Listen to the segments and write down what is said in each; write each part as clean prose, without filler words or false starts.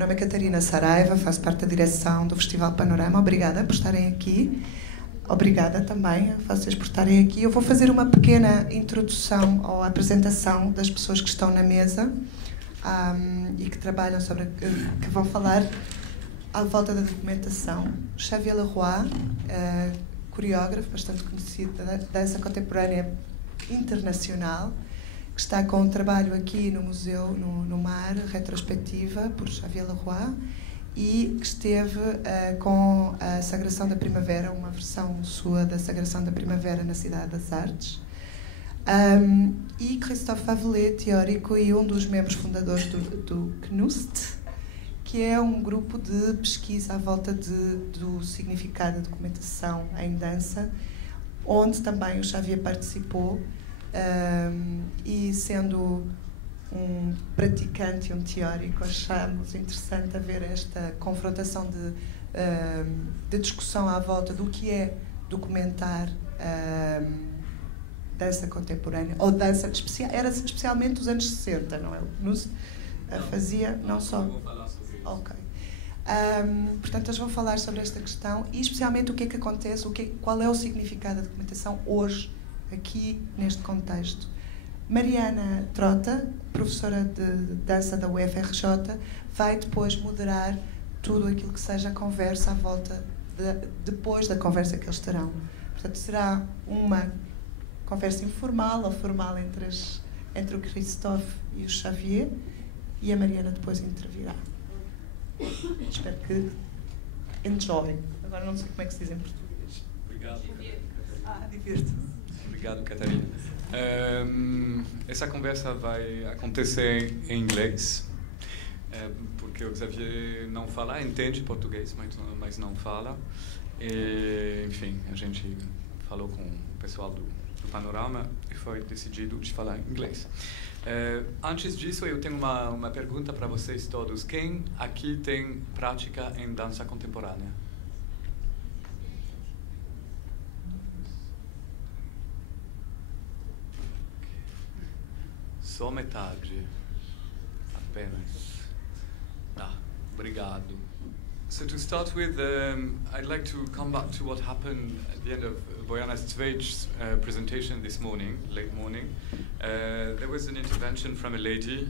meu nome é Catarina Saraiva, faço parte da direção do Festival Panorama. Obrigada por estarem aqui. Obrigada também a vocês por estarem aqui. Eu vou fazer uma pequena introdução ou apresentação das pessoas que estão na mesa e que trabalham sobre, que vão falar à volta da documentação. Xavier, coreógrafo bastante conhecido da dança contemporânea internacional, que está com um trabalho aqui no Museu, no Mar, retrospectiva, por Xavier, e que esteve com a Sagração da Primavera, uma versão sua da Sagração da Primavera na Cidade das Artes. E Christophe Wavelet, teórico e um dos membros fundadores do KNUST, que é um grupo de pesquisa à volta do significado da documentação em dança, onde também o Xavier participou, e sendo um praticante e um teórico, achamos interessante haver esta confrontação de discussão à volta do que é documentar dança contemporânea, ou dança era especialmente dos anos 60, não é? Nos fazia não só... Ok. Portanto, eles vão falar sobre esta questão e especialmente o que é que acontece, qual é o significado da documentação hoje, aqui, neste contexto. Mariana Trota, professora de dança da UFRJ, vai depois moderar tudo aquilo que seja a conversa à volta, depois da conversa que eles terão. Portanto, será uma conversa informal ou formal entre o Christophe e o Xavier, e a Mariana depois intervirá. Espero que enjoy. Agora não sei como é que se diz em português. Obrigado. Divirta-se. Obrigado, Catarina. Essa conversa vai acontecer em inglês, porque o Xavier não fala, entende português, mas não fala. E, enfim, a gente falou com o pessoal do Panorama e foi decidido de falar em inglês. Antes disso, eu tenho uma pergunta para vocês todos. Quem aqui tem prática em dança contemporânea? Só metade. Apenas. Obrigado. So to start with, I'd like to come back to what happened at the end of Bojana Cvej's presentation this morning, late morning. There was an intervention from a lady,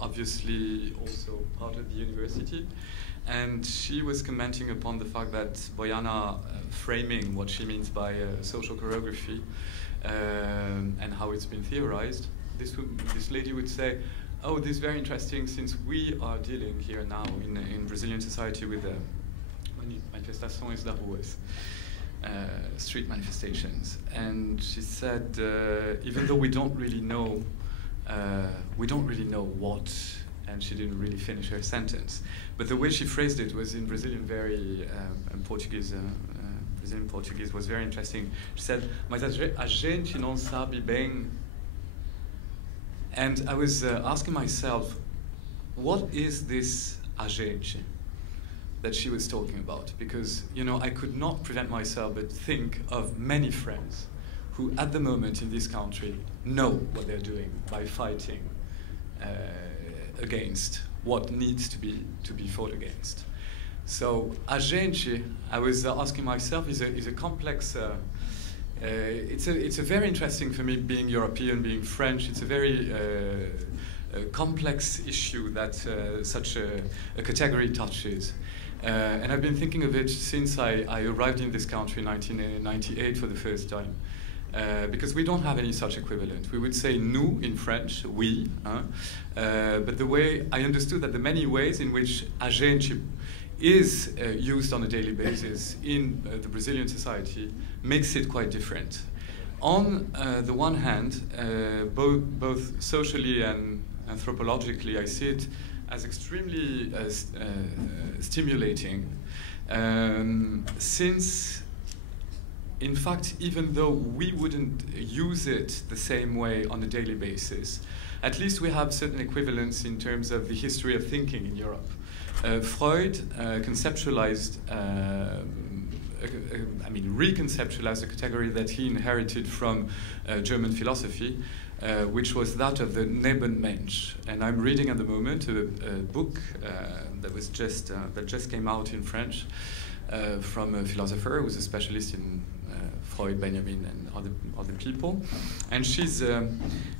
obviously also part of the university, and she was commenting upon the fact that Bojana framing what she means by social choreography and how it's been theorized. This lady would say, oh, this is very interesting since we are dealing here now in Brazilian society with manifestações das ruas, street manifestations. And she said, even though we don't really know what, and she didn't really finish her sentence, but the way she phrased it was in Brazilian Brazilian Portuguese was very interesting. She said, mas a gente não sabe bem. And I was asking myself, what is this a gente that she was talking about? Because, you know, I could not prevent myself but think of many friends who at the moment in this country know what they're doing by fighting against what needs to be fought against. So a gente, I was asking myself, is a complex. It's a very interesting for me, being European, being French. It's a very complex issue that such a category touches. And I've been thinking of it since I arrived in this country in 1998 for the first time. Because we don't have any such equivalent. We would say nous in French, oui. But the way I understood that the many ways in which a gente is used on a daily basis in the Brazilian society makes it quite different. On the one hand, both socially and anthropologically, I see it as extremely stimulating, since, in fact, even though we wouldn't use it the same way on a daily basis, at least we have certain equivalents in terms of the history of thinking in Europe. Freud conceptualized, reconceptualized a category that he inherited from German philosophy, which was that of the Nebenmensch. And I'm reading at the moment a book that just came out in French from a philosopher who's a specialist in Freud, Benjamin, and other people. And she's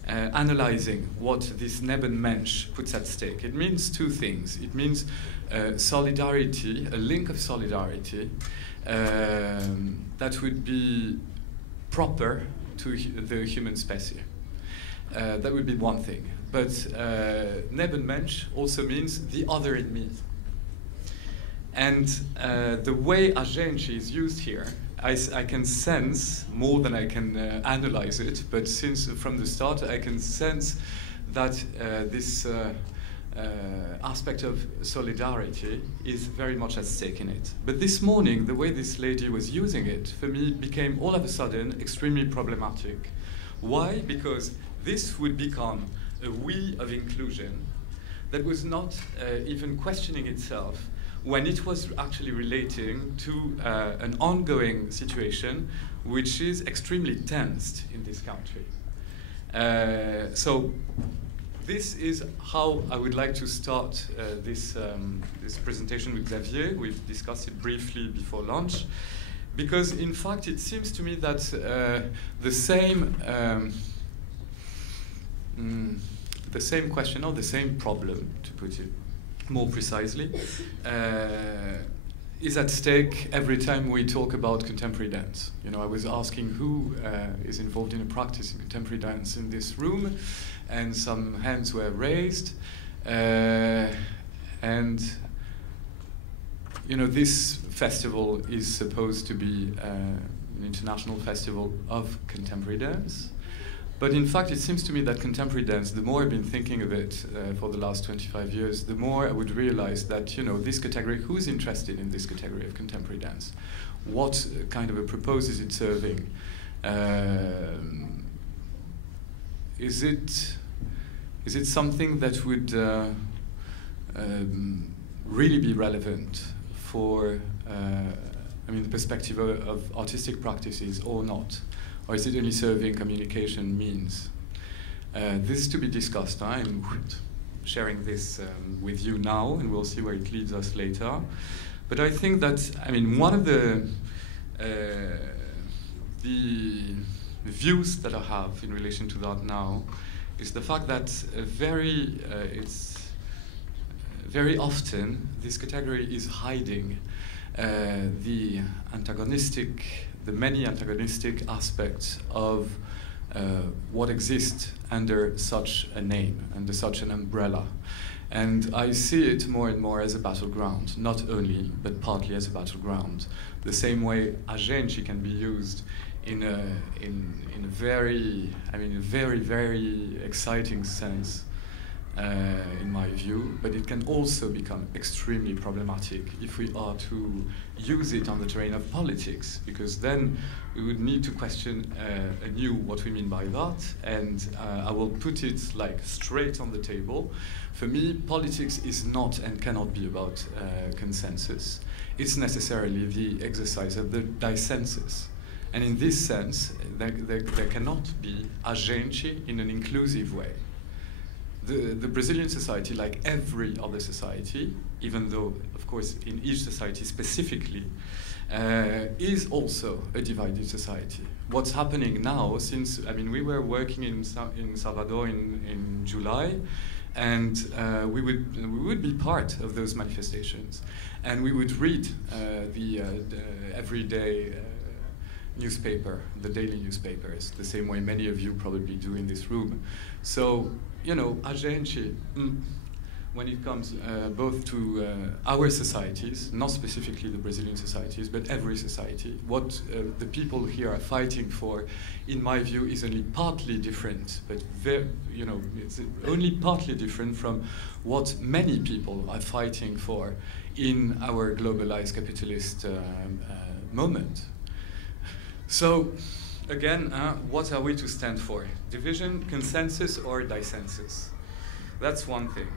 analyzing what this Nebenmensch puts at stake. It means two things. It means solidarity, a link of solidarity that would be proper to the human species. That would be one thing. But Nebenmensch also means the other in me. And the way Agenci is used here, I can sense, more than I can analyze it, but since from the start I can sense that this aspect of solidarity is very much at stake in it. But this morning, the way this lady was using it, for me, became all of a sudden extremely problematic. Why? Because this would become a we of inclusion that was not even questioning itself when it was actually relating to an ongoing situation which is extremely tensed in this country. So this is how I would like to start this presentation with Xavier. We've discussed it briefly before lunch, because in fact it seems to me that the same question, or the same problem, to put it more precisely, is at stake every time we talk about contemporary dance. You know, I was asking who is involved in a practice in contemporary dance in this room, and some hands were raised. And you know, this festival is supposed to be an international festival of contemporary dance. But in fact, it seems to me that contemporary dance, the more I've been thinking of it for the last 25 years, the more I would realize that, you know, this category, who's interested in this category of contemporary dance? What kind of a purpose is it serving? Is it something that would really be relevant for, the perspective of artistic practices or not? Or is it only serving communication means? This is to be discussed. I'm sharing this with you now, and we'll see where it leads us later. But I think that, one of the views that I have in relation to that now is the fact that very often this category is hiding the many antagonistic aspects of what exists under such a name, under such an umbrella. And I see it more and more as a battleground, not only, but partly as a battleground. The same way Agenci can be used in a very, very exciting sense, in my view, but it can also become extremely problematic if we are to use it on the terrain of politics, because then we would need to question anew what we mean by that. And I will put it like straight on the table. For me, politics is not and cannot be about consensus. It's necessarily the exercise of the dissensus. And in this sense, there cannot be Agenci in an inclusive way. The Brazilian society, like every other society, even though, of course, in each society specifically, is also a divided society. What's happening now, since, we were working in Salvador in July, and we would be part of those manifestations. And we would read the everyday newspaper, the daily newspapers, the same way many of you probably do in this room. So, you know, Agenci, when it comes both to our societies, not specifically the Brazilian societies, but every society, what the people here are fighting for, in my view, is only partly different, but it's only partly different from what many people are fighting for in our globalized capitalist moment. So, again, what are we to stand for? Division, consensus, or dissensus? That's one thing.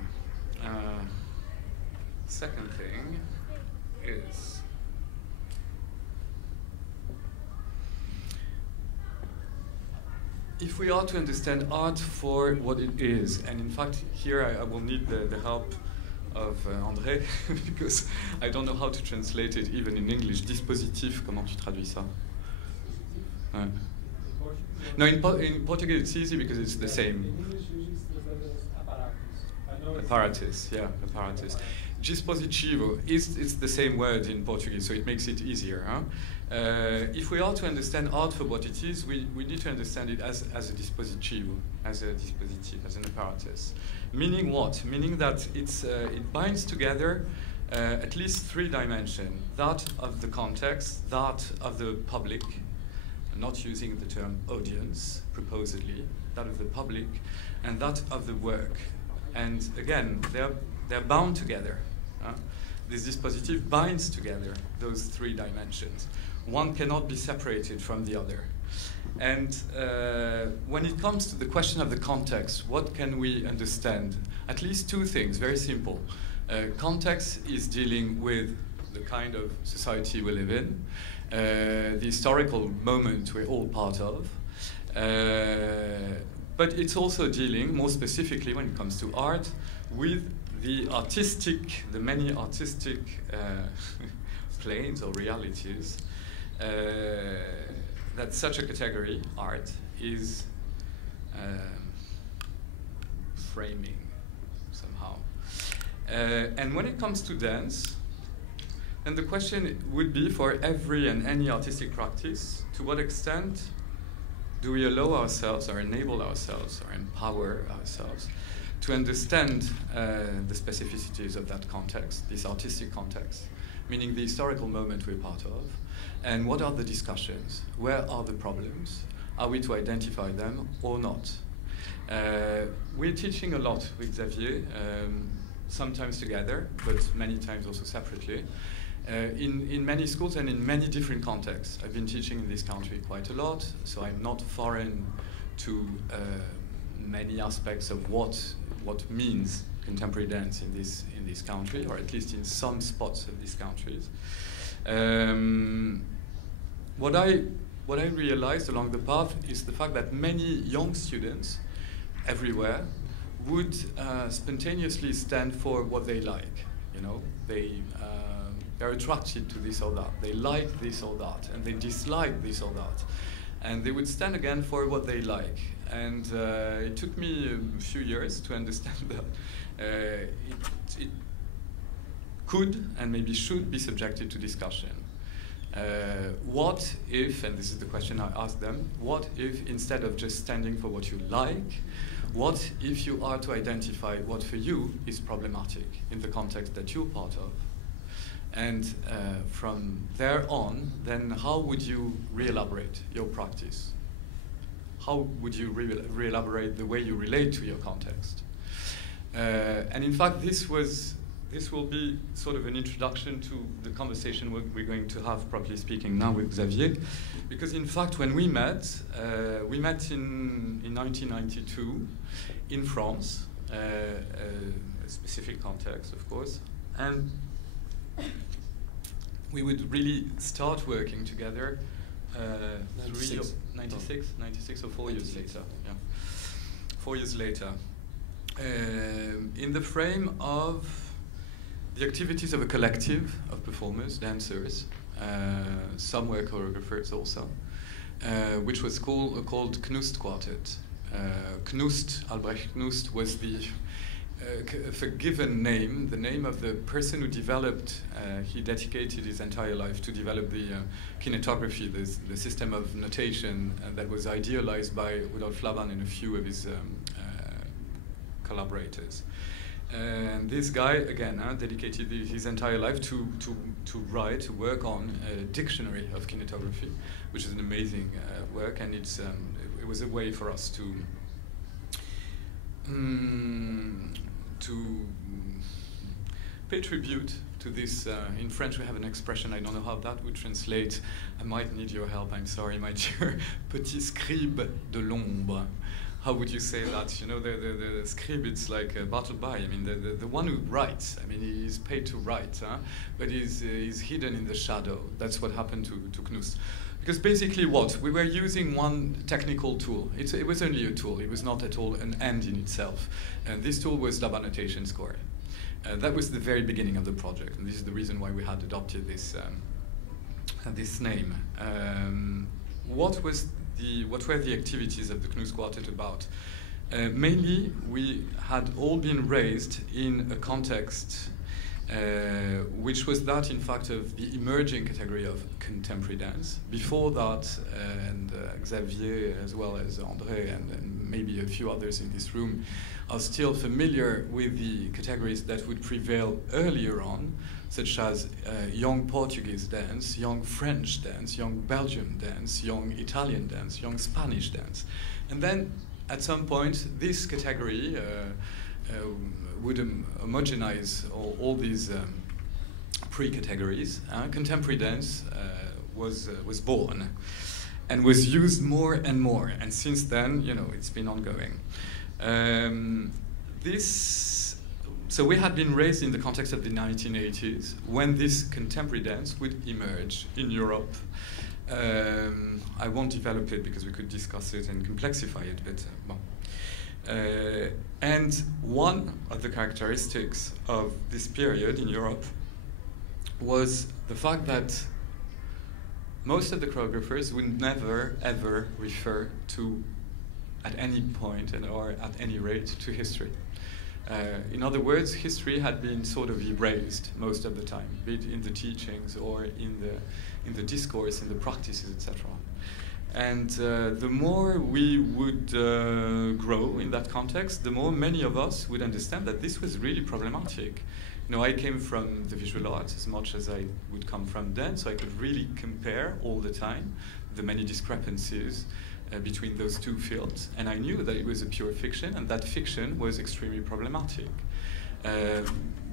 Second thing is if we are to understand art for what it is, and in fact here I will need the help of André, because I don't know how to translate it even in English. Dispositif, comment tu traduis ça? No, in Portuguese it's easy because it's the same. Apparatus, yeah, apparatus. Dispositivo it's the same word in Portuguese, so it makes it easier. Huh? If we are to understand art for what it is, we need to understand it as a dispositivo, as a dispositif, as an apparatus. Meaning what? Meaning that it binds together at least three dimensions: that of the context, that of the public, not using the term audience, proposedly, that of the public, and that of the work. And again, they're bound together. This dispositif binds together those three dimensions. One cannot be separated from the other. And when it comes to the question of the context, what can we understand? At least two things, very simple. Context is dealing with the kind of society we live in, the historical moment we're all part of, but it's also dealing, more specifically when it comes to art, with the many artistic planes or realities that such a category, art, is framing somehow. And when it comes to dance, then the question would be for every and any artistic practice, to what extent do we allow ourselves or enable ourselves or empower ourselves to understand the specificities of that context, this artistic context, meaning the historical moment we're part of, and what are the discussions, where are the problems, are we to identify them or not? We're teaching a lot with Xavier, sometimes together, but many times also separately, in many schools and in many different contexts. I've been teaching in this country quite a lot, so I'm not foreign to many aspects of what means contemporary dance in this country, or at least in some spots of these countries. What I realized along the path is the fact that many young students everywhere would spontaneously stand for what they like. You know, they're attracted to this or that. They like this or that, and they dislike this or that, and they would stand again for what they like. And it took me a few years to understand that it could and maybe should be subjected to discussion. What if, and this is the question I asked them, what if instead of just standing for what you like, what if you are to identify what for you is problematic in the context that you're part of? And from there on, then how would you re-elaborate your practice? How would you re-elaborate the way you relate to your context? And in fact, this will be sort of an introduction to the conversation we're going to have, properly speaking, now with Xavier. Because in fact, when we met in 1992 in France, a specific context, of course, and we would really start working together 96 or 4 years later. Yeah. 4 years later. In the frame of the activities of a collective of performers, dancers, some were choreographers also, which was called Knust Quartet. Albrecht Knust was the forgiven name, the name of the person who developed, he dedicated his entire life to develop the kinetography, the system of notation that was idealized by Rudolf Laban and a few of his collaborators. And this guy, again, dedicated his entire life to work on a dictionary of kinetography, which is an amazing work, and it was a way for us to pay tribute to this. In French we have an expression, I don't know how that would translate. I might need your help, I'm sorry, my dear. Petit scribe de l'ombre. How would you say that? You know, the scribe, it's like a battle-by. I mean, the one who writes. I mean, he's paid to write, but he's hidden in the shadow. That's what happened to Knust. Because basically what? We were using one technical tool. It was only a tool. It was not at all an end in itself. And this tool was double annotation score. That was the very beginning of the project. And this is the reason why we had adopted this, this name. What were the activities of the Knus Quartet about? Mainly, we had all been raised in a context which was that, in fact, of the emerging category of contemporary dance. Before that, and Xavier, as well as André, and maybe a few others in this room, are still familiar with the categories that would prevail earlier on, such as young Portuguese dance, young French dance, young Belgian dance, young Italian dance, young Spanish dance. And then, at some point, this category would homogenize all these pre-categories. Contemporary dance was born and was used more and more. And since then, you know, it's been ongoing. So we had been raised in the context of the 1980s when this contemporary dance would emerge in Europe. I won't develop it because we could discuss it and complexify it, but well. And one of the characteristics of this period in Europe was the fact that most of the choreographers would never, ever refer to, at any point or at any rate, to history. In other words, history had been sort of erased most of the time, be it in the teachings or in the discourse, in the practices, etc. And the more we would grow in that context, the more many of us would understand that this was really problematic. You know, I came from the visual arts as much as I would come from dance, so I could really compare all the time the many discrepancies between those two fields. And I knew that it was a pure fiction, and that fiction was extremely problematic.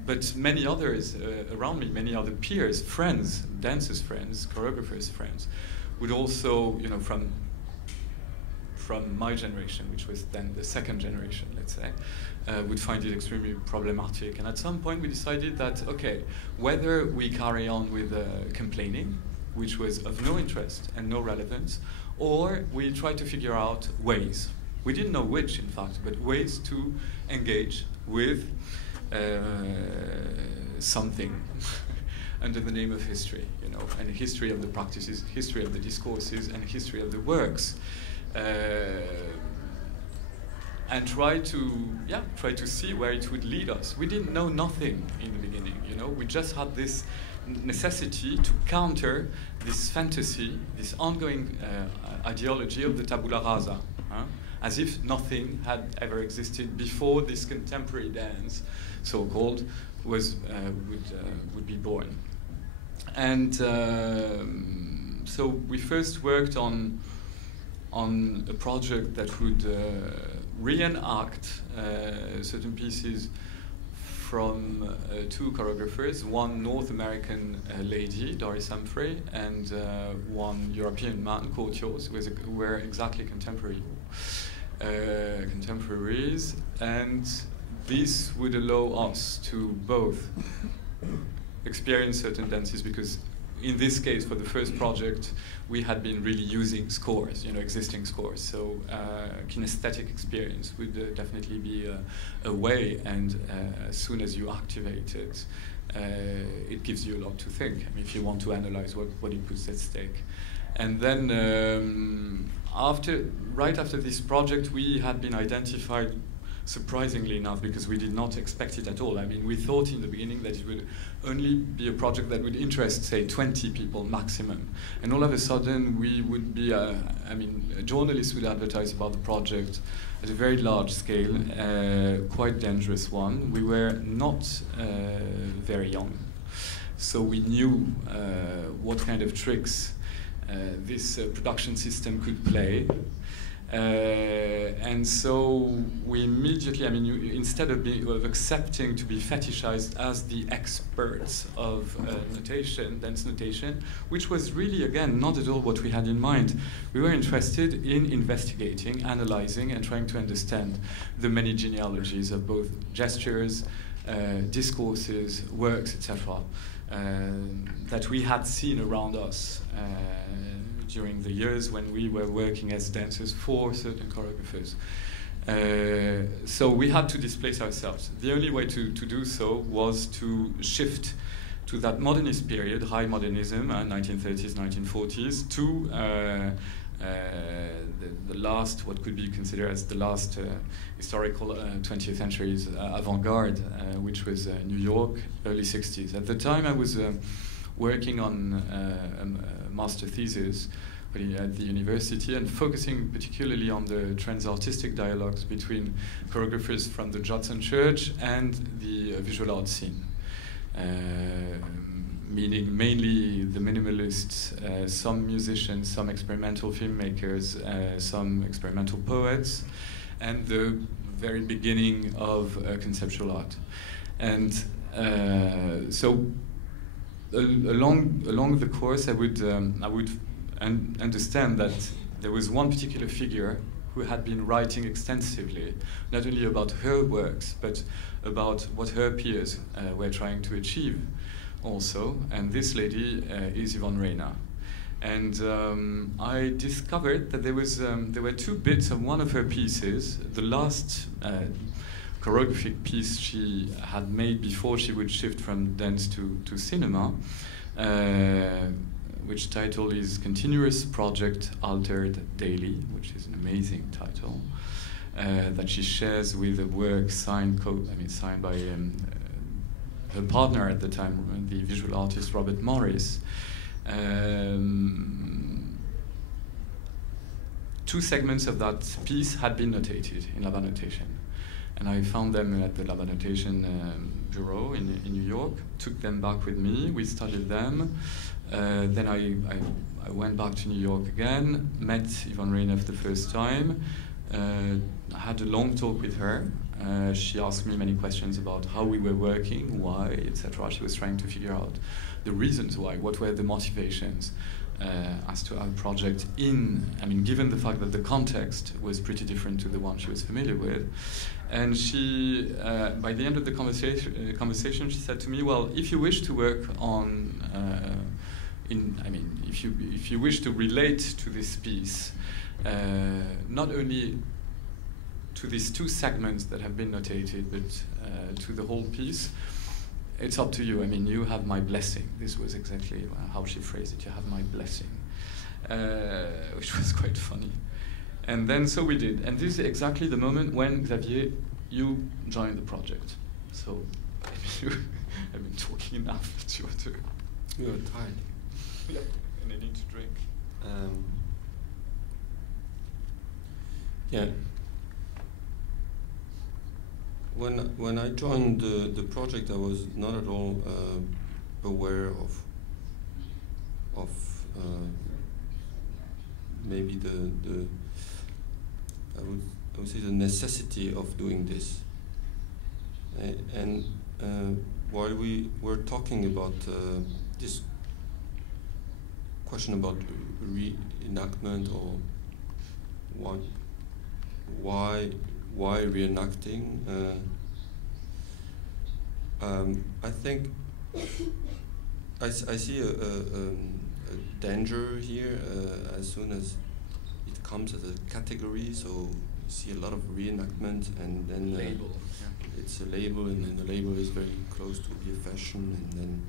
But many others around me, many other peers, friends, dancers' friends, choreographers' friends, would also, you know, from my generation, which was then the second generation, let's say, would find it extremely problematic. And at some point we decided that, okay, whether we carry on with complaining, which was of no interest and no relevance, or we try to figure out ways. We didn't know which, in fact, but ways to engage with something under the name of history, you know, and history of the practices, history of the discourses, and history of the works, and try to see where it would lead us. We didn't know nothing in the beginning, you know. We just had this necessity to counter this fantasy, this ongoing ideology of the tabula rasa, as if nothing had ever existed before this contemporary dance, so-called, would be born. And so we first worked on a project that would reenact certain pieces from two choreographers, one North American lady, Doris Humphrey, and one European man, Courtios, who were exactly contemporaries, and this would allow us to both experience certain dances, because in this case, for the first project, we had been really using scores, you know, existing scores. So kinesthetic experience would definitely be a way, and as soon as you activate it, it gives you a lot to think. I mean, if you want to analyze what it puts at stake. And then right after this project, we had been identified, surprisingly enough, because we did not expect it at all. I mean, we thought in the beginning that it would only be a project that would interest, say, 20 people maximum. And all of a sudden, we would be, journalists would advertise about the project at a very large scale, quite dangerous one. We were not very young, so we knew what kind of tricks this production system could play. And so we immediately, instead of accepting to be fetishized as the experts of notation, dance notation, which was really, again, not at all what we had in mind. We were interested in investigating, analyzing, and trying to understand the many genealogies of both gestures, discourses, works, etc. that we had seen around us during the years when we were working as dancers for certain choreographers. So we had to displace ourselves. The only way to do so was to shift to that modernist period, high modernism, 1930s, 1940s, to the last, what could be considered as the last historical 20th century's avant-garde, which was New York, early 60s. At the time I was working on a master thesis at the university and focusing particularly on the trans-artistic dialogues between choreographers from the Judson Church and the visual art scene. Meaning mainly the minimalists, some musicians, some experimental filmmakers, some experimental poets, and the very beginning of conceptual art. And so along the course, I would understand that there was one particular figure who had been writing extensively, not only about her works, but about what her peers were trying to achieve also. And this lady is Yvonne Reyna. And I discovered that there were two bits of one of her pieces, the last choreographic piece she had made before she would shift from dance to cinema, which title is Continuous Project Altered Daily, which is an amazing title, that she shares with a work signed by her partner at the time, the visual artist Robert Morris. Two segments of that piece had been notated in lab annotation, and I found them at the lab annotation bureau in New York, took them back with me, we studied them. Then I went back to New York again, met Yvonne Reyna for the first time, I had a long talk with her. She asked me many questions about how we were working, why, etc. She was trying to figure out the reasons why, what were the motivations as to our project given the fact that the context was pretty different to the one she was familiar with. And she, by the end of the conversation, she said to me, well, if you wish to work on, if you wish to relate to this piece, not only to these two segments that have been notated, but to the whole piece, it's up to you. I mean, you have my blessing. This was exactly how she phrased it. You have my blessing, which was quite funny. And then so we did. And this is exactly the moment when, Xavier, you joined the project. So maybe I've been talking enough. It's your turn. You're tired. Yep, and I need to drink. Yeah. When I joined the project, I was not at all aware of maybe the I would say the necessity of doing this. And while we were talking about this question about reenactment or why reenacting, I think I see a danger here as soon as it comes as a category. So you see a lot of reenactment, and then it's a label, and then the label is very close to be a fashion, and then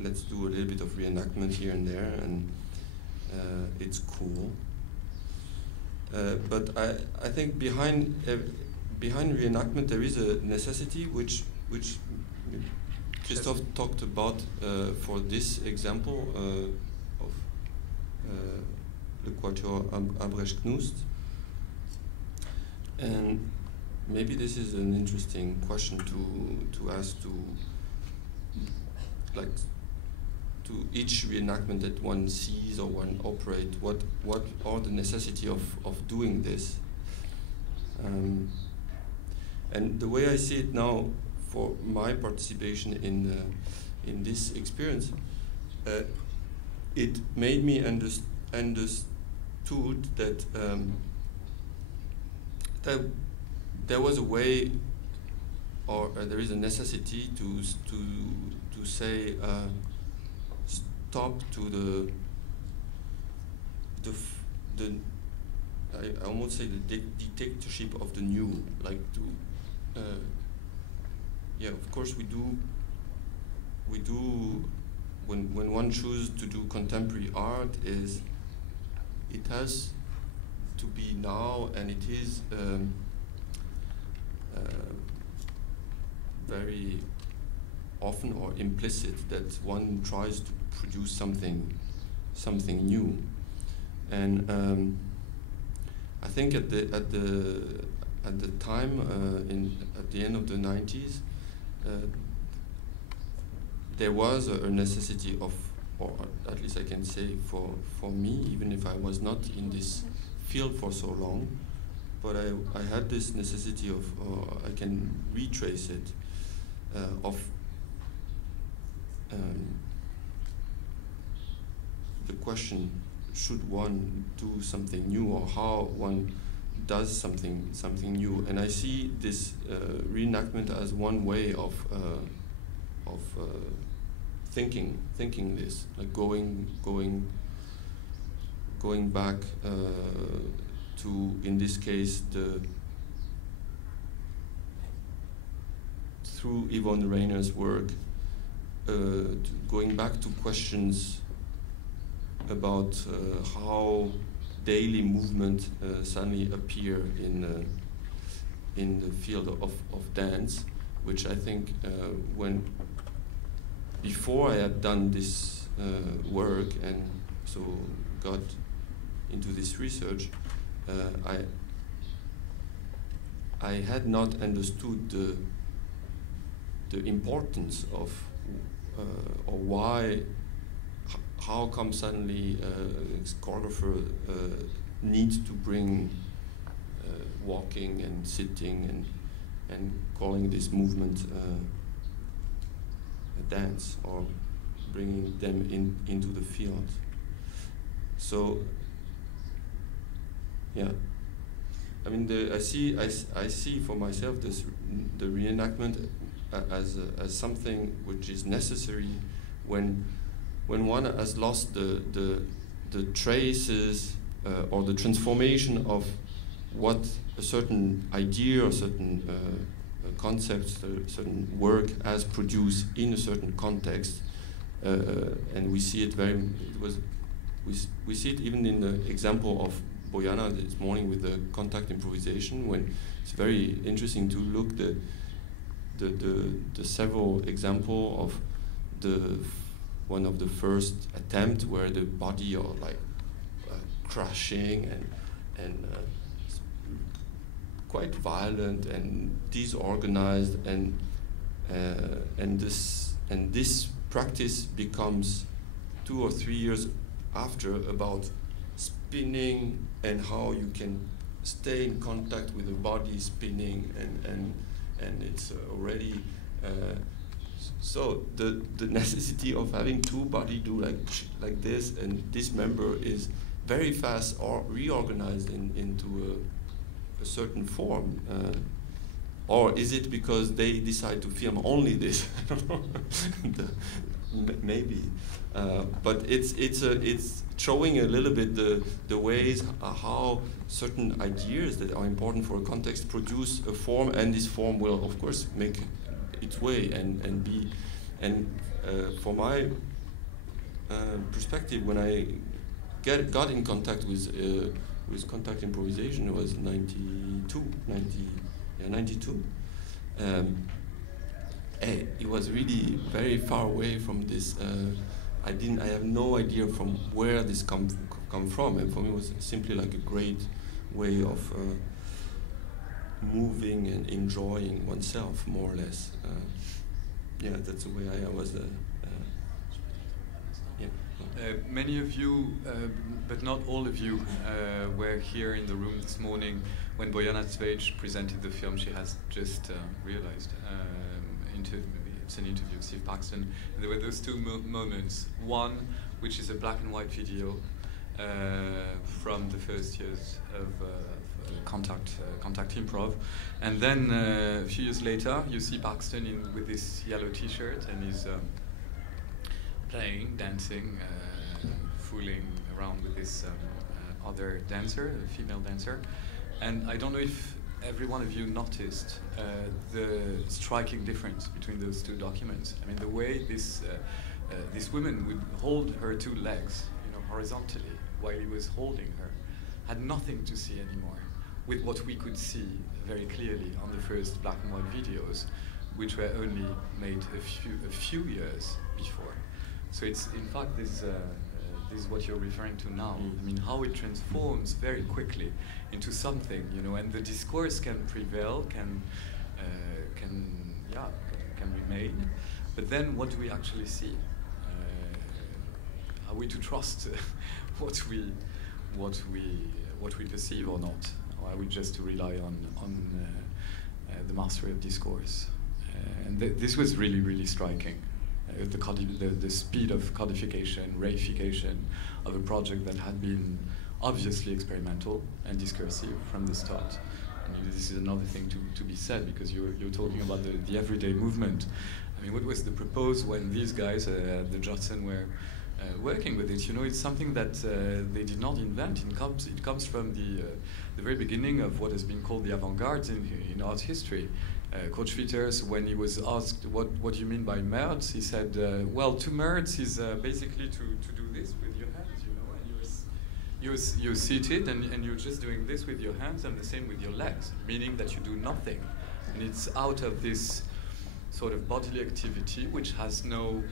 let's do a little bit of reenactment here and there, and it's cool. But I think behind reenactment there is a necessity which Christophe talked about for this example of Le Quatuor Albrecht-Knust. And maybe this is an interesting question to ask to each reenactment that one sees or one operates. What are the necessity of doing this? And the way I see it now, for my participation in this experience, it made me understood that that there was a way, or there is a necessity to say stop to the I almost say the dictatorship of the new, like to yeah, of course we do when one chooses to do contemporary art, is it has to be now, and it is very often or implicit that one tries to produce something new, and I think at the time at the end of the 90s, there was a necessity of, or at least I can say for me, even if I was not in this field for so long, but I had this necessity of, I can retrace it, of the question, should one do something new, or how one does something new? And I see this reenactment as one way of thinking this, like going back to, in this case, through Yvonne Rainer's work, going back to questions about how daily movement suddenly appear in the field of dance, which I think before I had done this work and so got into this research, I had not understood the importance of or why, how come suddenly a choreographer needs to bring walking and sitting and calling this movement a dance, or bringing them into the field. So yeah, I mean, I see for myself the reenactment as something which is necessary when one has lost the traces or the transformation of what a certain idea or certain concept, certain work has produced in a certain context, and we see it we see it even in the example of Bojana this morning with the contact improvisation, when it's very interesting to look the several example of one of the first attempt where the body are like crashing and quite violent and disorganized, and this practice becomes 2 or 3 years after about spinning and how you can stay in contact with the body spinning, and it's already so the necessity of having two body do like this, and this member is very fast or reorganized into a certain form, or is it because they decide to film only this? I don't know. Maybe, but it's showing a little bit the ways how certain ideas that are important for a context produce a form, and this form will of course make its way and be, and for my perspective, when I got in contact with contact improvisation, it was 92. It was really very far away from this. I have no idea from where this come from, and for me it was simply like a great way of moving and enjoying oneself, more or less. Yeah, that's the way I was. Many of you, but not all of you, were here in the room this morning when Bojana Cvejić presented the film she has just realized. It's an interview with Steve Paxton, and there were those two moments. One, which is a black and white video from the first years of contact improv, and then a few years later, you see Paxton with this yellow T-shirt and his playing, dancing, fooling around with this other dancer, a female dancer. And I don't know if every one of you noticed the striking difference between those two documents. I mean, the way this woman would hold her two legs, horizontally, while he was holding her, had nothing to see anymore with what we could see very clearly on the first black and white videos, which were only made a few years before. So it's, in fact, this is what you're referring to now. I mean, how it transforms very quickly into something, and the discourse can prevail, can remain. But then, what do we actually see? Are we to trust what we perceive or not, or are we just to rely on the mastery of discourse? And this was really, really striking. The speed of codification, reification of a project that had been obviously experimental and discursive from the start. And this is another thing to be said, because you're talking about the everyday movement. I mean, what was the propose when these guys, the Judson, were working with it? It's something that they did not invent. It comes from the very beginning of what has been called the avant-garde in art history. Coach Fitters, when he was asked what do you mean by merds, he said, well, to merds is basically to do this with your hands, and you're seated and you're just doing this with your hands, and the same with your legs, meaning that you do nothing. And it's out of this sort of bodily activity, which has no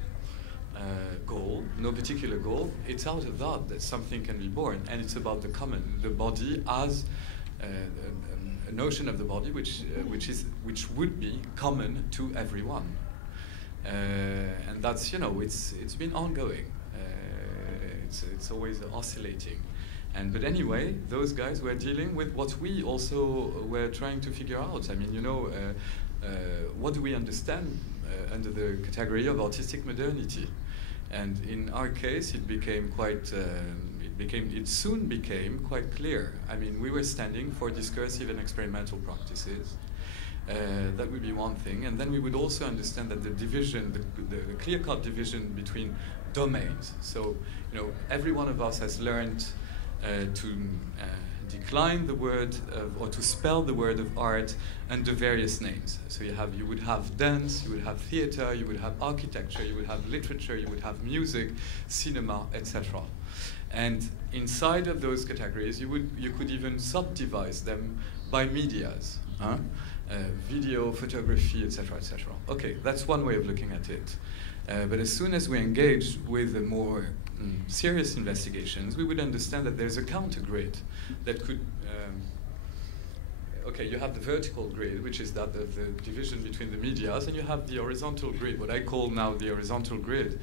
goal, no particular goal. It's out of that something can be born, and it's about the common, the body as a notion of the body which would be common to everyone, and that's it's been ongoing. It's always oscillating, but anyway, those guys were dealing with what we also were trying to figure out. I mean, what do we understand under the category of artistic modernity? And in our case, it soon became quite clear. I mean, we were standing for discursive and experimental practices. That would be one thing. And then we would also understand that the division, the clear-cut division between domains. So, every one of us has learned to decline the word or to spell the word of art under various names. So you would have dance, you would have theater, you would have architecture, you would have literature, you would have music, cinema, etc. And inside of those categories, you could even subdivide them by medias, video, photography, etc., etc. Okay, that's one way of looking at it. But as soon as we engage with the more serious investigations, we would understand that there's a counter grid that could. Okay, you have the vertical grid, which is that of the division between the medias, and you have the horizontal grid, what I call now the horizontal grid,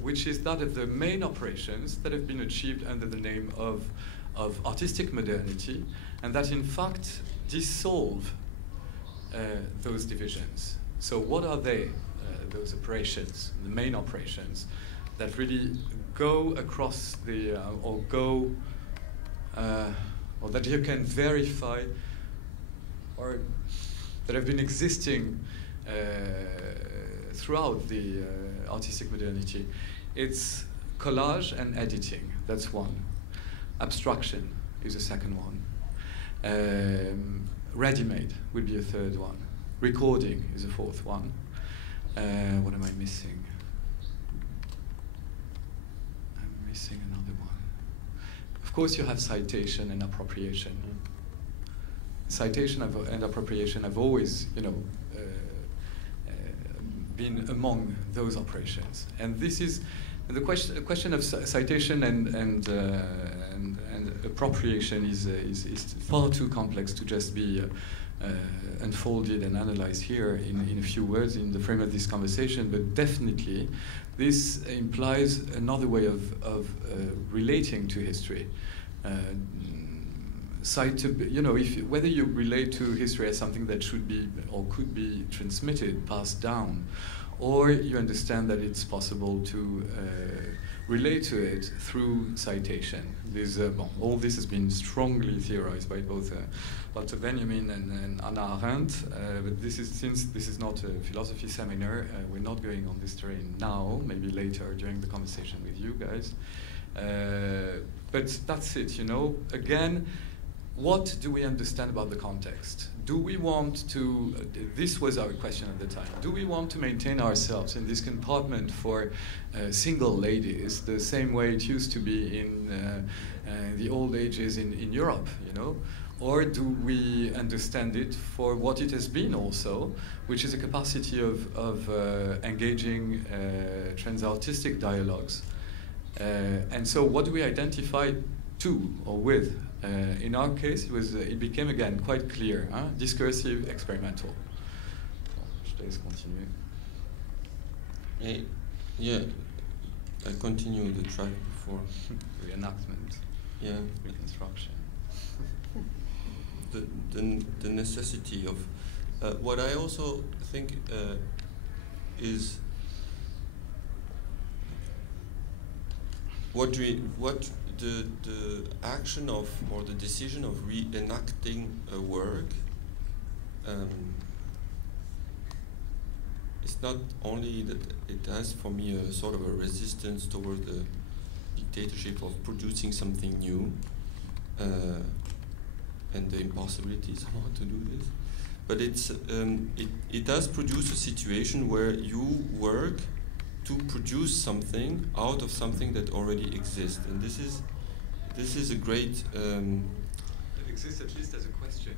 which is that of the main operations that have been achieved under the name of artistic modernity, and that in fact dissolve those divisions. So what are they, those operations, the main operations, that really go across the, or that you can verify, or that have been existing throughout the artistic modernity? It's collage and editing, that's one. Abstraction is a second one. Ready-made would be a third one. Recording is a fourth one. What am I missing? I'm missing another one. Of course, you have citation and appropriation. Citation and appropriation have always, been among those operations. And this is the question of citation and appropriation is far too complex to just be unfolded and analyzed here in a few words in the frame of this conversation. But definitely, this implies another way of relating to history. Whether you relate to history as something that should be or could be transmitted, passed down, or you understand that it's possible to relate to it through citation. All this has been strongly theorized by both Walter Benjamin and Hannah Arendt, but since this is not a philosophy seminar, we're not going on this terrain now, maybe later during the conversation with you guys. But that's it, you know. Again, what do we understand about the context? Do we want to, this was our question at the time, do we want to maintain ourselves in this compartment for single ladies, the same way it used to be in the old ages in Europe, you know? Or do we understand it for what it has been also, which is a capacity of engaging trans-artistic dialogues? And so what do we identify to or with? In our case, it became again quite clear, discursive, experimental. Je te laisse continuer. Yeah, I continue the track before. Reenactment. Yeah. Reconstruction. The necessity of what I also think is what the action of or the decision of reenacting a work it's not only that it has for me a sort of a resistance toward the dictatorship of producing something new and the impossibilities of how to do this, but it does produce a situation where you work to produce something out of something that already exists, and this is a great. It exists at least as a question.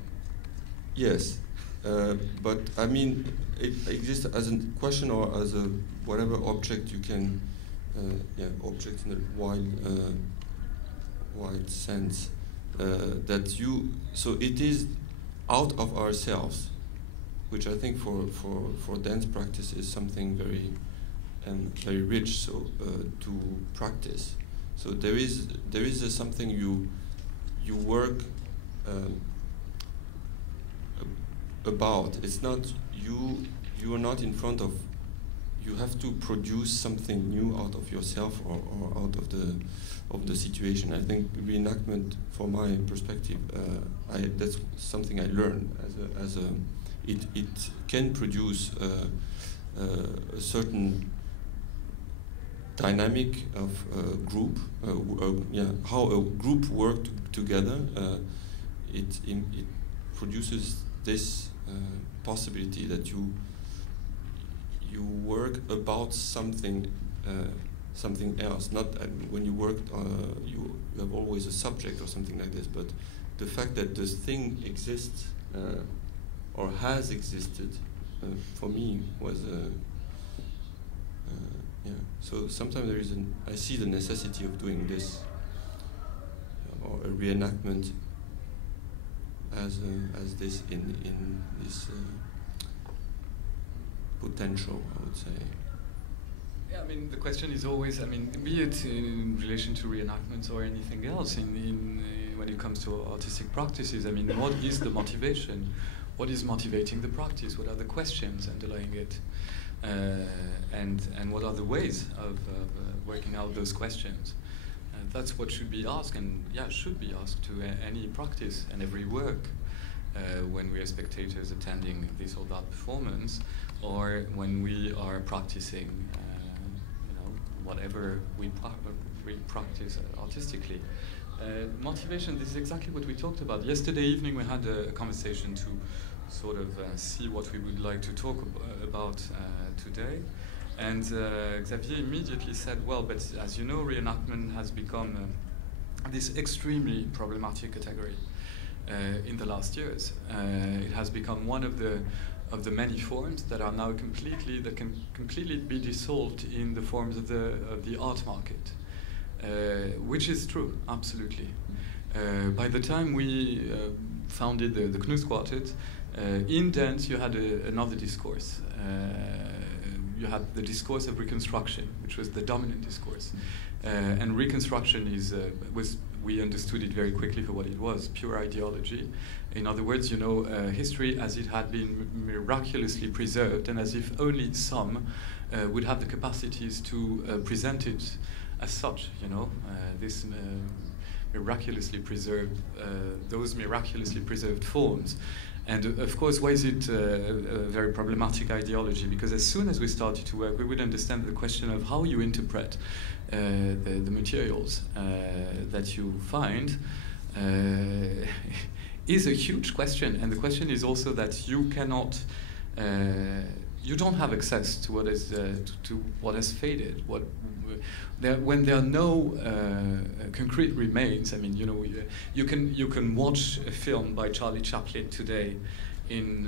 Yes, but I mean, it exists as a question or as a whatever object you can, object in a wide sense. So it is out of ourselves, which I think for dance practice is something very rich. So to practice, so there is something you work about. It's not you are not in front of. You have to produce something new out of yourself or out of the situation. I think reenactment, from my perspective, that's something I learned it can produce a certain dynamic of a group, how a group worked together. It produces this possibility that you work about something else. Not when you work, you have always a subject or something like this. But the fact that this thing exists or has existed for me was So sometimes I see the necessity of doing this or a reenactment as this in this. Potential, I would say. Yeah, I mean, the question is always, I mean, be it in relation to reenactments or anything else, when it comes to artistic practices, I mean, what is the motivation? What is motivating the practice? What are the questions underlying it? And what are the ways of working out those questions? That's what should be asked, and should be asked to any practice and every work when we are spectators attending this or that performance, or when we are practicing, whatever we practice artistically. Motivation, this is exactly what we talked about. Yesterday evening we had a conversation to sort of see what we would like to talk about today. And Xavier immediately said, well, but as you know, reenactment has become this extremely problematic category in the last years. It has become one of the many forms that are now can completely be dissolved in the forms of the art market, which is true, absolutely. By the time we founded the Knus Quartet, in dance you had another discourse. You had the discourse of reconstruction, which was the dominant discourse, and reconstruction we understood it very quickly for what it was, pure ideology. In other words, history as it had been miraculously preserved, and as if only some would have the capacities to present it as such, you know, this miraculously preserved, those miraculously preserved forms. And of course, why is it a very problematic ideology? Because as soon as we started to work, we would understand the question of how you interpret the materials that you find is a huge question. And the question is also that you cannot, you don't have access to what is to what has faded. When there are no concrete remains, I mean, you know, you can watch a film by Charlie Chaplin today in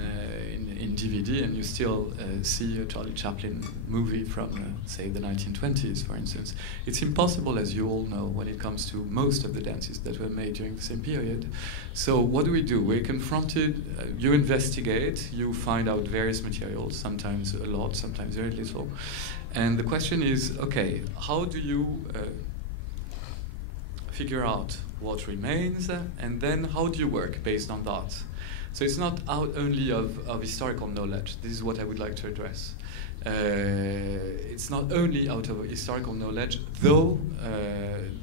DVD, and you still see a Charlie Chaplin movie from, say, the 1920s, for instance. It's impossible, as you all know, when it comes to most of the dances that were made during the same period. So what do? We're confronted, you investigate, you find out various materials, sometimes a lot, sometimes very little. And the question is, okay, how do you figure out what remains, and then how do you work based on that? So it's not out only of historical knowledge. This is what I would like to address. It's not only out of historical knowledge, though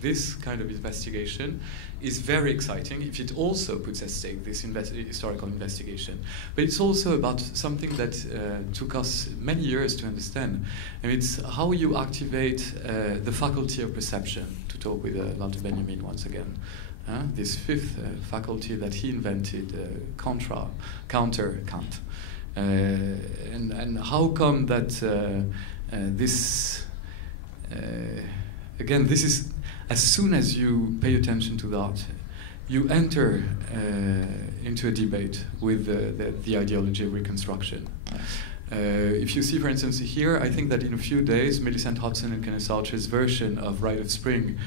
this kind of investigation is very exciting if it also puts at stake this historical investigation. But it's also about something that took us many years to understand. And it's how you activate the faculty of perception, to talk with Walter Benjamin once again. This fifth faculty that he invented, counter Kant. And how come that this, again, this is, as soon as you pay attention to that, you enter into a debate with the ideology of Reconstruction. If you see, for instance, here, I think that in a few days, Millicent Hodgson and Kenneth Archer's version of Rite of Spring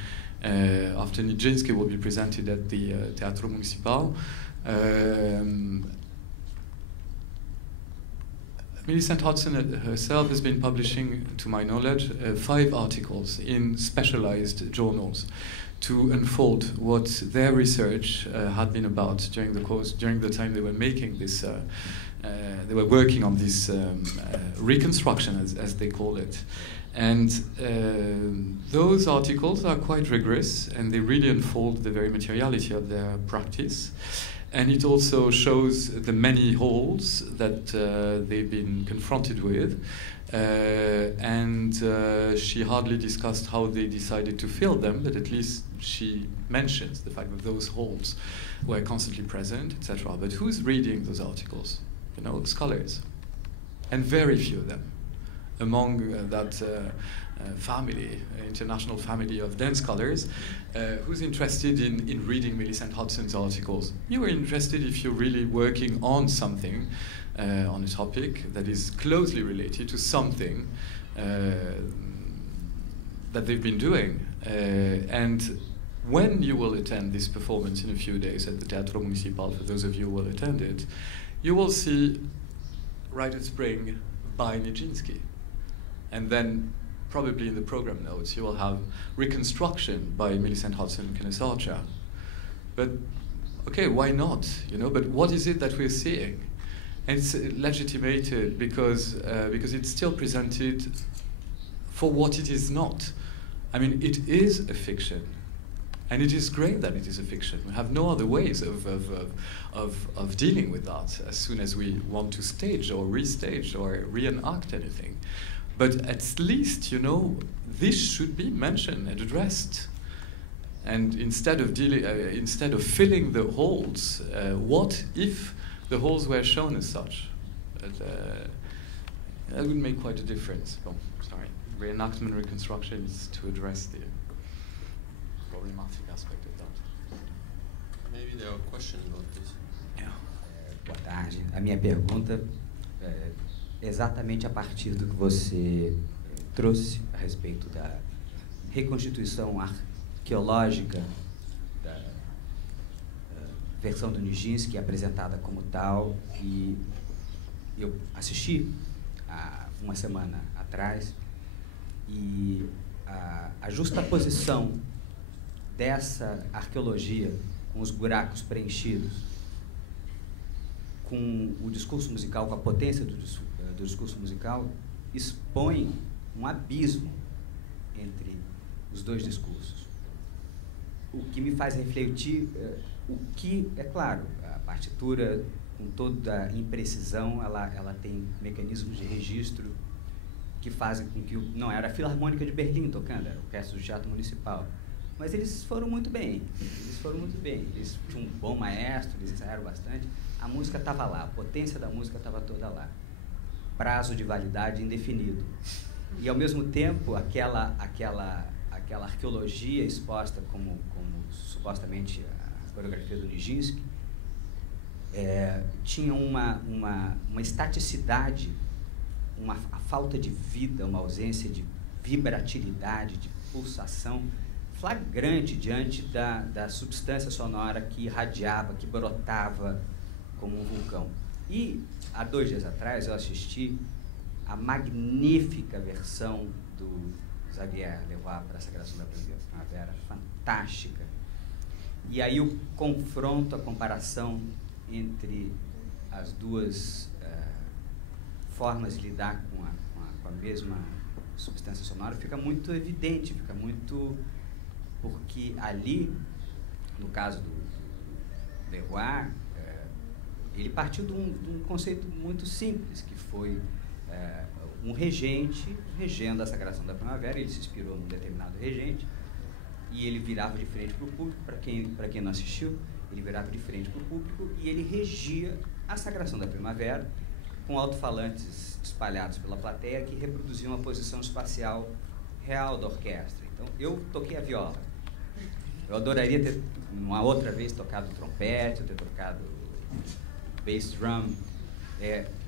after Nijinsky will be presented at the Teatro Municipal. Millicent Hodgson herself has been publishing, to my knowledge, 5 articles in specialized journals to unfold what their research had been about during the time they were making this, they were working on this reconstruction, as they call it. And those articles are quite rigorous, and they really unfold the very materiality of their practice. And it also shows the many holes that they've been confronted with. And she hardly discussed how they decided to fill them, but at least she mentions the fact that those holes were constantly present, etc. But who's reading those articles? You know, scholars. And very few of them. Among that family, international family of dance scholars, who's interested in reading Millicent Hodgson's articles? You are interested if you're really working on something, on a topic that is closely related to something that they've been doing. And when you will attend this performance in a few days at the Teatro Municipal, for those of you who will attend it, you will see Rite of Spring by Nijinsky. And then, probably in the program notes, you will have Reconstruction by Millicent Hodgson and Kenneth Archer. But, okay, why not? You know, but what is it that we're seeing? And it's legitimated because it's still presented for what it is not. I mean, it is a fiction. And it is great that it is a fiction. We have no other ways of dealing with that as soon as we want to stage or restage or reenact anything. But at least, you know, this should be mentioned and addressed. And instead of filling the holes, what if the holes were shown as such? That would make quite a difference. Oh, sorry. Reenactment reconstruction is to address the problematic aspect of that. Maybe there are questions about this. Yeah. Boa tarde. A minha pergunta exatamente a partir do que você trouxe a respeito da reconstituição arqueológica da versão do Nijinsky, apresentada como tal, e eu assisti há uma semana atrás, e a justaposição dessa arqueologia com os buracos preenchidos, com o discurso musical, com a potência do discurso musical, expõe um abismo entre os dois discursos. O que me faz refletir, o que, é claro, a partitura, com toda a imprecisão, ela tem mecanismos de registro que fazem com que... Não era a Filarmônica de Berlim tocando, era o Orquestra do Teatro Municipal. Mas eles foram muito bem, eles tinham um bom maestro, eles ensaiaram bastante. A música estava lá, a potência da música estava toda lá. Prazo de validade indefinido. E, ao mesmo tempo, aquela arqueologia exposta como supostamente a coreografia do Nijinsky, tinha uma estaticidade, a falta de vida, uma ausência de vibratilidade, de pulsação flagrante diante da substância sonora que irradiava, que brotava como um vulcão. E, há 2 dias atrás, eu assisti a magnífica versão do Xavier levar para a Sagração da Primavera, fantástica. E aí o confronto, a comparação entre as duas formas de lidar com a mesma substância sonora fica muito evidente, fica muito... Porque ali, no caso do Leroy, ele partiu de um conceito muito simples, que foi um regente regendo a Sagração da Primavera. Ele se inspirou num determinado regente e ele virava de frente para o público. Para quem não assistiu, ele virava de frente para o público e ele regia a Sagração da Primavera com alto-falantes espalhados pela plateia que reproduziam a posição espacial real da orquestra. Então, eu toquei a viola. Eu adoraria ter, uma outra vez, tocado trompete, ou ter tocado bass drum,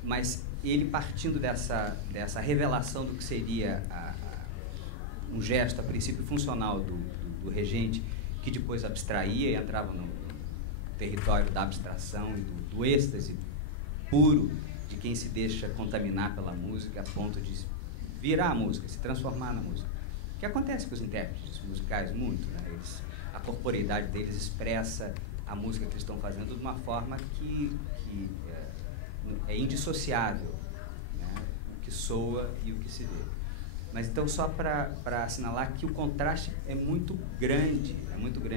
mas ele, partindo dessa revelação do que seria um gesto, a princípio, funcional do regente, que depois abstraía e entrava no território da abstração e do êxtase puro de quem se deixa contaminar pela música a ponto de virar a música, se transformar na música. O que acontece com os intérpretes musicais muito, né? A corporeidade deles expressa a música que eles estão fazendo de uma forma que é indissociável, né? O que soa e o que se vê. Mas então, só para assinalar que o contraste é muito grande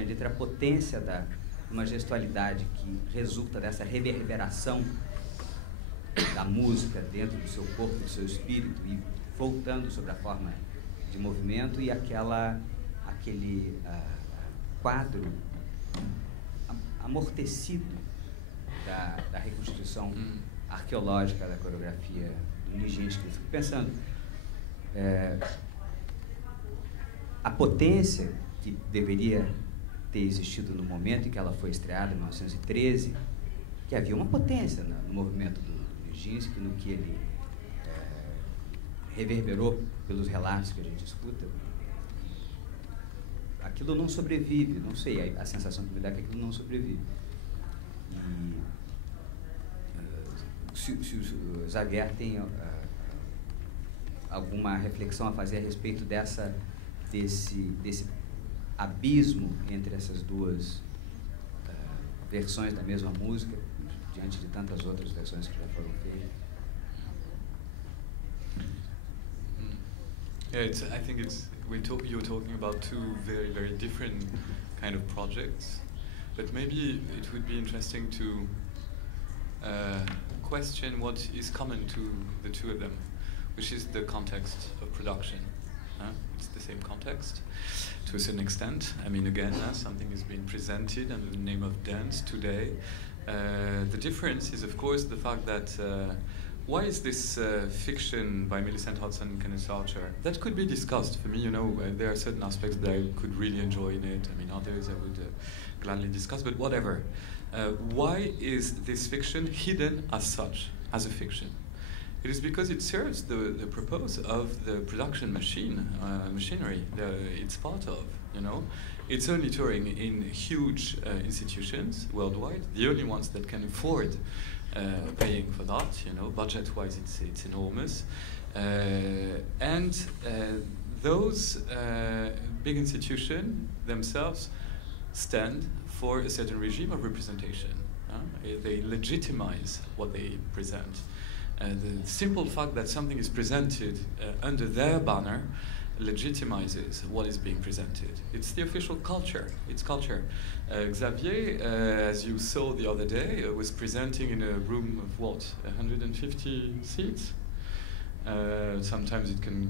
entre a potência de uma gestualidade que resulta dessa reverberação da música dentro do seu corpo, do seu espírito, e voltando sobre a forma de movimento, e aquele quadro amortecido da reconstituição arqueológica da coreografia do Nijinsky. Fico pensando, a potência que deveria ter existido no momento em que ela foi estreada, em 1913, que havia uma potência no movimento do Nijinsky, no que ele reverberou pelos relatos que a gente escuta. Aquilo não sobrevive, não sei, a sensação que me dá é que aquilo não sobrevive. E se o Xavier tem alguma reflexão a fazer a respeito desse abismo entre essas duas versões da mesma música, diante de tantas outras versões que já foram feitas? Yeah, I think you're talking about 2 very, very different kind of projects, but maybe it would be interesting to question what is common to the 2 of them, which is the context of production. It's the same context to a certain extent. I mean, again, something is being presented under the name of dance today. The difference is, of course, the fact that why is this fiction by Millicent Hodgson and Kenneth Archer? That could be discussed. For me, you know, there are certain aspects that I could really enjoy in it. I mean, others I would gladly discuss, but whatever. Why is this fiction hidden as such, as a fiction? It is because it serves the purpose of the production machinery it's part of, you know. It's only touring in huge institutions worldwide, the only ones that can afford paying for that, you know, budget-wise it's enormous. And those big institutions themselves stand for a certain regime of representation. They legitimize what they present. The simple fact that something is presented under their banner legitimizes what is being presented. It's the official culture. It's culture. Xavier, as you saw the other day, was presenting in a room of what, 150 seats? Sometimes it can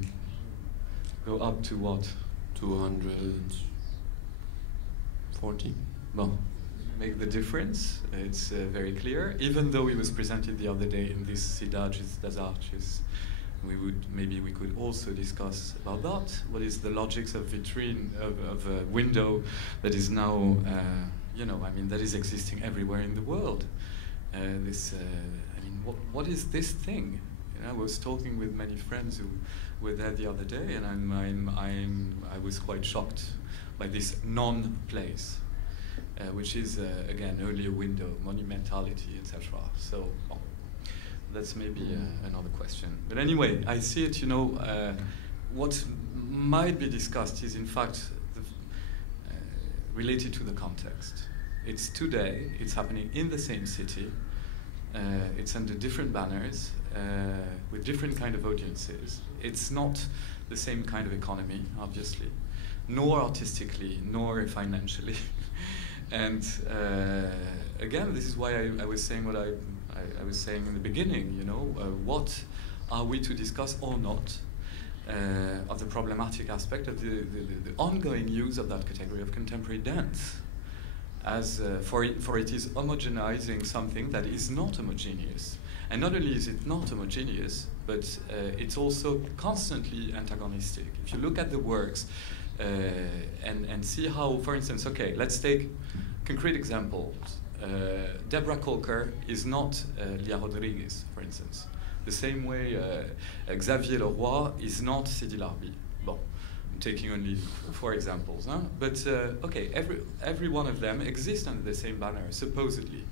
go up to what? 240. Well, make the difference. It's very clear. Even though he was presented the other day in this Cidades das Artes, maybe we could also discuss about that. What is the logics of vitrine, of a window that is now, that is existing everywhere in the world? What is this thing? I was talking with many friends who were there the other day, and I was quite shocked by this non-place, which is again only a window, monumentality, etc. So that's maybe another question. But anyway, I see it. What might be discussed is in fact related to the context. It's today. It's happening in the same city. It's under different banners, with different kind of audiences. It's not the same kind of economy, obviously, nor artistically, nor financially. And again, this is why I was saying what I was saying in the beginning. What are we to discuss or not of the problematic aspect of the ongoing use of that category of contemporary dance? As for it is homogenizing something that is not homogeneous. And not only is it not homogeneous, but it's also constantly antagonistic. If you look at the works and see how, for instance, okay, let's take concrete examples. Deborah Colker is not Lia Rodriguez, for instance. The same way Xavier Leroy is not Sidi Larbi. Bon. Taking only 4 examples, huh? But okay, every one of them exists under the same banner, supposedly.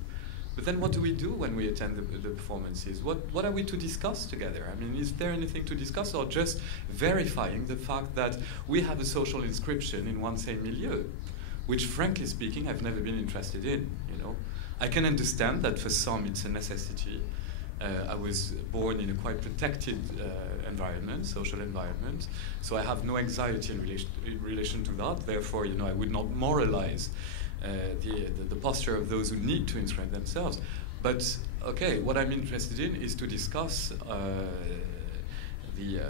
But then what do we do when we attend the performances? What are we to discuss together? I mean, is there anything to discuss, or just verifying the fact that we have a social inscription in one same milieu, which, frankly speaking, I've never been interested in, I can understand that for some it's a necessity. I was born in a quite protected environment, social environment, so I have no anxiety in relation to that. Therefore, I would not moralize the posture of those who need to inscribe themselves. But okay, what I'm interested in is to discuss the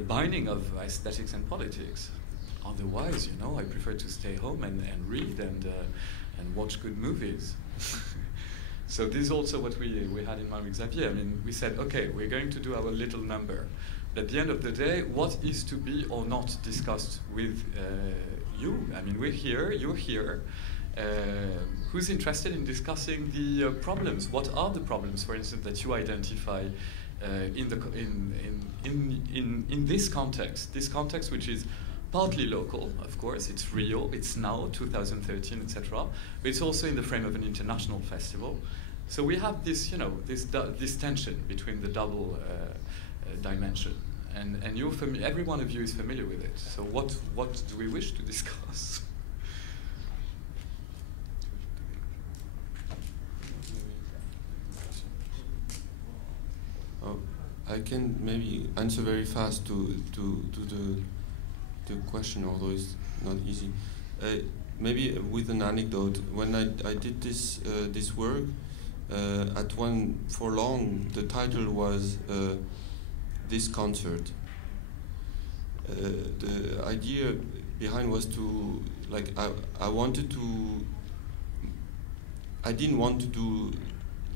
binding of aesthetics and politics. Otherwise, I prefer to stay home and read and watch good movies. So this is also what we had in mind with Xavier. I mean, we said, okay, we're going to do our little number. But at the end of the day, what is to be or not discussed with you? I mean, we're here, you're here. Who's interested in discussing the problems? What are the problems, for instance, that you identify in this context which is partly local, of course, it's Rio, it's now 2013, etc. But it's also in the frame of an international festival. So we have this, this tension between the double dimension, and every one of you is familiar with it. So what do we wish to discuss? I can maybe answer very fast to the question, although it's not easy. Maybe with an anecdote. When I did this work, for long the title was This Concert. The idea behind was to, I didn't want to do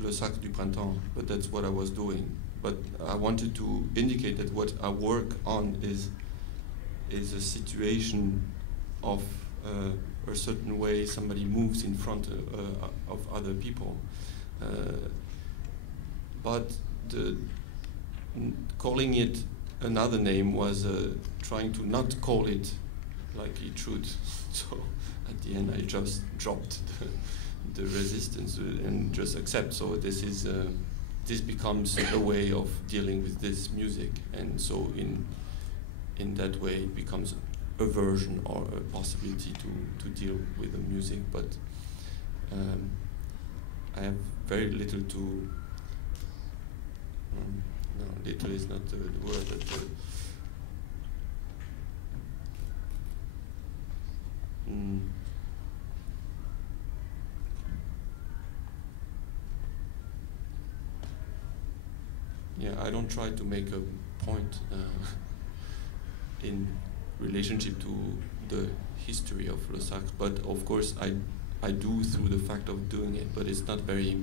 Le Sacre du Printemps, but that's what I was doing. But I wanted to indicate that what I work on is a situation of a certain way somebody moves in front of other people. But calling it another name was trying to not call it like it should. So at the end I just dropped the resistance and just accept. So this becomes a way of dealing with this music, and so in that way it becomes a version or a possibility to deal with the music. But I have very little to no, little is not the word, but yeah, I don't try to make a point in relationship to the history of Le Sacre, but of course I do through the fact of doing it, but it's not very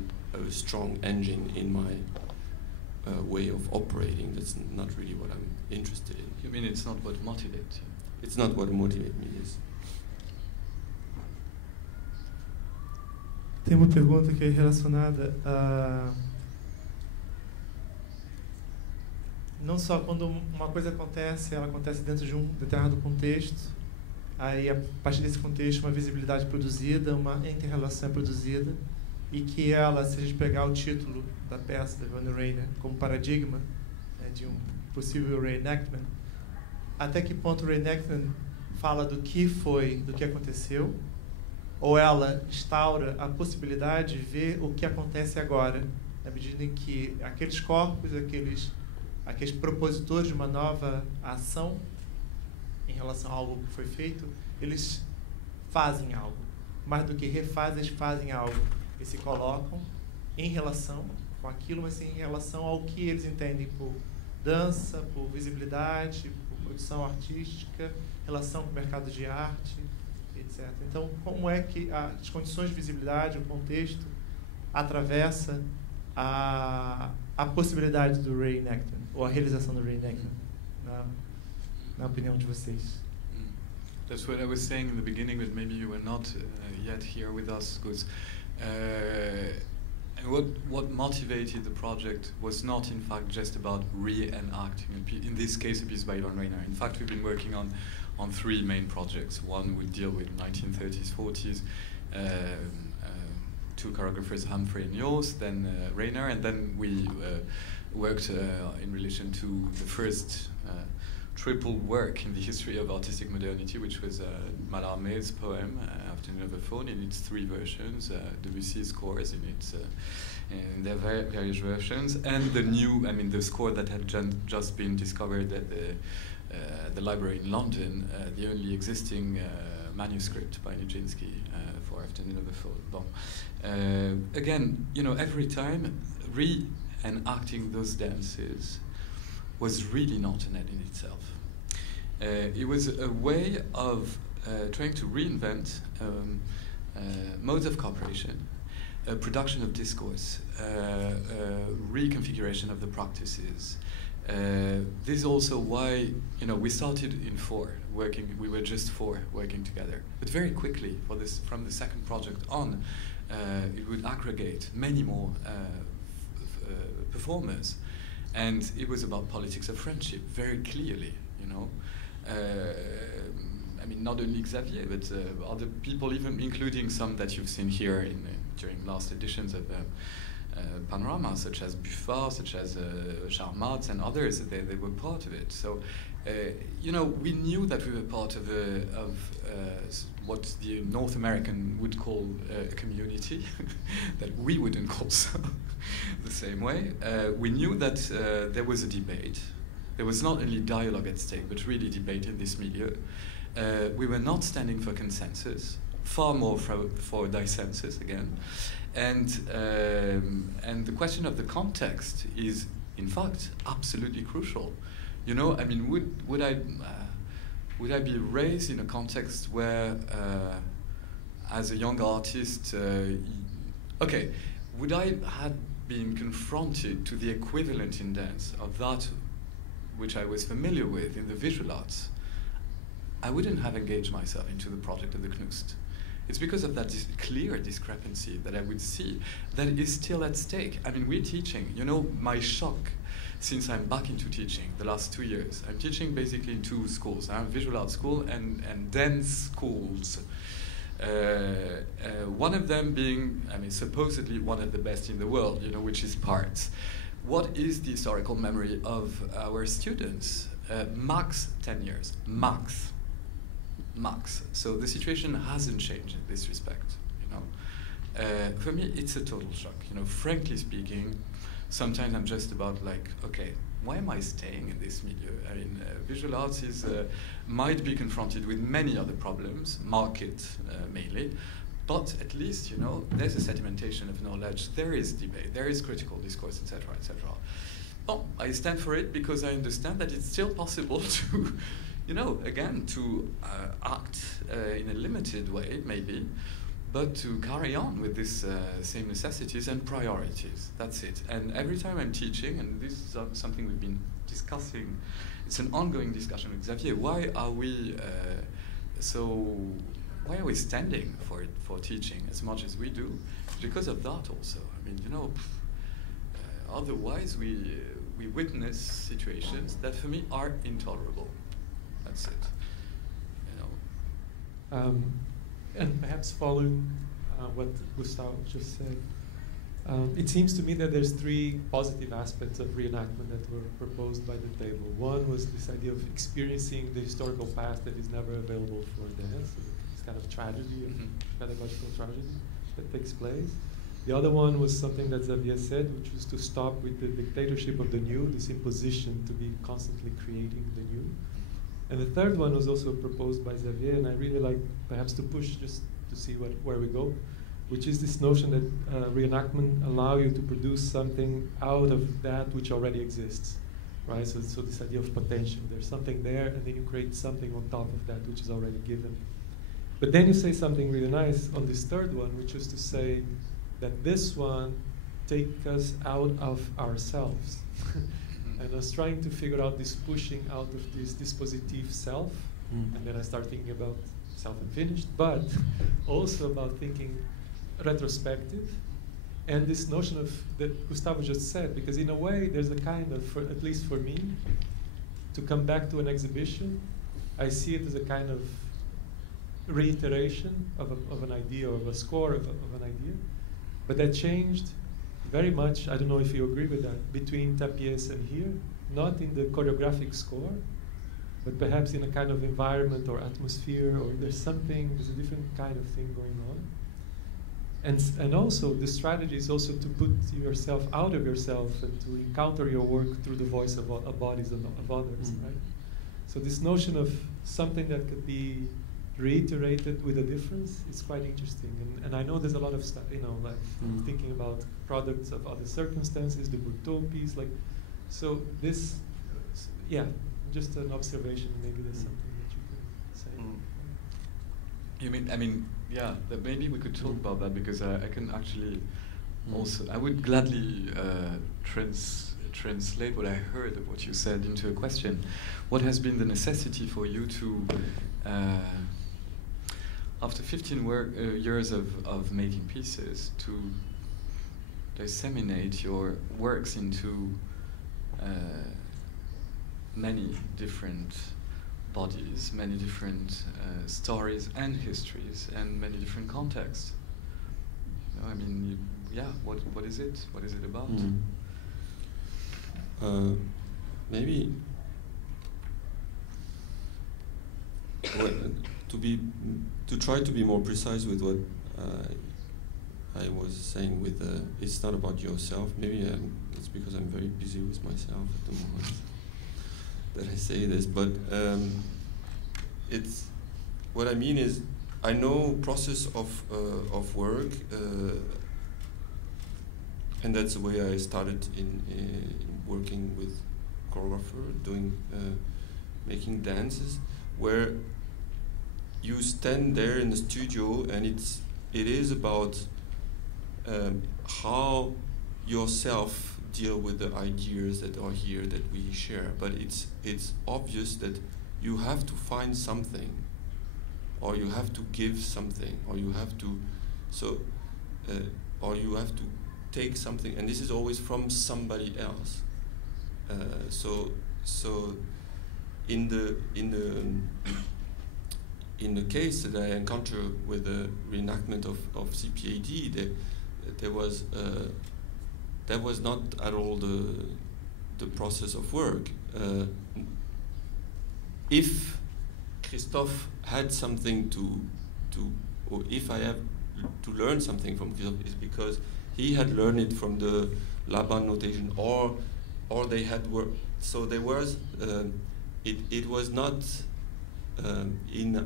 strong engine in my way of operating. That's not really what I'm interested in. You mean it's not what motivates you? It's not what motivates me, yes. Tem uma pergunta que é relacionada a... Não só quando uma coisa acontece, ela acontece dentro de um determinado contexto, aí a partir desse contexto uma visibilidade produzida, uma inter-relação produzida, e que ela, se a gente pegar o título da peça da Van Reiner como paradigma, né, de um possível reenactment, até que ponto o reenactment fala do que foi, do que aconteceu, ou ela instaura a possibilidade de ver o que acontece agora, na medida em que aqueles corpos, aqueles propositores de uma nova ação em relação a algo que foi feito, eles fazem algo. Mais do que refazem, eles fazem algo. Eles se colocam em relação com aquilo, mas em relação ao que eles entendem por dança, por visibilidade, por produção artística, relação com o mercado de arte, etc. Então, como é que as condições de visibilidade, o contexto, atravessa a possibilidade do reenactment, ou a realização do reenactment, na opinião de vocês? That's what I was saying in the beginning, but maybe you were not yet here with us, because what motivated the project was not, in fact, just about reenacting, in this case, a piece by Van Reiner. In fact, we've been working on three main projects. One would deal with 1930s, 40s, two choreographers, Humphrey and Yost, then Reiner, and then we worked in relation to the first triple work in the history of artistic modernity, which was Mallarmé's poem, Afternoon of a Faun, in its three versions, Debussy's scores in their various versions, and the new, the score that had just been discovered at the library in London, the only existing manuscript by Nijinsky for Afternoon of a Faun. Bon. Again, every time reenacting those dances was really not an end in itself. It was a way of trying to reinvent modes of cooperation, production of discourse, reconfiguration of the practices. This is also why we started in four working. We were just four working together, but very quickly from the second project on, it would aggregate many more performers. And it was about politics of friendship, very clearly, not only Xavier, but other people, even including some that you've seen here during last editions of Panorama, such as Buffard, such as Charmat, and others. They were part of it. So, we knew that we were part of what the North American would call a community, that we wouldn't call so the same way. We knew that there was a debate. There was not only dialogue at stake, but really debate in this milieu. We were not standing for consensus, far more for dissensus again. And the question of the context is, in fact, absolutely crucial. Would I be raised in a context where, as a young artist, would I have been confronted to the equivalent in dance of that which I was familiar with in the visual arts, I wouldn't have engaged myself into the project of the Knust. It's because of that clear discrepancy that I would see that is still at stake. We're teaching. My shock since I'm back into teaching the last 2 years. I'm teaching basically in two schools, visual arts school and dance schools. One of them being, supposedly one of the best in the world, which is Parts. What is the historical memory of our students? Max 10 years, max. So the situation hasn't changed in this respect. For me, it's a total shock. Frankly speaking, sometimes I'm just about like, okay, why am I staying in this milieu? I mean, visual arts might be confronted with many other problems, market mainly, but at least, you know, there's a sedimentation of knowledge, there is debate, there is critical discourse, etc., etc. Well, I stand for it because I understand that it's still possible to, you know, again, to act in a limited way, maybe, but to carry on with these same necessities and priorities. That's it. And every time I'm teaching, and this is something we've been discussing, it's an ongoing discussion with Xavier. Why are we standing for teaching as much as we do? It's because of that also. I mean, you know, otherwise we witness situations that for me are intolerable. That's it. You know. And perhaps following what Gustavo just said, it seems to me that there's three positive aspects of reenactment that were proposed by the table. One was this idea of experiencing the historical past that is never available for dance. It's kind of tragedy, pedagogical tragedy that takes place. The other one was something that Xavier said, which was to stop with the dictatorship of the new, this imposition to be constantly creating the new. And the third one was also proposed by Xavier, and I really like perhaps to push just to see where we go, which is this notion that reenactment allow you to produce something out of that which already exists, right? So this idea of potential, there's something there, and then you create something on top of that which is already given. But then you say something really nice on this third one, which is to say that this one takes us out of ourselves. And I was trying to figure out this pushing out of this dispositive self, and then I start thinking about self-unfinished, but also about thinking retrospective, and this notion of that Gustavo just said, because in a way there's a kind of, at least for me, to come back to an exhibition, I see it as a kind of reiteration of an idea, or of a score of an idea, but that changed very much, I don't know if you agree with that, between Tapies and here, not in the choreographic score, but perhaps in a kind of environment or atmosphere, or there's a different kind of thing going on. And also, the strategy is also to put yourself out of yourself and to encounter your work through the voice of bodies of others, right? So this notion of something that could be reiterated with a difference is quite interesting, and I know there's a lot of stuff, you know, like thinking about products of other circumstances, the Bourteau piece, like, so this, yeah, just an observation. Maybe there's something that you could say. You mean, I mean, yeah, that maybe we could talk about that, because I can actually also, I would gladly translate what I heard of what you said into a question. What has been the necessity for you to after 15 years of making pieces, to disseminate your works into many different bodies, many different stories and histories, and many different contexts? You know, I mean, yeah, what is it? What is it about? Maybe to try to be more precise with what I was saying with it's not about yourself. Maybe it's because I'm very busy with myself at the moment that I say this, but it's what I mean is I know process of work, and that's the way I started in working with choreographer, doing making dances, where you stand there in the studio, and it is about how yourself deal with the ideas that are here that we share. But it's obvious that you have to find something, or you have to give something, or you have to or you have to take something, and this is always from somebody else. So in the case that I encountered with the reenactment of CPAD, that was not at all the process of work. If Christophe had something or if I have to learn something from Christophe, it's because he had learned it from the Laban notation, or they had worked. So there was it was not in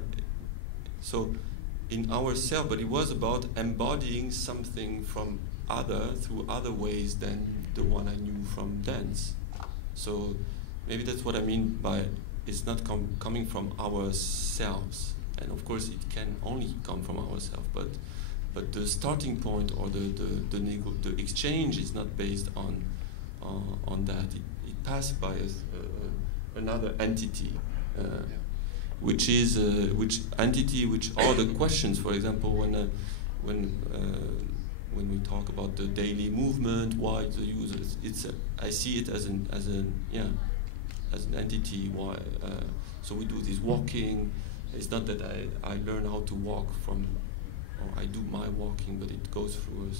ourselves, but it was about embodying something from through other ways than the one I knew from dance. So maybe that's what I mean by it's not coming from ourselves, and of course it can only come from ourselves. But the starting point or the exchange is not based on that. It passed by another entity, which are the questions. For example, when we talk about the daily movement, why the users, I see it as an entity. Why? So we do this walking. It's not that I learn how to walk from, or I do my walking, but it goes through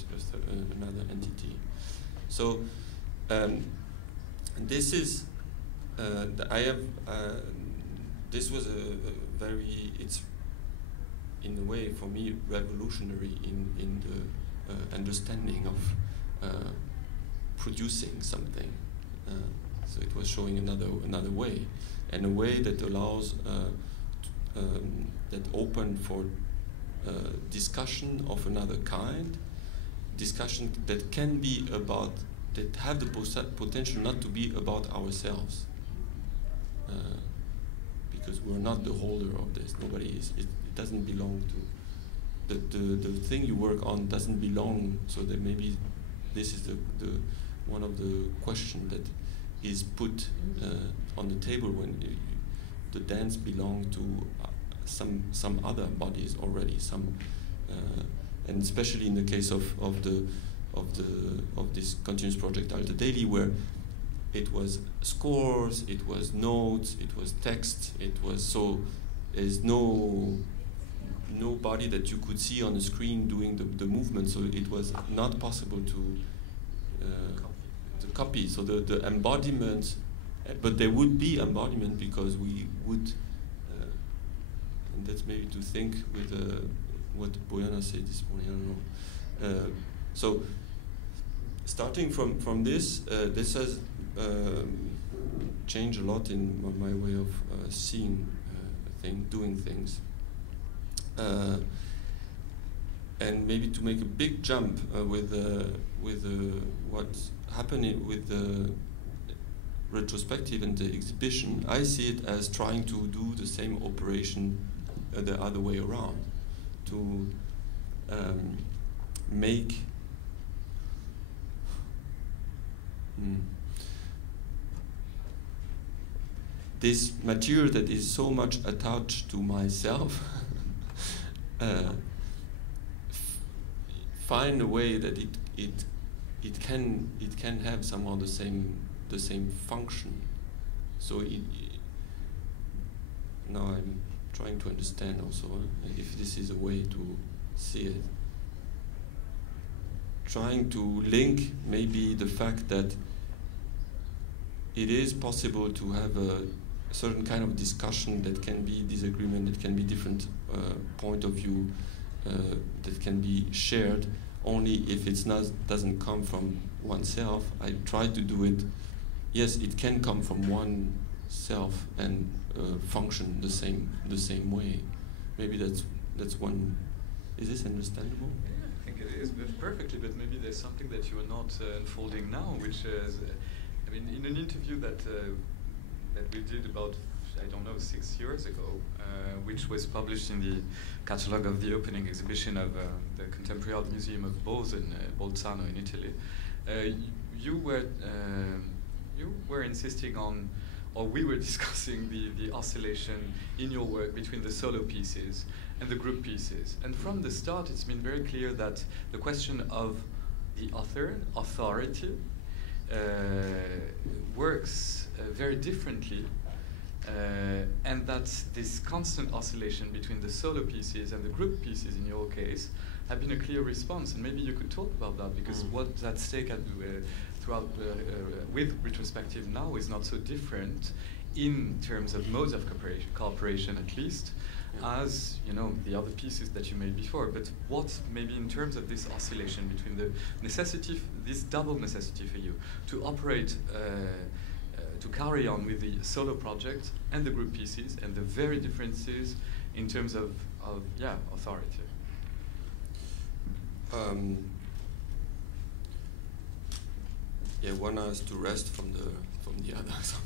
another entity. So this is this was a very, it's in a way for me revolutionary in the understanding of producing something. So it was showing another way, and a way that allows that open for discussion of another kind, discussion that can be about, that have the potential not to be about ourselves, because we're not the holder of this. Nobody is. It doesn't belong to. The thing you work on doesn't belong. So that maybe this is the one of the questions that is put on the table when the dance belong to some other bodies already. And especially in the case of this continuous project Alter Daily, where it was scores, it was notes, it was text, it was so there's nobody that you could see on the screen doing the movement, so it was not possible to copy. So the embodiment, but there would be embodiment because we would, and that's maybe to think with what Bojana said this morning, I don't know. So starting from this, this has changed a lot in my way of seeing doing things. And maybe to make a big jump with what's happening with the retrospective and the exhibition, I see it as trying to do the same operation the other way around, to make this material that is so much attached to myself find a way that it can have somehow the same function. So now I'm trying to understand also if this is a way to see it. Trying to link maybe the fact that it is possible to have a certain kind of discussion that can be disagreement, that can be different point of view, that can be shared only if it doesn't come from oneself. I try to do it. Yes, it can come from one self and function the same way. Maybe that's one. Is this understandable? Yeah, I think it is perfectly. But maybe there's something that you are not unfolding now, which is, I mean, in an interview that we did about, I don't know, 6 years ago, which was published in the catalogue of the opening exhibition of the Contemporary Art Museum of Bolzano in Italy. You were insisting on, or we were discussing the oscillation in your work between the solo pieces and the group pieces. And from the start, it's been very clear that the question of the authority, works very differently, and that this constant oscillation between the solo pieces and the group pieces in your case have been a clear response. And maybe you could talk about that, because what's at stake throughout with retrospective now is not so different in terms of modes of cooperation at least, as, you know, the other pieces that you made before, but what maybe in terms of this oscillation between the necessity, this double necessity for you to operate, to carry on with the solo project and the group pieces, and the very differences in terms of authority. Yeah, one has to rest from the other. So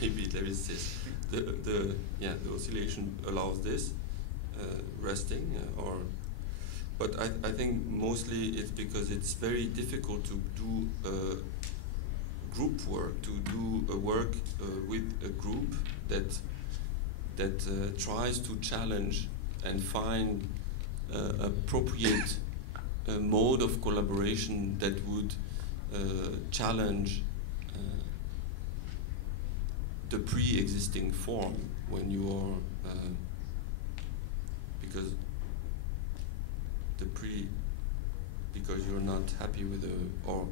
maybe there is this. The oscillation allows this resting, but I think mostly it's because it's very difficult to do group work, to do a work with a group that tries to challenge and find appropriate mode of collaboration that would challenge the pre-existing form when you are because you're not happy with or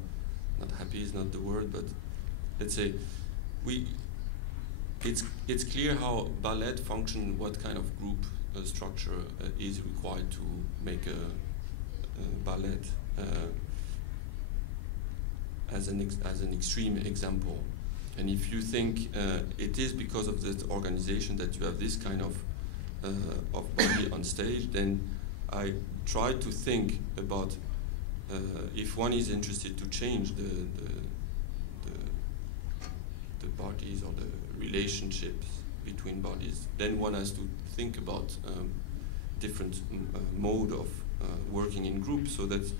not happy is not the word, but let's say it's clear how ballet function, what kind of group structure is required to make a ballet as an extreme example. And if you think it is because of that organization that you have this kind of body on stage, then I try to think about if one is interested to change the bodies or the relationships between bodies, then one has to think about different mode of working in groups. So that's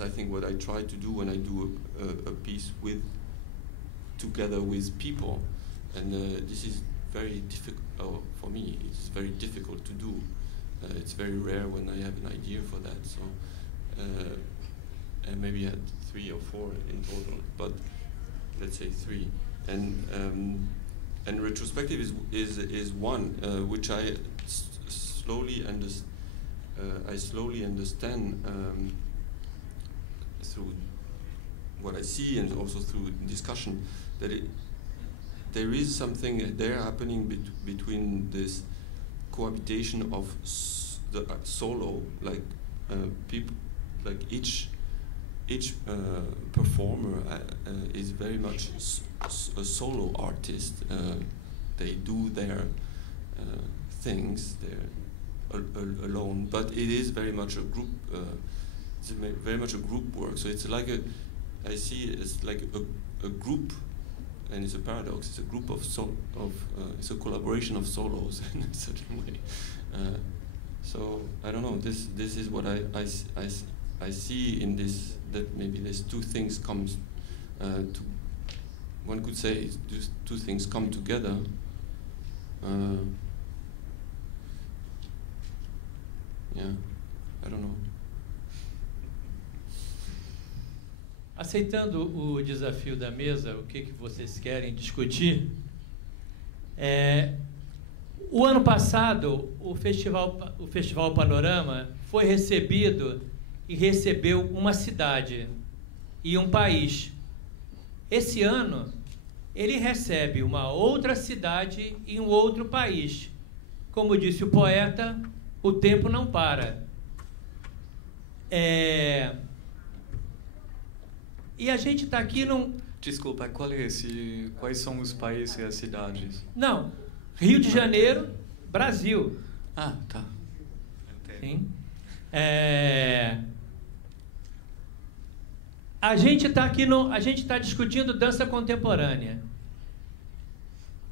I think what I try to do when I do a piece together with people, and this is very difficult for me. It's very difficult to do. It's very rare when I have an idea for that. So and maybe I had 3 or 4 in total, but let's say 3. And retrospective is one which I slowly understand through what I see and also through discussion, that there is something there happening between this cohabitation of the solo, like people, like each performer is very much a solo artist. They do their things, they're alone, but it is very much a group. It's very much a group work. So it's like I see it as like a group, and it's a paradox. It's a group of it's a collaboration of solos in a certain way. So I don't know. This is what I see in this. That maybe these two things comes to. One could say these two things come together. Yeah, I don't know. Aceitando o desafio da mesa, o que vocês querem discutir? O ano passado, o Festival Panorama foi recebido e recebeu uma cidade e um país. Esse ano, ele recebe uma outra cidade e um outro país. Como disse o poeta, o tempo não para. E a gente está aqui num... Desculpa, quais são os países e as cidades? Não, Rio de Janeiro, Brasil. Ah, tá. Sim. A gente está aqui a gente está discutindo dança contemporânea.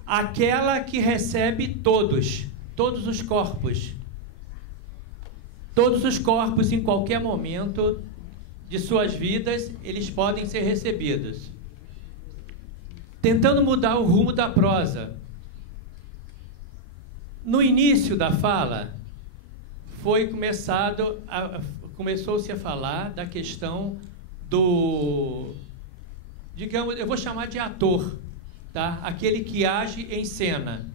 Aquela que recebe todos os corpos. Todos os corpos, em qualquer momento de suas vidas, eles podem ser recebidos. Tentando mudar o rumo da prosa. No início da fala, começou-se a falar da questão do, digamos, eu vou chamar de ator, tá? Aquele que age em cena.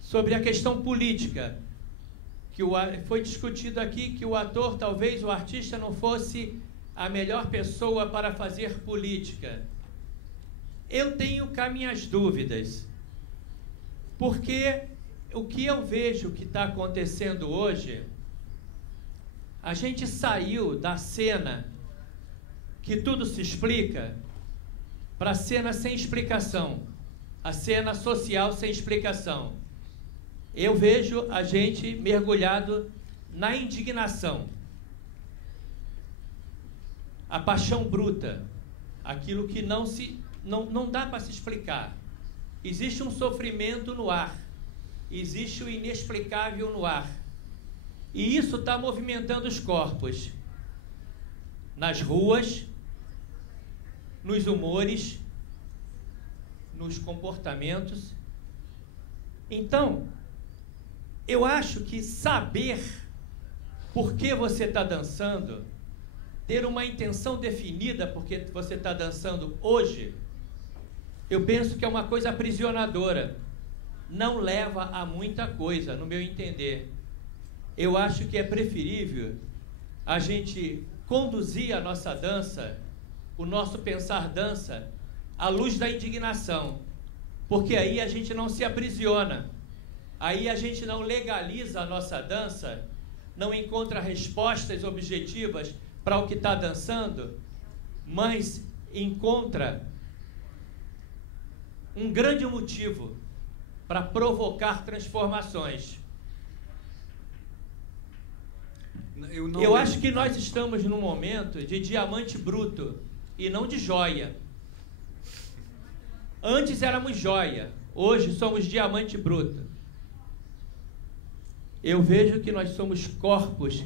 Sobre a questão política, que foi discutido aqui que o ator, talvez o artista não fosse a melhor pessoa para fazer política. Eu tenho cá minhas dúvidas. Porque o que eu vejo que está acontecendo hoje, a gente saiu da cena que tudo se explica para a cena sem explicação, a cena social sem explicação. Eu vejo a gente mergulhado na indignação, a paixão bruta, aquilo que não dá para se explicar. Existe um sofrimento no ar, existe o inexplicável no ar. E isso está movimentando os corpos, nas ruas, nos humores, nos comportamentos. Então, eu acho que saber por que você está dançando, ter uma intenção definida porque você está dançando hoje, eu penso que é uma coisa aprisionadora. Não leva a muita coisa, no meu entender. Eu acho que é preferível a gente conduzir a nossa dança, o nosso pensar dança, à luz da indignação. Porque aí a gente não se aprisiona. Aí a gente não legaliza a nossa dança, não encontra respostas objetivas para o que está dançando, mas encontra um grande motivo para provocar transformações. Eu acho que nós estamos num momento de diamante bruto e não de joia. Antes éramos joia, hoje somos diamante bruto. Eu vejo que nós somos corpos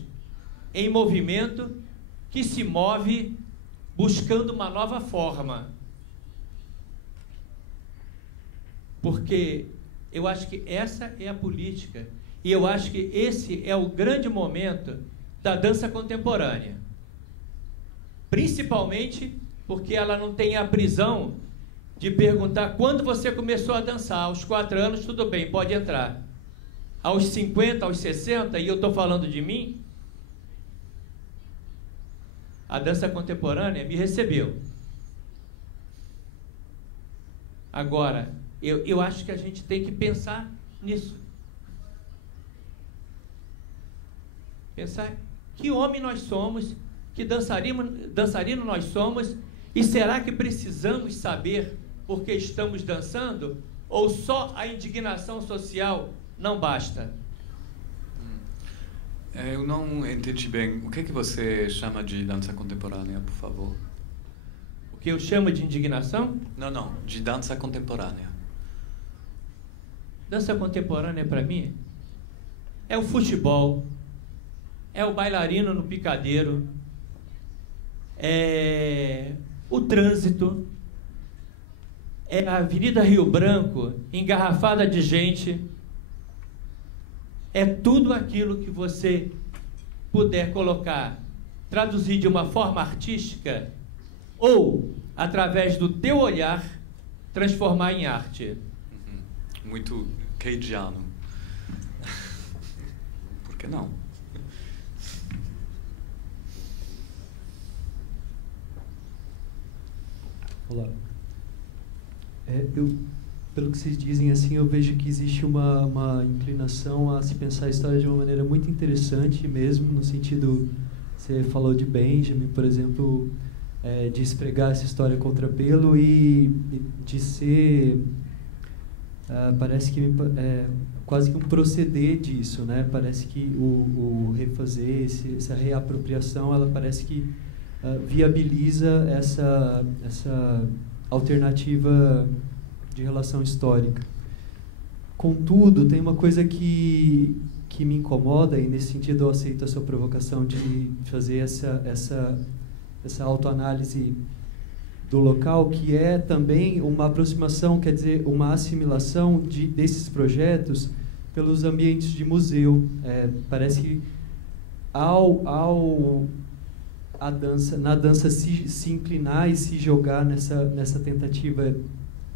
em movimento que se move buscando uma nova forma. Porque eu acho que essa é a política e eu acho que esse é o grande momento da dança contemporânea. Principalmente porque ela não tem a prisão de perguntar quando você começou a dançar. Aos 4 anos, tudo bem, pode entrar. Aos 50, aos 60, e eu estou falando de mim, a dança contemporânea me recebeu. Agora, eu acho que a gente tem que pensar nisso. Pensar que homem nós somos, que dançarino nós somos, e será que precisamos saber por que estamos dançando? Ou só a indignação social não basta? Eu não entendi bem. O que é que você chama de dança contemporânea, por favor? O que eu chamo de indignação? Não, de dança contemporânea. Dança contemporânea, para mim, é o futebol, é o bailarino no picadeiro, é o trânsito, é a Avenida Rio Branco engarrafada de gente, é tudo aquilo que você puder colocar, traduzir de uma forma artística ou, através do teu olhar, transformar em arte. Muito cageiano. Por que não? Olá. Pelo que vocês dizem, assim, eu vejo que existe uma inclinação a se pensar a história de uma maneira muito interessante mesmo, no sentido, você falou de Benjamin, por exemplo, de esfregar essa história contra pelo e de ser, parece que quase que um proceder disso, né? Parece que o refazer, essa reapropriação, ela parece que viabiliza essa alternativa de relação histórica. Contudo, tem uma coisa que me incomoda, e nesse sentido eu aceito a sua provocação de fazer essa autoanálise do local, que é também uma aproximação, quer dizer, uma assimilação desses projetos pelos ambientes de museu. Parece que na dança se inclinar e se jogar nessa tentativa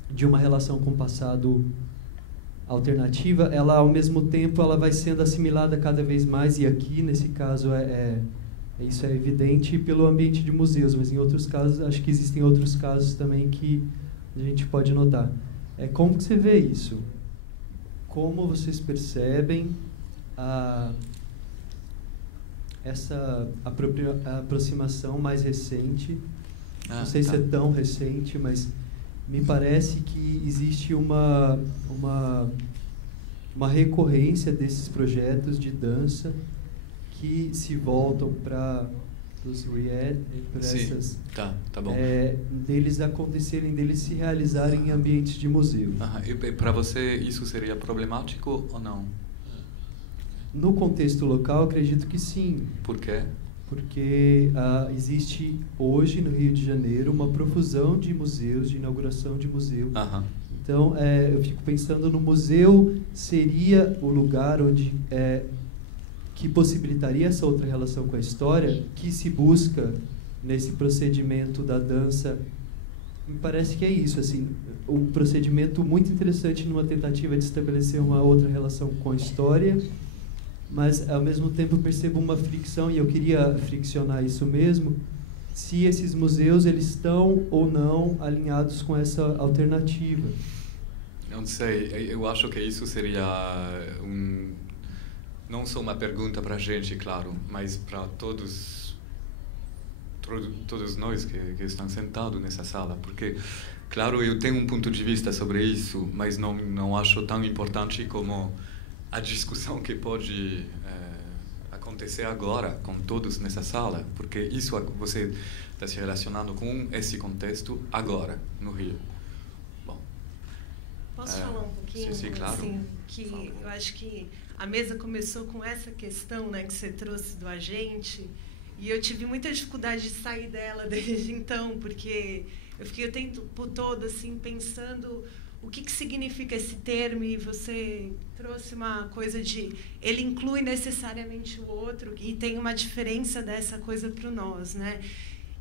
de uma relação com o passado alternativa, ela ao mesmo tempo ela vai sendo assimilada cada vez mais, e aqui nesse caso isso é evidente pelo ambiente de museus, mas em outros casos, acho que existem outros casos também que a gente pode notar. Como que você vê isso? como vocês percebem essa aproximação mais recente. Não sei se é tão recente, mas me parece que existe uma recorrência desses projetos de dança que se voltam para essas tá bom. Deles acontecerem, deles se realizarem em ambientes de museu. E para você isso seria problemático ou não? No contexto local, acredito que sim. Por quê? Porque existe hoje no Rio de Janeiro uma profusão de museus, de inauguração de museu. Então, eu fico pensando no museu seria o lugar onde que possibilitaria essa outra relação com a história que se busca nesse procedimento da dança. Me parece que é isso, assim, um procedimento muito interessante numa tentativa de estabelecer uma outra relação com a história, mas ao mesmo tempo eu percebo uma fricção, e eu queria friccionar isso mesmo, se esses museus eles estão ou não alinhados com essa alternativa. Não sei, eu acho que isso seria não só uma pergunta para a gente, claro, mas para todos nós que estão sentados nessa sala, porque, claro, eu tenho um ponto de vista sobre isso, mas não acho tão importante como a discussão que pode acontecer agora com todos nessa sala, porque isso você está se relacionando com esse contexto agora, no Rio. Bom. Posso falar um pouquinho? Sim, claro. Assim, que eu acho que a mesa começou com essa questão, né, que você trouxe do agente, e eu tive muita dificuldade de sair dela desde então, porque eu fiquei o tempo todo assim, pensando o que significa esse termo, e você trouxe uma coisa de ele inclui necessariamente o outro, e tem uma diferença dessa coisa para o nós, né?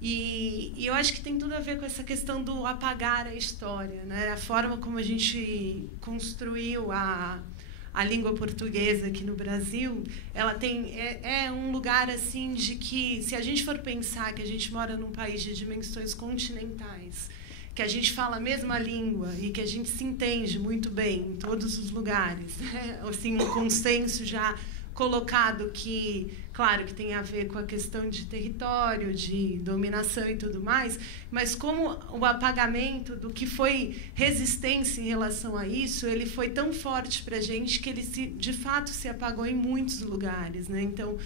E eu acho que tem tudo a ver com essa questão do apagar a história, né? A forma como a gente construiu a língua portuguesa aqui no Brasil, ela tem um lugar assim de que, se a gente for pensar que a gente mora num país de dimensões continentais, que a gente fala a mesma língua e que a gente se entende muito bem em todos os lugares, né? Assim, um consenso já colocado que, claro, que tem a ver com a questão de território, de dominação e tudo mais, mas como o apagamento do que foi resistência em relação a isso, ele foi tão forte para a gente que ele de fato se apagou em muitos lugares, né? Então,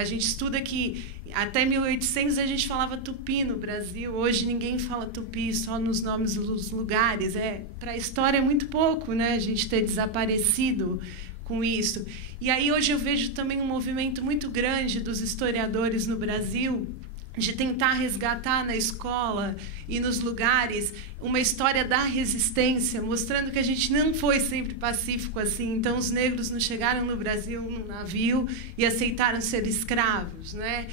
a gente estuda que até 1800 a gente falava tupi no Brasil, hoje ninguém fala tupi, só nos nomes dos lugares. Para a história é muito pouco, né, a gente ter desaparecido com isso. E aí hoje eu vejo também um movimento muito grande dos historiadores no Brasil de tentar resgatar na escola e nos lugares uma história da resistência, mostrando que a gente não foi sempre pacífico assim. Então, os negros não chegaram no Brasil num navio e aceitaram ser escravos, né?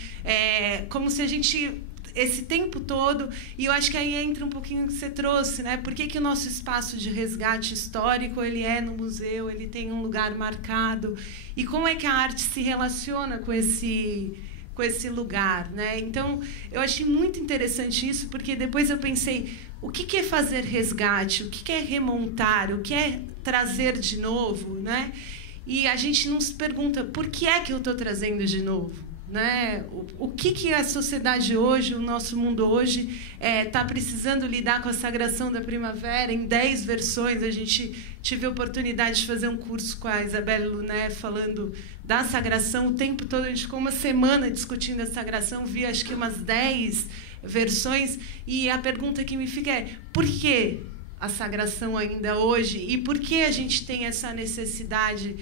Como se a gente, esse tempo todo, e eu acho que aí entra um pouquinho o que você trouxe, né? Por que o nosso espaço de resgate histórico ele é no museu, ele tem um lugar marcado, e como é que a arte se relaciona com esse lugar, né? Então, eu achei muito interessante isso, porque depois eu pensei, o que é fazer resgate? O que é remontar? O que é trazer de novo, né? E a gente não se pergunta, por que é que eu estou trazendo de novo? Né? O que a sociedade hoje, o nosso mundo hoje, está precisando lidar com a sagração da primavera em 10 versões. A gente tive a oportunidade de fazer um curso com a Isabelle Luné falando da sagração o tempo todo. A gente ficou uma semana discutindo a sagração, vi acho que umas 10 versões, e a pergunta que me fica é, por que a sagração ainda hoje, e por que a gente tem essa necessidade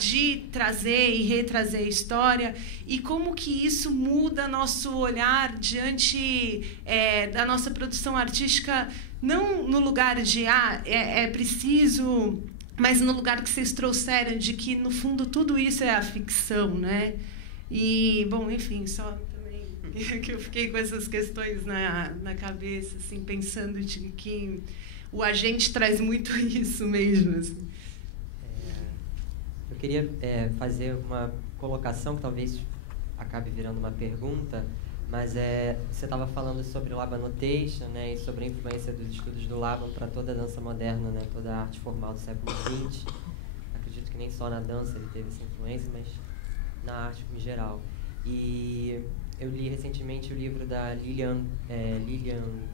de trazer e retrazer a história, e como que isso muda nosso olhar diante da nossa produção artística, não no lugar de é preciso, mas no lugar que vocês trouxeram, de que no fundo tudo isso é a ficção, né? E, bom, enfim, só também que eu fiquei com essas questões na cabeça, assim, pensando de que o agente traz muito isso mesmo, assim. Eu queria fazer uma colocação que talvez acabe virando uma pergunta. Mas você estava falando sobre o Laban Notation, né, e sobre a influência dos estudos do Laban para toda a dança moderna, né, toda a arte formal do século XX. Acredito que nem só na dança ele teve essa influência, mas na arte em geral. E eu li recentemente o livro da Lilian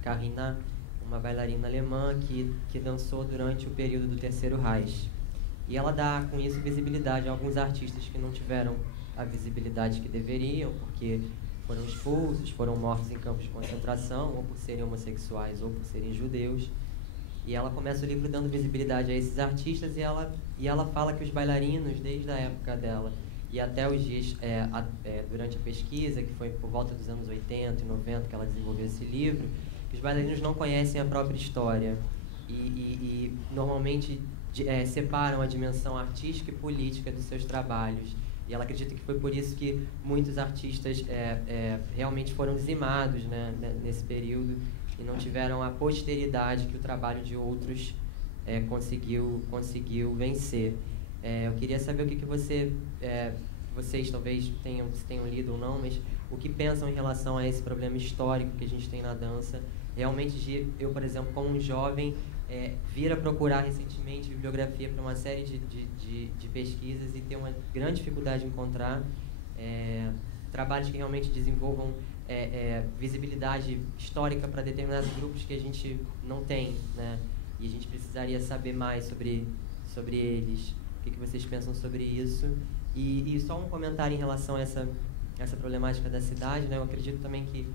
Carina, uma bailarina alemã que dançou durante o período do Terceiro Reich. E ela dá, com isso, visibilidade a alguns artistas que não tiveram a visibilidade que deveriam, porque foram expulsos, foram mortos em campos de concentração, ou por serem homossexuais, ou por serem judeus. E ela começa o livro dando visibilidade a esses artistas, e ela fala que os bailarinos, desde a época dela e até os dias, durante a pesquisa, que foi por volta dos anos 80 e 90 que ela desenvolveu esse livro, que os bailarinos não conhecem a própria história e normalmente separam a dimensão artística e política dos seus trabalhos. E ela acredita que foi por isso que muitos artistas realmente foram dizimados, né, nesse período e não tiveram a posteridade que o trabalho de outros conseguiu vencer. Eu queria saber o que vocês talvez tenham lido ou não, mas o que pensam em relação a esse problema histórico que a gente tem na dança. Realmente, eu, por exemplo, como um jovem, vir a procurar recentemente bibliografia para uma série de pesquisas e ter uma grande dificuldade de encontrar trabalhos que realmente desenvolvam visibilidade histórica para determinados grupos que a gente não tem, né? E a gente precisaria saber mais sobre eles. O que vocês pensam sobre isso? E só um comentário em relação a essa problemática da cidade, né? Eu acredito também que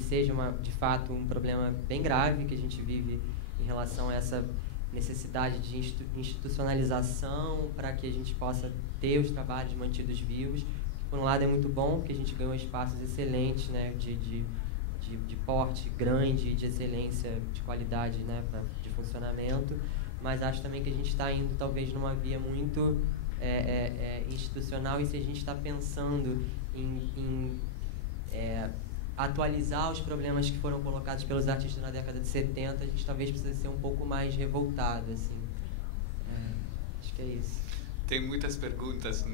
seja de fato um problema bem grave que a gente vive em relação a essa necessidade de institucionalização para que a gente possa ter os trabalhos mantidos vivos. Por um lado é muito bom, porque a gente ganhou espaços excelentes, né, de porte grande, de excelência, de qualidade, né, de funcionamento, mas acho também que a gente está indo talvez numa via muito institucional, e se a gente está pensando em atualizar os problemas que foram colocados pelos artistas na década de 70, a gente talvez precise ser um pouco mais revoltado, assim. Acho que é isso. Tem muitas perguntas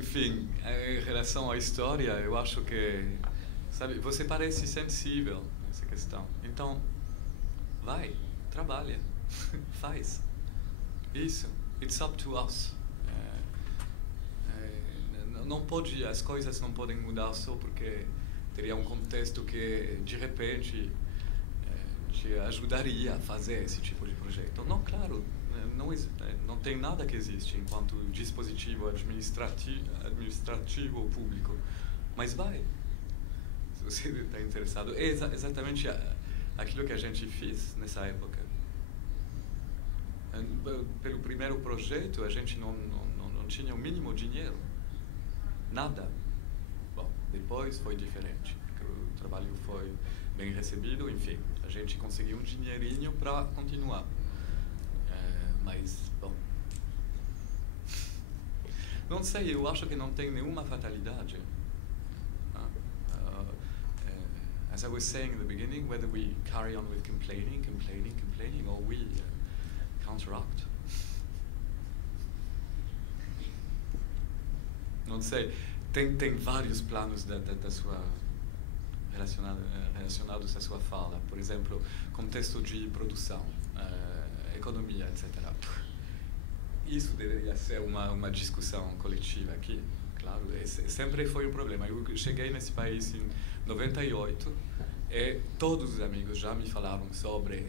enfim, em relação à história, eu acho que, sabe, você parece sensível nessa questão. Então, vai, trabalha, faz. Isso, it's up to us. As coisas não podem mudar só porque teria um contexto que, de repente, te ajudaria a fazer esse tipo de projeto. Não, claro, não tem nada que existe enquanto dispositivo administrativo ou público. Mas vai, se você está interessado. É exatamente aquilo que a gente fez nessa época. Pelo primeiro projeto, a gente não tinha o mínimo dinheiro. Nada. Bom, depois foi diferente. O trabalho foi bem recebido, enfim. A gente conseguiu um dinheirinho para continuar. Mas, bom... Não sei, eu acho que não tem nenhuma fatalidade. As I was saying in the beginning, whether we carry on with complaining, or we counteract. Não sei, tem vários planos da sua relacionados à sua fala. Por exemplo, contexto de produção, economia, etc. Isso deveria ser uma discussão coletiva aqui. Claro, sempre foi um problema. Eu cheguei nesse país em 98 e todos os amigos já me falavam sobre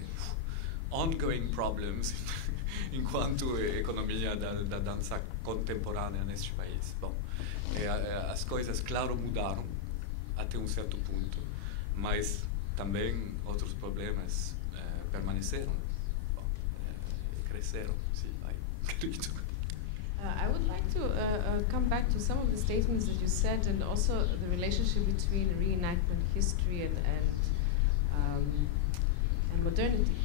ongoing problems enquanto economia da dança contemporânea neste país. Bom, as coisas, claro, mudaram até um certo ponto, mas também outros problemas permaneceram. Bom, cresceram, sim, vai, acredito. I would like to come back to some of the statements that you said, and also the relationship between reenactment history and modernity.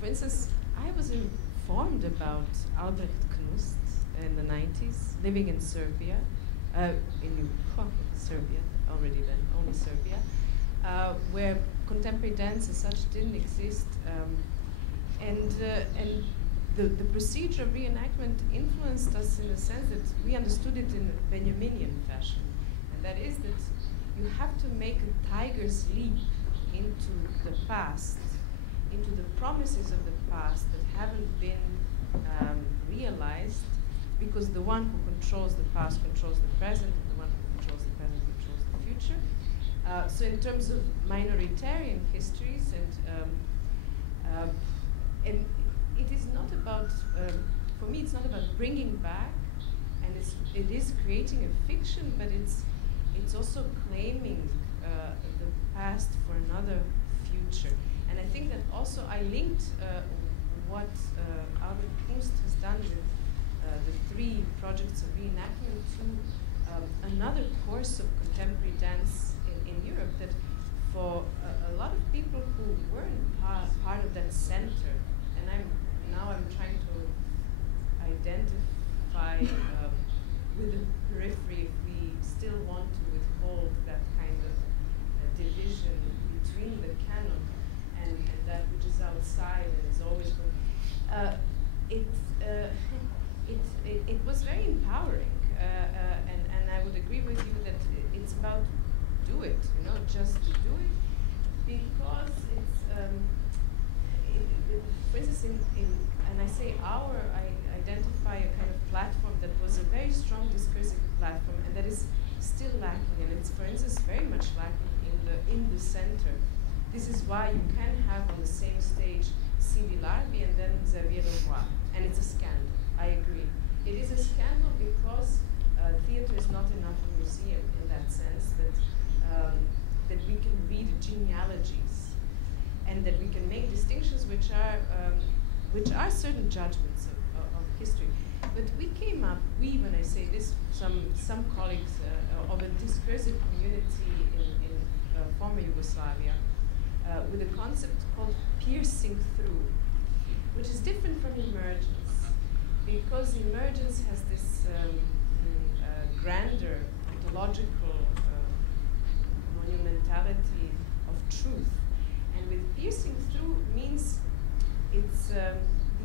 For instance, I was informed about Albrecht Knust in the 90s, living in Serbia, in Serbia, already then, only Serbia, where contemporary dance as such didn't exist. And the procedure of reenactment influenced us in the sense that we understood it in a Benjaminian fashion. And that is that you have to make a tiger's leap into the past, into the promises of the past that haven't been realized, because the one who controls the past controls the present, and the one who controls the present controls the future. So in terms of minoritarian histories, and it is not about, for me, it's not about bringing back, and it is creating a fiction, but it's also claiming the past for another future. And I think that also I linked what Albert Kunst has done with the 3 projects of reenactment to another course of contemporary dance in Europe, that for a lot of people who weren't part of that center, and I'm trying to identify with the periphery if we still want to withhold that kind of division between the canon and that which is outside and is always it was very empowering, and I would agree with you that it's about do it, just to do it, because it's for instance, and I say I identify a kind of platform that was a very strong discursive platform, and that is still lacking, and it's, for instance, very much lacking in the center. This is why you can have on the same stage Cindy Larbi and then Xavier, and it's a scandal. I agree. It is a scandal because theater is not enough a museum in that sense, that we can read genealogies and that we can make distinctions which are certain judgments of history. But we came up, when I say this, some colleagues of a discursive community in former Yugoslavia, with a concept called piercing through, which is different from emergence, because emergence has this grander, ontological monumentality of truth. And with piercing through means it's the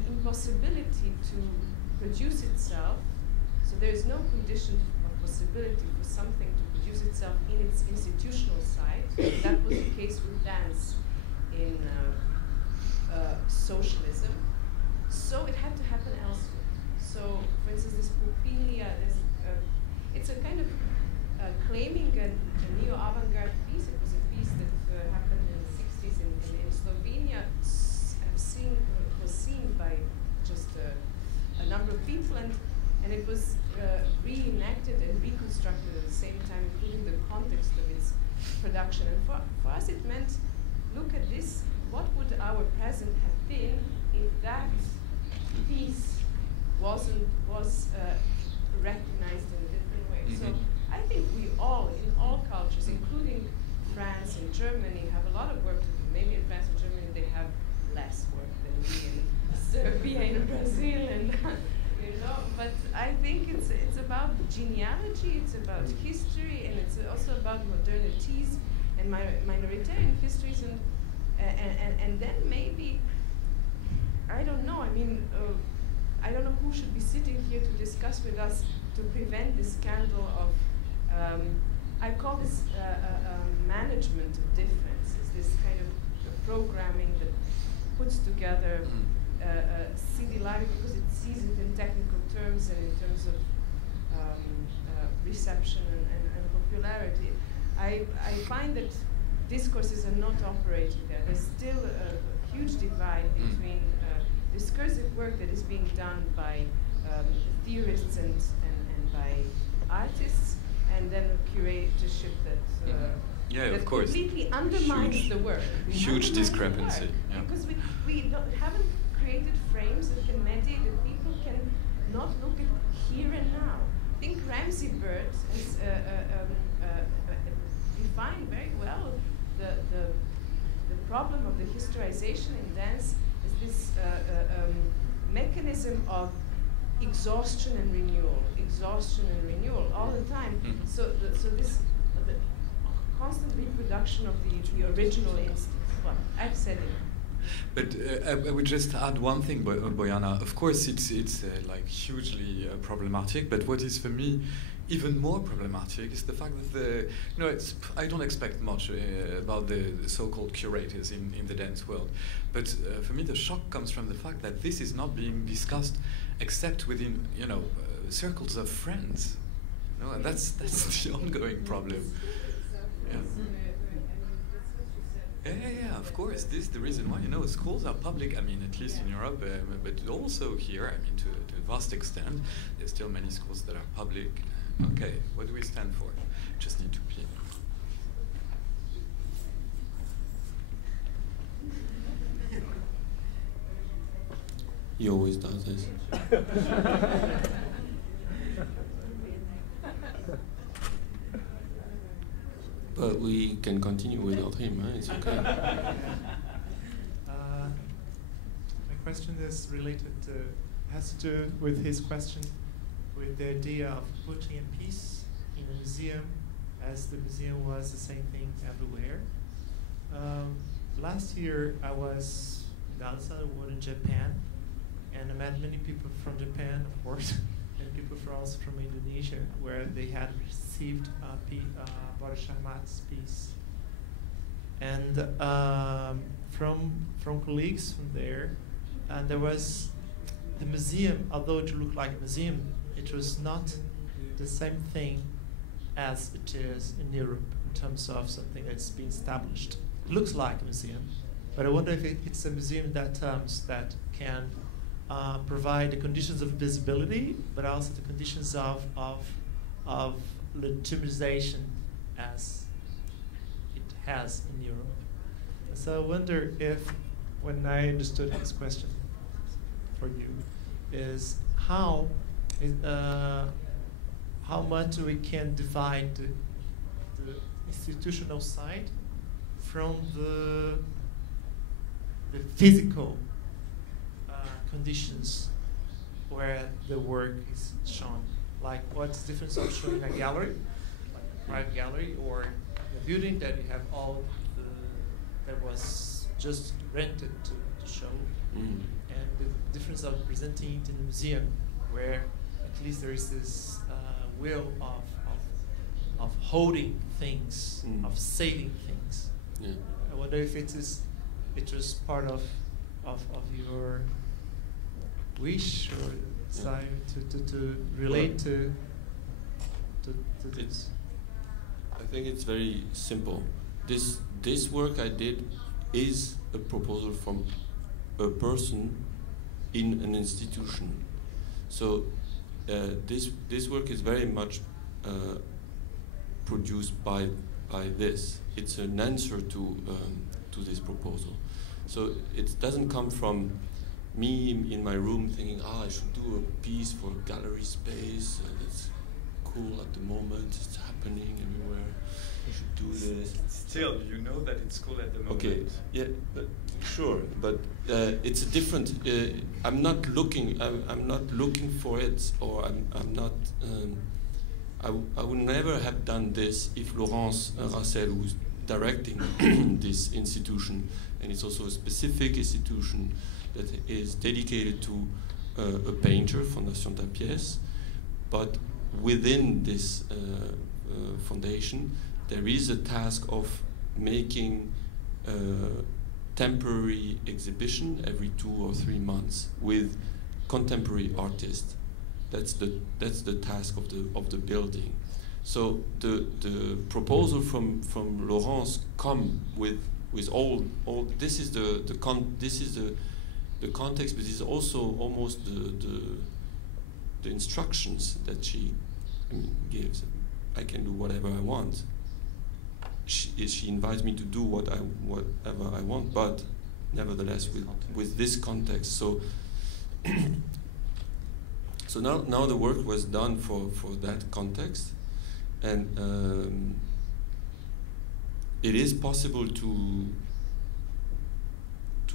impossibility to produce itself. So there is no condition of possibility for something to produce itself in its institutional side. That was the case with dance in socialism. So it had to happen elsewhere. So, for instance, this Pupilia, it's a kind of claiming a neo-avant-garde piece. It was a piece that happened in the 60s in Slovenia, was seen by just a number of people, and it was reenacted and reconstructed at the same time, including the context of its production. And for us it meant, look at this, what would our present have been if that piece was recognized in a different way? Mm-hmm. So I think we all, in all cultures, including France and Germany, have a lot of work to do. Maybe in France and Germany they have less work than we in Serbia and Brazil, and but I think it's about genealogy, it's about history, and it's also about modernities and minoritarian histories, and then maybe, I don't know, I don't know who should be sitting here to discuss with us to prevent this scandal of, I call this management of differences, this kind of programming that puts together CD Live because it sees it in technical terms and in terms of reception and popularity. I find that discourses are not operating there. There's still a huge divide between discursive work that is being done by theorists and by artists, and then a curatorship that that completely undermines the work. Huge discrepancy. Yeah. Because we haven't created frames that can mediate, that people can not look at here and now. I think Ramsey Bird has defined very well the problem of the historization in dance is this mechanism of exhaustion and renewal all the time. Mm-hmm. So this constant reproduction of the original instinct. Well, I've said it. But I would just add one thing, Bojana. Of course, it's like hugely problematic. But what is for me even more problematic is the fact that I don't expect much about the so-called curators in the dance world. But for me, the shock comes from the fact that this is not being discussed except within circles of friends. And that's the ongoing problem. Yeah. Yeah, of course. This is the reason why, schools are public, I mean, at least in Europe, but also here, I mean, to a vast extent, there's still many schools that are public. Okay, what do we stand for? Just need to pee. He always does this. But we can continue without him, right? It's okay. My question is has to do with his question, with the idea of putting a piece in a museum, as the museum was the same thing everywhere. Last year I was in in Japan, and I met many people from Japan, of course, and people also from Indonesia, where they had received Boris Sharmat's piece. And from colleagues from there, there was the museum, although it looked like a museum, it was not the same thing as it is in Europe in terms of something that's been established. It looks like a museum, but I wonder if it's a museum that can provide the conditions of visibility, but also the conditions of legitimization as it has in Europe. So I wonder if, when I understood his question for you, is how much we can divide the institutional side from the physical conditions where the work is shown. Like, what's the difference of showing a gallery, like a private gallery, or a building that you have that was just rented to show, and the difference of presenting it in the museum, where at least there is this will of holding things, of saving things. Yeah. I wonder if it was part of your wish or desire to relate to this. I think it's very simple. This work I did is a proposal from a person in an institution. So this work is very much produced by this. It's an answer to this proposal. So it doesn't come from me in my room thinking, I should do a piece for gallery space. It's cool at the moment. It's happening everywhere. I should do this. Still, you know that it's cool at the moment. Okay, yeah, but sure, but it's a different. I'm not looking. I'm not looking for it, or I'm not. I would never have done this if Laurence Rassel, who's directing this institution, and it's also a specific institution that is dedicated to a painter, Fondation Tapies, but within this foundation, there is a task of making a temporary exhibition every 2 or 3 months with contemporary artists. That's the task of the building. So the proposal from Laurence come with all this is the context, but it's also almost the instructions that she gives. I can do whatever I want. She invites me to do whatever I want, but nevertheless with this context. So so now the work was done for that context, and it is possible to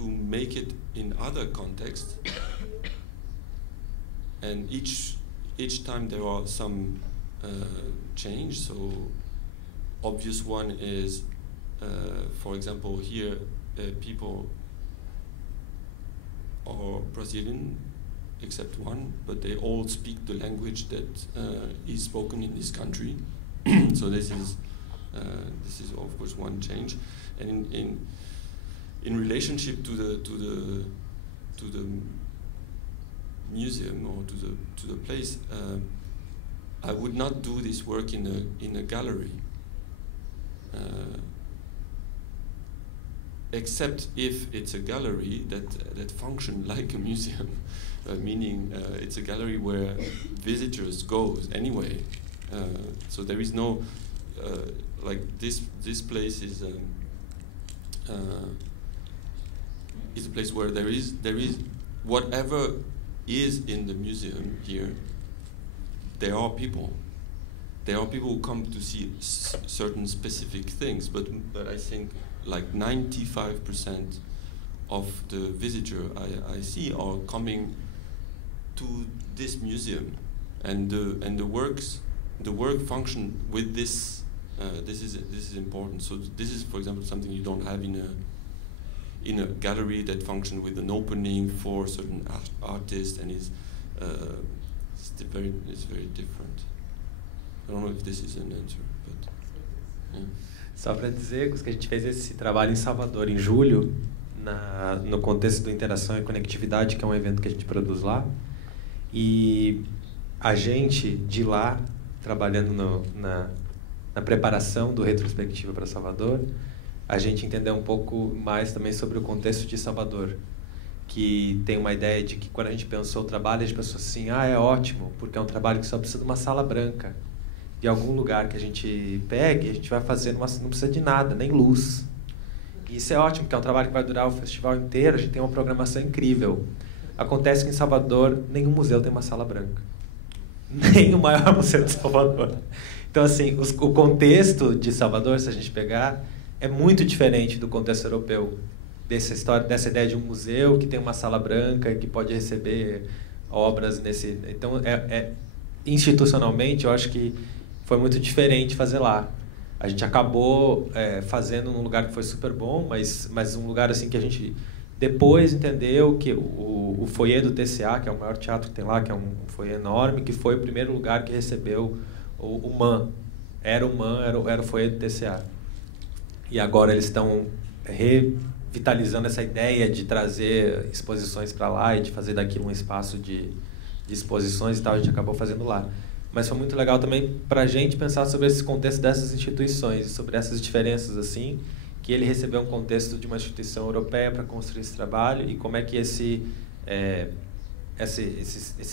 make it in other contexts, and each time there are some change. So obvious one is, for example, here people are Brazilian, except one, but they all speak the language that is spoken in this country. So this is of course one change, and in relationship to the museum or to the place, I would not do this work in a gallery, except if it's a gallery that functions like a museum, meaning it's a gallery where visitors go anyway. So there is no like this place is a place where there is whatever is in the museum here. There are people. There are people who come to see certain specific things, but I think like 95% of the visitors I see are coming to this museum, and the work function with this. This is important. So this is, for example, something you don't have in a gallery that functions with an opening for certain artists, and it's very different. I don't know if this is an answer, but yeah. Só para dizer que a gente fez esse trabalho em Salvador em julho, no contexto do Interação e Conectividade, que é um evento que a gente produz lá, e a gente de lá, trabalhando na preparação do Retrospectiva para Salvador, a gente entendeu um pouco mais também sobre o contexto de Salvador, que tem uma ideia de que quando a gente pensou o trabalho, a gente pensou assim, é ótimo, porque é um trabalho que só precisa de uma sala branca, de algum lugar que a gente pegue, a gente vai fazer, não precisa de nada, nem luz. E isso é ótimo, porque é um trabalho que vai durar o festival inteiro, a gente tem uma programação incrível. Acontece que em Salvador, nenhum museu tem uma sala branca. Nem o maior museu de Salvador. Então, assim, o contexto de Salvador, se a gente pegar, é muito diferente do contexto europeu. Dessa ideia de um museu que tem uma sala branca, que pode receber obras nesse... Então, institucionalmente, eu acho que foi muito diferente fazer lá. A gente acabou fazendo num lugar que foi super bom, mas um lugar assim que a gente depois entendeu que o foyer do TCA, que é o maior teatro que tem lá, que é um foyer enorme, que foi o primeiro lugar que recebeu o MAN. Era o foyer do TCA. E agora eles estão revitalizando essa ideia de trazer exposições para lá e de fazer daquilo um espaço de exposições e tal. A gente acabou fazendo lá. Mas foi muito legal também para a gente pensar sobre esse contexto dessas instituições, sobre essas diferenças, assim, que ele recebeu um contexto de uma instituição europeia para construir esse trabalho e como é que esse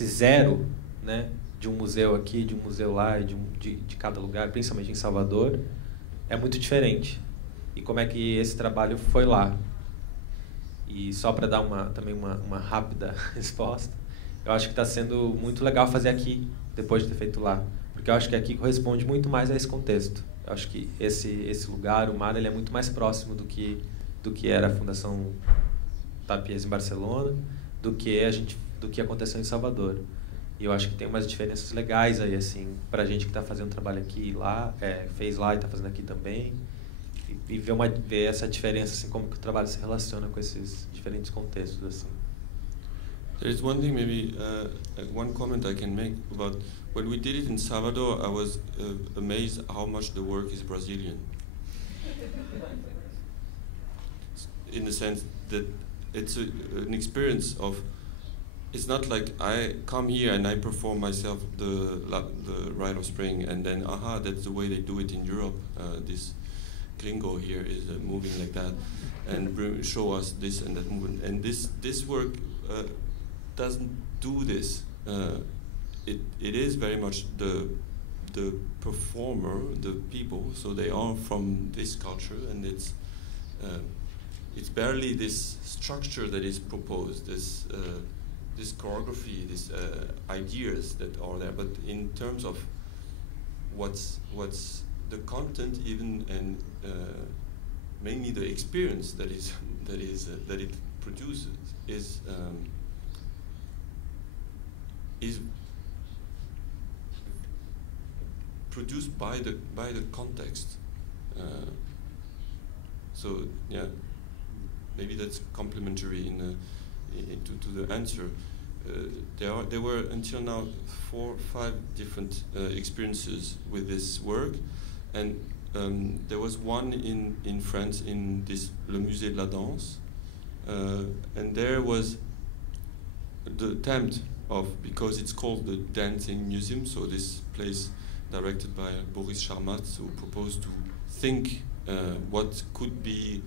zero, né, de um museu aqui, de um museu lá, de cada lugar, principalmente em Salvador, é muito diferente. E como é que esse trabalho foi lá. E só para dar também uma rápida resposta, eu acho que está sendo muito legal fazer aqui, depois de ter feito lá. Porque eu acho que aqui corresponde muito mais a esse contexto. Eu acho que esse lugar, o mar, ele é muito mais próximo do que era a Fundação Tapies em Barcelona, do que aconteceu em Salvador. E eu acho que tem umas diferenças legais aí, assim, para a gente que está fazendo trabalho aqui e lá, fez lá e está fazendo aqui também, e ver essa diferença, assim, como que o trabalho se relaciona com esses diferentes contextos, assim. There's one thing, maybe one comment I can make about when we did it in Salvador. I was amazed how much the work is Brazilian, in the sense that it's an experience of. It's not like I come here and I perform myself the Rite of Spring and then that's the way they do it in Europe. This gringo here is moving like that and show us this and that movement. And this work doesn't do this. It is very much the performer, the people. So they are from this culture, and it's barely this structure that is proposed. This choreography, these ideas that are there, but in terms of what's the content, even and mainly the experience that it produces is produced by the context. So yeah, maybe that's complementary to the answer, there were until now 4 or 5 different experiences with this work, and there was one in France in this le Musée de la Danse, and there was the attempt of, because it's called the Dancing Museum, so this place directed by Boris Charmat, who proposed to think what could be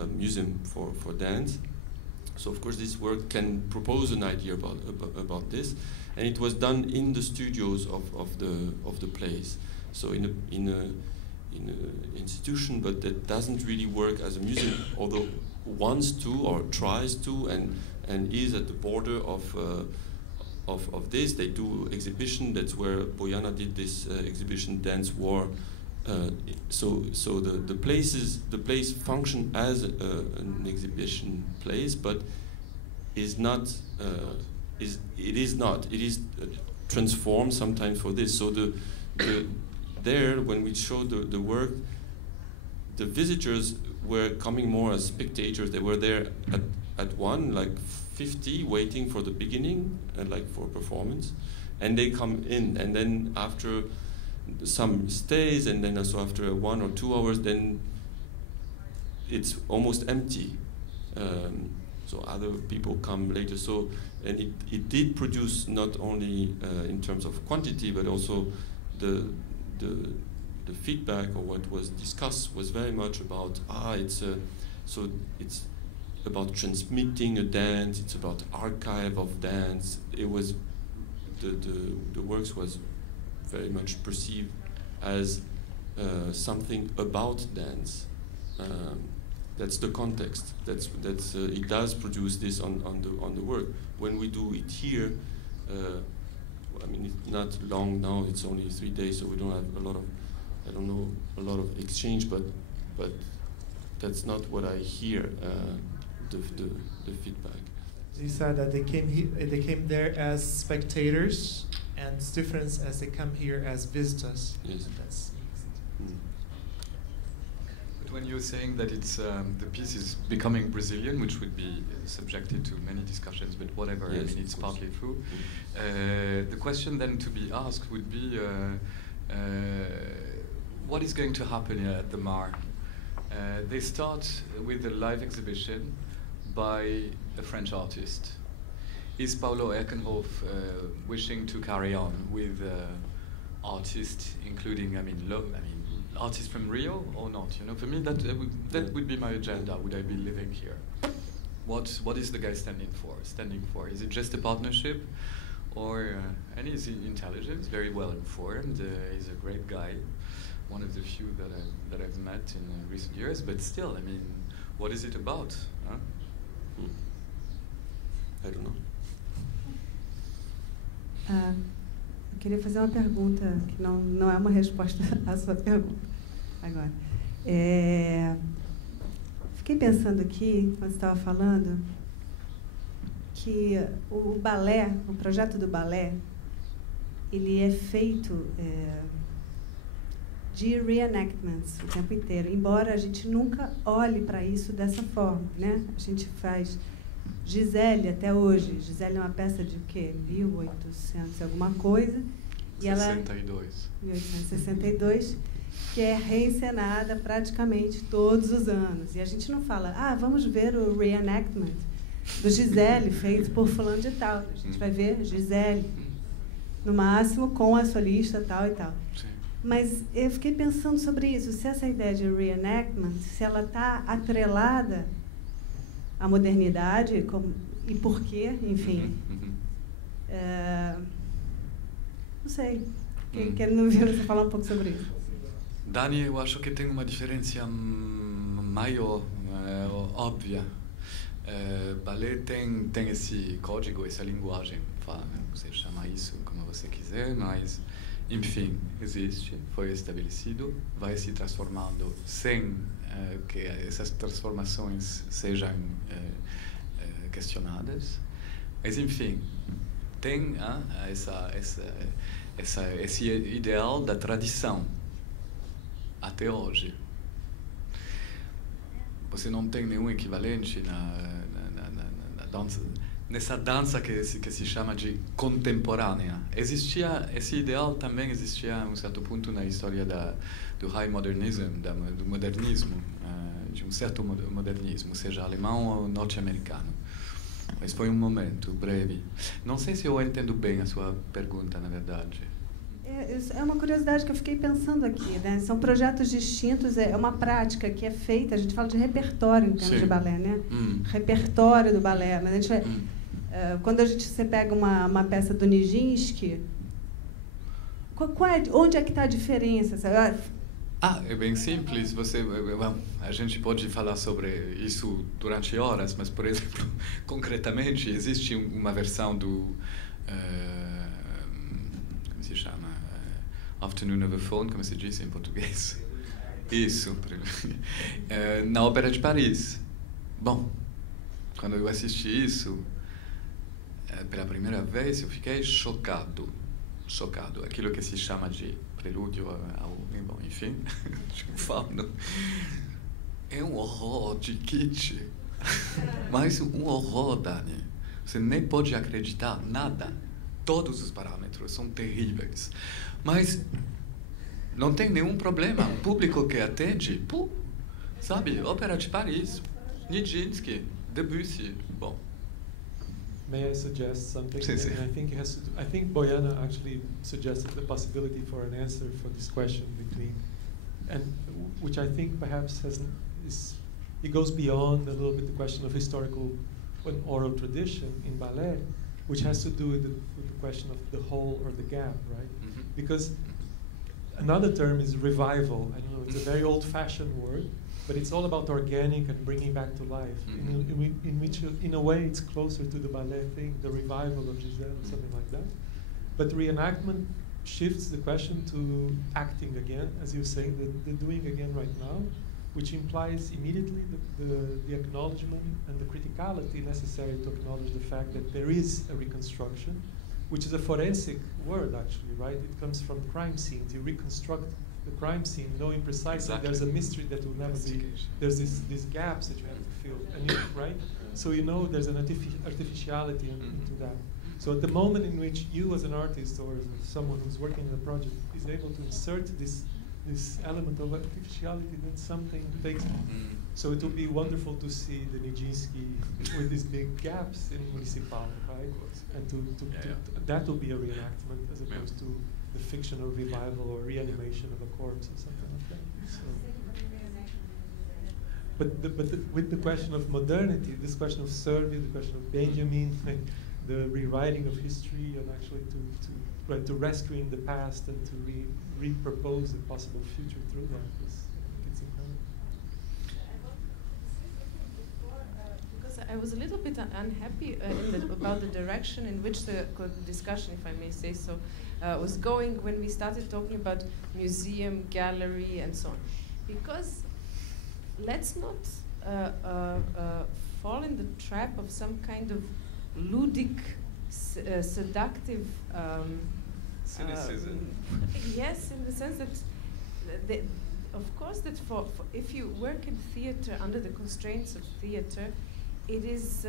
a museum for dance. So of course this work can propose an idea about this, and it was done in the studios of the place. So in an institution, but that doesn't really work as a museum, although wants to or tries to, and is at the border of this. They do exhibition. That's where Boyana did this exhibition, Dance War. So the place function as an exhibition place, but is not. It is transformed sometimes for this. So there, when we showed the work, the visitors were coming more as spectators. They were there at one, like 50, waiting for the beginning, like for performance, and they come in, and then after some stays, and then also after 1 or 2 hours, then it's almost empty. So other people come later. So, and it did produce not only in terms of quantity, but also the feedback, or what was discussed was very much about so it's about transmitting a dance. It's about archive of dance. It was the works was very much perceived as something about dance. That's the context. That's it does produce this on the work. When we do it here, I mean, it's not long now. It's only 3 days, so we don't have a lot of exchange. But that's not what I hear. The feedback. You said that they came there as spectators, and it's different as they come here as visitors. Yes. That's But when you're saying that it's the piece is becoming Brazilian, which would be subjected to many discussions, but whatever, yes, I mean, it's partly true. The question then to be asked would be, what is going to happen here at the MAR? They start with a live exhibition by a French artist. Is Paulo Erkenhoff wishing to carry on with artists, including, artists from Rio or not? You know, for me that would be my agenda. Would I be living here? What is the guy standing for? Is it just a partnership, or and is he intelligent, very well informed? He's a great guy, one of the few that I've met in recent years. But still, I mean, what is it about? Huh? I don't know. Eu queria fazer uma pergunta que não é uma resposta à sua pergunta agora. Fiquei pensando aqui, quando você estava falando, que o balé, o projeto do balé, ele é feito de reenactments o tempo inteiro, embora a gente nunca olhe para isso dessa forma, né? A gente faz Gisele até hoje. Gisele é uma peça de o quê? 1800 alguma coisa. E 62. 1862, que é reencenada praticamente todos os anos. E a gente não fala, vamos ver o reenactment do Gisele, feito por fulano de tal. A gente vai ver Gisele, no máximo, com a solista tal e tal. Sim. Mas eu fiquei pensando sobre isso, se essa ideia de reenactment, se ela está atrelada à modernidade, e por quê, enfim. Não sei. Quero não ouvir você falar um pouco sobre isso. Dani, eu acho que tem uma diferença maior, óbvia. Ballet tem esse código, essa linguagem, você chama isso como você quiser, mas, enfim, existe, foi estabelecido, vai se transformando sem que essas transformações sejam questionadas. Mas, enfim, tem esse ideal da tradição até hoje. você não tem nenhum equivalente na dança, nessa dança que se chama de contemporânea. Existia esse ideal também existia a um certo ponto na história do high modernism, do modernismo, de um certo modernismo, seja alemão ou norte-americano. Mas foi um momento breve. Não sei se eu entendo bem a sua pergunta, na verdade. É uma curiosidade que eu fiquei pensando aqui, né? São projetos distintos, é uma prática que é feita, a gente fala de repertório em termos de balé, né? Repertório do balé. Mas a gente quando você pega uma peça do Nijinsky, onde é que está a diferença? É bem simples. A gente pode falar sobre isso durante horas, mas, por exemplo, concretamente, existe uma versão do como se chama? Afternoon of the Faun, como se diz em português? Isso, na Ópera de Paris. Bom, quando eu assisti isso, pela primeira vez, eu fiquei chocado. Aquilo que se chama de prelúdio ao... Bom, enfim, falo. É um horror de kitsch. Mas um horror, Dani. Você nem pode acreditar nada. Todos os parâmetros são terríveis. Mas não tem nenhum problema. O público que atende, sabe, Ópera de Paris, Nijinsky, Debussy, bom. May I suggest something? Sim, sim. I think Boiana actually suggested the possibility for an answer for this question which I think perhaps it goes beyond a little bit the question of historical and oral tradition in ballet, which has to do with the question of the whole or the gap, right? Mm-hmm. Because another term is revival. I don't know, it's a very old-fashioned word, but it's all about organic and bringing back to life, in which, in a way, it's closer to the ballet thing, the revival of Giselle, or something like that. But reenactment shifts the question to acting again, as you say, the doing again right now, which implies immediately the acknowledgement and the criticality necessary to acknowledge the fact that there is a reconstruction, which is a forensic word, actually, right? It comes from crime scenes. You reconstruct the crime scene, knowing precisely there's a mystery that will never be, there's these gaps that you have to fill, and right? So you know there's an artificiality into that. So at the moment in which you as an artist or someone who's working in the project is able to insert this element of artificiality, then something takes. So it will be wonderful to see the Nijinsky with these big gaps in Municipal, right? And that will be a reenactment as opposed to the fictional revival or reanimation of a corpse or something like that. So. But with the question of modernity, this question of Serbia, the question of Benjamin, the rewriting of history, and actually to rescuing the past and to repropose a possible future through that, it's incredible. Because I was a little bit unhappy about the direction in which the discussion, if I may say so, was going when we started talking about museum, gallery, and so on. Because let's not fall in the trap of some kind of ludic, seductive cynicism. Yes, in the sense that, of course, that for if you work in theater under the constraints of theater, it is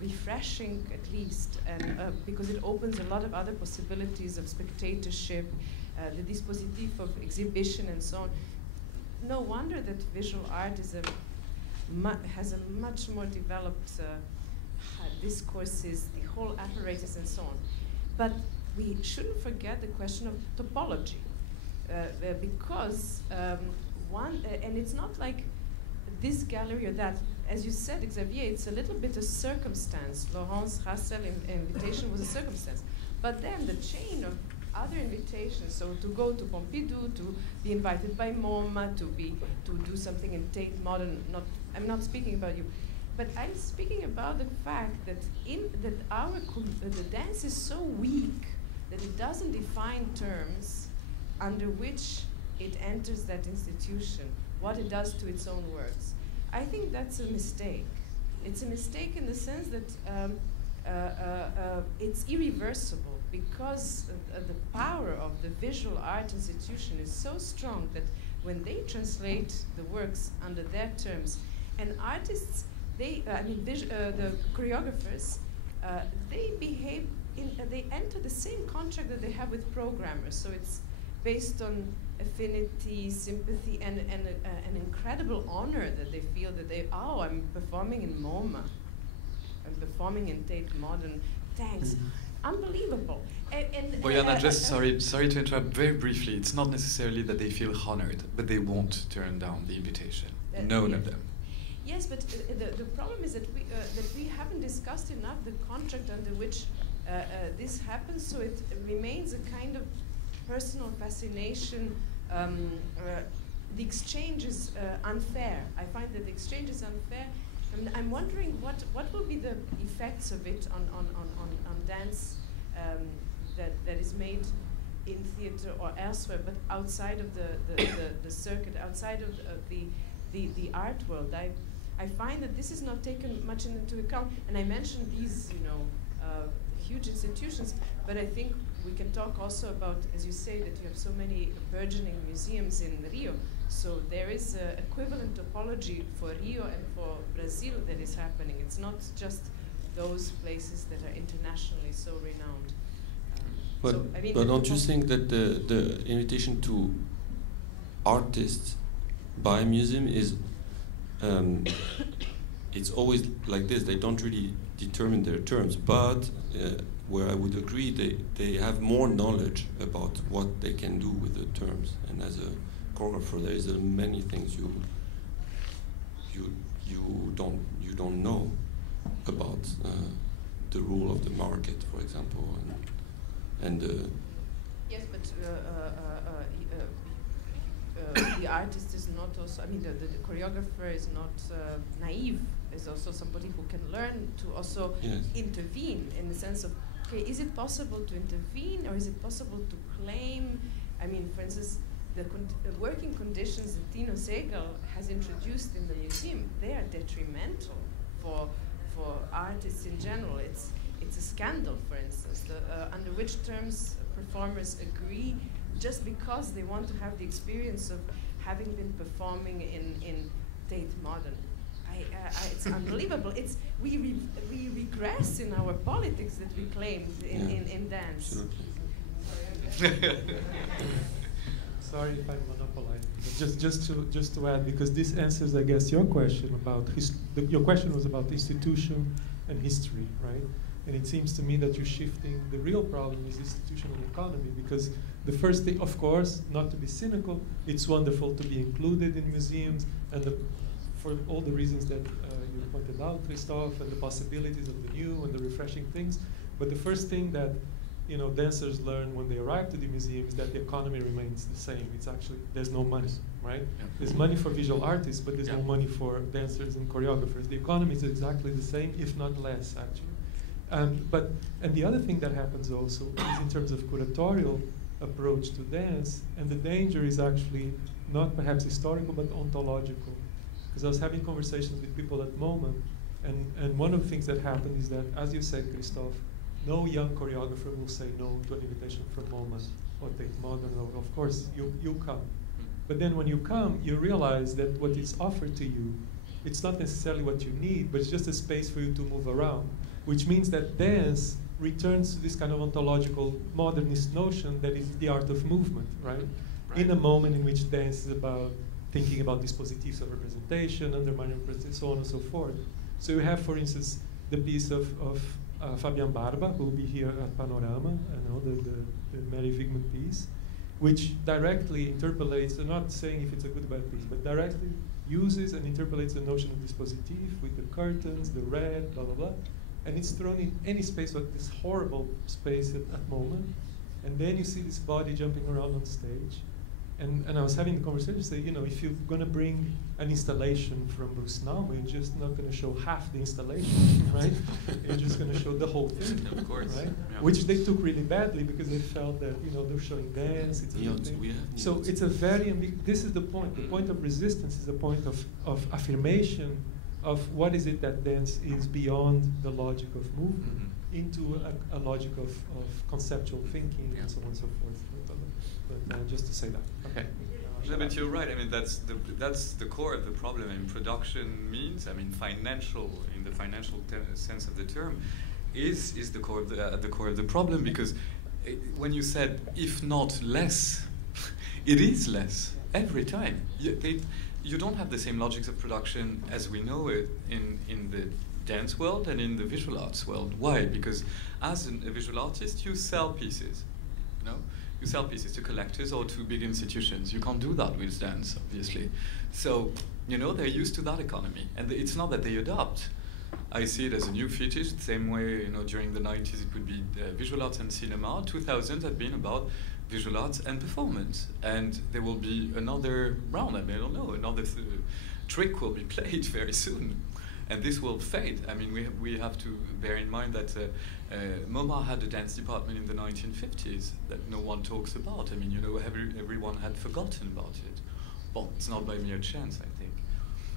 refreshing at least, and because it opens a lot of other possibilities of spectatorship, the dispositif of exhibition, and so on. No wonder that visual art is has a much more developed discourses, the whole apparatus, and so on. But we shouldn't forget the question of topology, because and it's not like this gallery or that. As you said, Xavier, it's a little bit a circumstance. Laurence Rassel invitation was a circumstance. But then the chain of other invitations, so to go to Pompidou, to be invited by MoMA, to do something in Tate Modern, I'm not speaking about you, but I'm speaking about the fact that the dance is so weak that it doesn't define terms under which it enters that institution, what it does to its own works. I think that's a mistake. It's a mistake in the sense that it's irreversible, because the power of the visual art institution is so strong that when they translate the works under their terms, And artists, the choreographers, they behave they enter the same contract that they have with programmers. So it's based on affinity, sympathy, and an incredible honor that they feel that I'm performing in MoMA, I'm performing in Tate Modern. Thanks. Unbelievable. Bojana, just sorry to interrupt very briefly. It's not necessarily that they feel honored, but they won't turn down the invitation. None of them. Yes, but the problem is that we haven't discussed enough the contract under which this happens, so it remains a kind of personal fascination. The exchange is unfair. I find that the exchange is unfair. And I'm wondering what will be the effects of it on dance that is made in theater or elsewhere, but outside of the circuit, outside of the art world. I find that this is not taken much into account. And I mentioned these, huge institutions, but I think we can talk also about, as you say, that you have so many burgeoning museums in Rio. So there is an equivalent topology for Rio and for Brazil that is happening. It's not just those places that are internationally so renowned. But don't you think that the invitation to artists by a museum is it's always like this? They don't really determine their terms, but where I would agree, they have more knowledge about what they can do with the terms. And as a choreographer, there is many things you don't know about the rule of the market, for example, and yes, but the artist is not also. I mean, the choreographer is not naive. Is also somebody who can learn to also intervene in the sense of, okay, is it possible to intervene, or is it possible to claim? I mean, for instance, the working conditions that Tino Segel has introduced in the museum, they are detrimental for artists in general. It's a scandal, for instance, under which terms performers agree just because they want to have the experience of having been performing in Tate Modern. It's unbelievable. We regress in our politics that we claim in dance. Sorry if I'm monopolizing. Just to add, because this answers, I guess, your question about your question was about institution and history, right? And it seems to me that you're shifting. The real problem is institutional economy, because the first thing, of course, not to be cynical, it's wonderful to be included in museums, and for all the reasons that you pointed out, Christophe, and the possibilities of the new and the refreshing things. But the first thing that dancers learn when they arrive to the museum is that the economy remains the same. It's actually, there's no money, right? Yeah. There's money for visual artists, but there's no money for dancers and choreographers. The economy is exactly the same, if not less, actually. And the other thing that happens also is in terms of curatorial approach to dance, and the danger is actually not perhaps historical, but ontological. Because I was having conversations with people at MoMA, and one of the things that happened is that, as you said, Christophe, no young choreographer will say no to an invitation from MoMA or Tate Modern. Of course, you come. But then when you come, you realize that what is offered to you, it's not necessarily what you need, but it's just a space for you to move around, which means that dance returns to this kind of ontological modernist notion that is the art of movement, right? In a moment in which dance is about thinking about dispositives of representation, undermining representation, so on and so forth. So you have, for instance, the piece of Fabian Barba, who will be here at Panorama, the Mary Wigman piece, which directly interpolates, I'm not saying if it's a good or bad piece, but directly uses and interpolates the notion of dispositif with the curtains, the red, blah, blah, blah. And it's thrown in any space, like this horrible space at moment. And then you see this body jumping around on stage. And I was having the conversation, say, if you're going to bring an installation from Bruce Nauman, you're just not going to show half the installation, right? You're just going to show the whole thing, of course, right? Yeah. Which they took really badly because they felt that they're showing dance. It's so it's a very this is the point. The point of resistance is a point of affirmation of what is it that dance is beyond the logic of movement into a logic of conceptual thinking and so on and so forth. But just to say that. Okay. No, but you're right. I mean, that's the core of the problem. I mean, production means, I mean, financial in the financial sense of the term, is the core of the problem, because when you said if not less, it is less every time. You don't have the same logics of production as we know it in the dance world and in the visual arts world. Why? Because as a visual artist, you sell pieces. You know, you sell pieces to collectors or to big institutions. You can't do that with dance, obviously. So, you know, they're used to that economy, and it's not that they adopt. I see it as a new fetish, the same way, you know, during the 90s it would be visual arts and cinema. 2000s had been about visual arts and performance. And there will be another round, I mean, I don't know, another trick will be played very soon. And this will fade. I mean, we have to bear in mind that MoMA had a dance department in the 1950s that no one talks about. I mean, you know, everyone had forgotten about it. Well, it's not by mere chance, I think.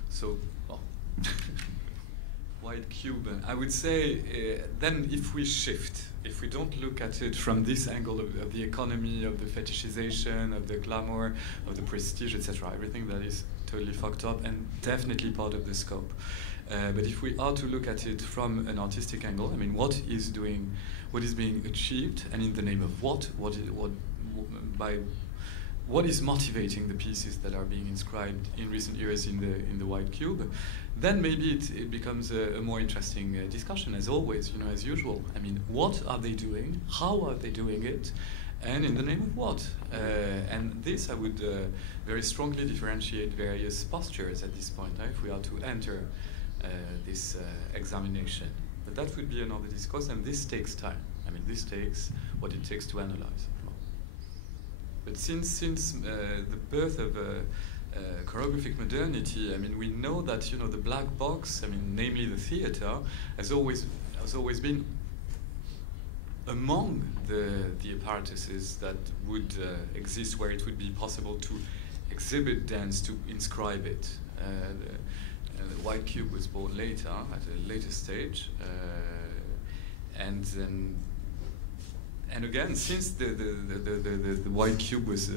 So, well. White cube. I would say then if we shift, if we don't look at it from this angle of the economy, of the fetishization, of the glamour, of the prestige, etc., everything that is totally fucked up and definitely part of the scope. But if we are to look at it from an artistic angle, I mean, what is being achieved, and in the name of what is motivating the pieces that are being inscribed in recent years in the white cube, then maybe it becomes a more interesting discussion, as always, you know, as usual. I mean, what are they doing? How are they doing it? And in the name of what? And this, I would very strongly differentiate various postures at this point, if we are to enter this examination. But that would be another discourse, and this takes time. I mean, this takes what it takes to analyze. But since the birth of choreographic modernity, I mean, we know that, you know, the black box, I mean, namely the theater, has always been among the apparatuses that would exist where it would be possible to exhibit dance, to inscribe it. The white cube was born later, at a later stage, and again, since the white cube was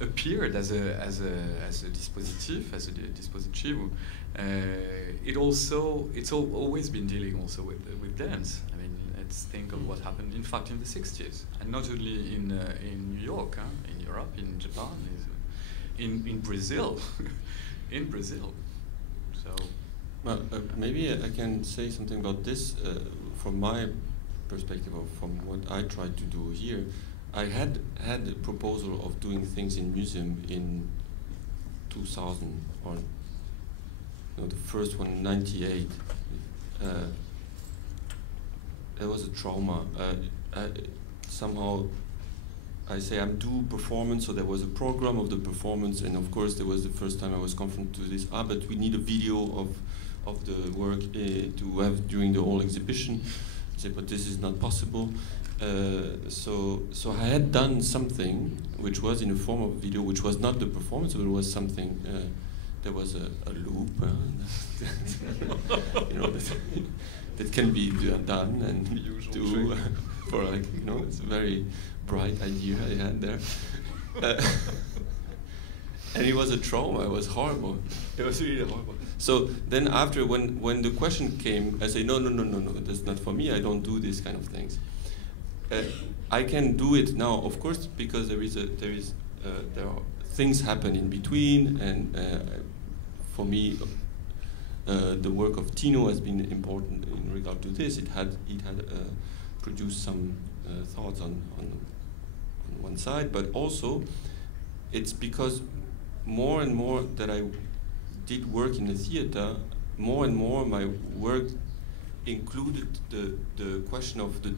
appeared as a dispositivo, it's always been dealing also with dance. I mean, let's think of what happened, in fact, in the 60s, and not only in New York, in Europe, in Japan, in Brazil, in Brazil. So, well, maybe I can say something about this from my perspective, or from what I tried to do here. I had a proposal of doing things in museum in 2000, or the first one in 98. There was a trauma. Somehow I say I'm due performance, so there was a program of the performance, and of course there was the first time I was confronted to this. But we need a video of the work to have during the whole exhibition. I said, but this is not possible. So I had done something which was in a form of video, which was not the performance, but it was something. There was a loop, you know, that can be done and do for, like, you know, it's a very bright idea I had there. And it was a trauma. It was horrible. It was really horrible. So then after, when the question came, I say, no, that's not for me. I don't do these kind of things. I can do it now, of course, because there are things happen in between, and for me, the work of Tino has been important in regard to this. It had produced some thoughts on one side, but also it's because more and more that I did work in the theater, more and more my work included the question of the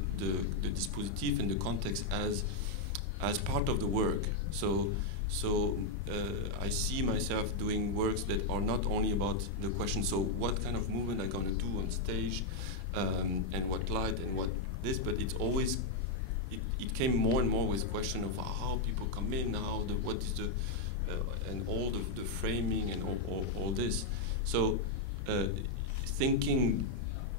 dispositif and the context as part of the work. So I see myself doing works that are not only about the question, so what kind of movement I'm going to do on stage, and what light and what this, but it's always, it came more and more with question of how people come in, what is the, and all the framing and all this. So thinking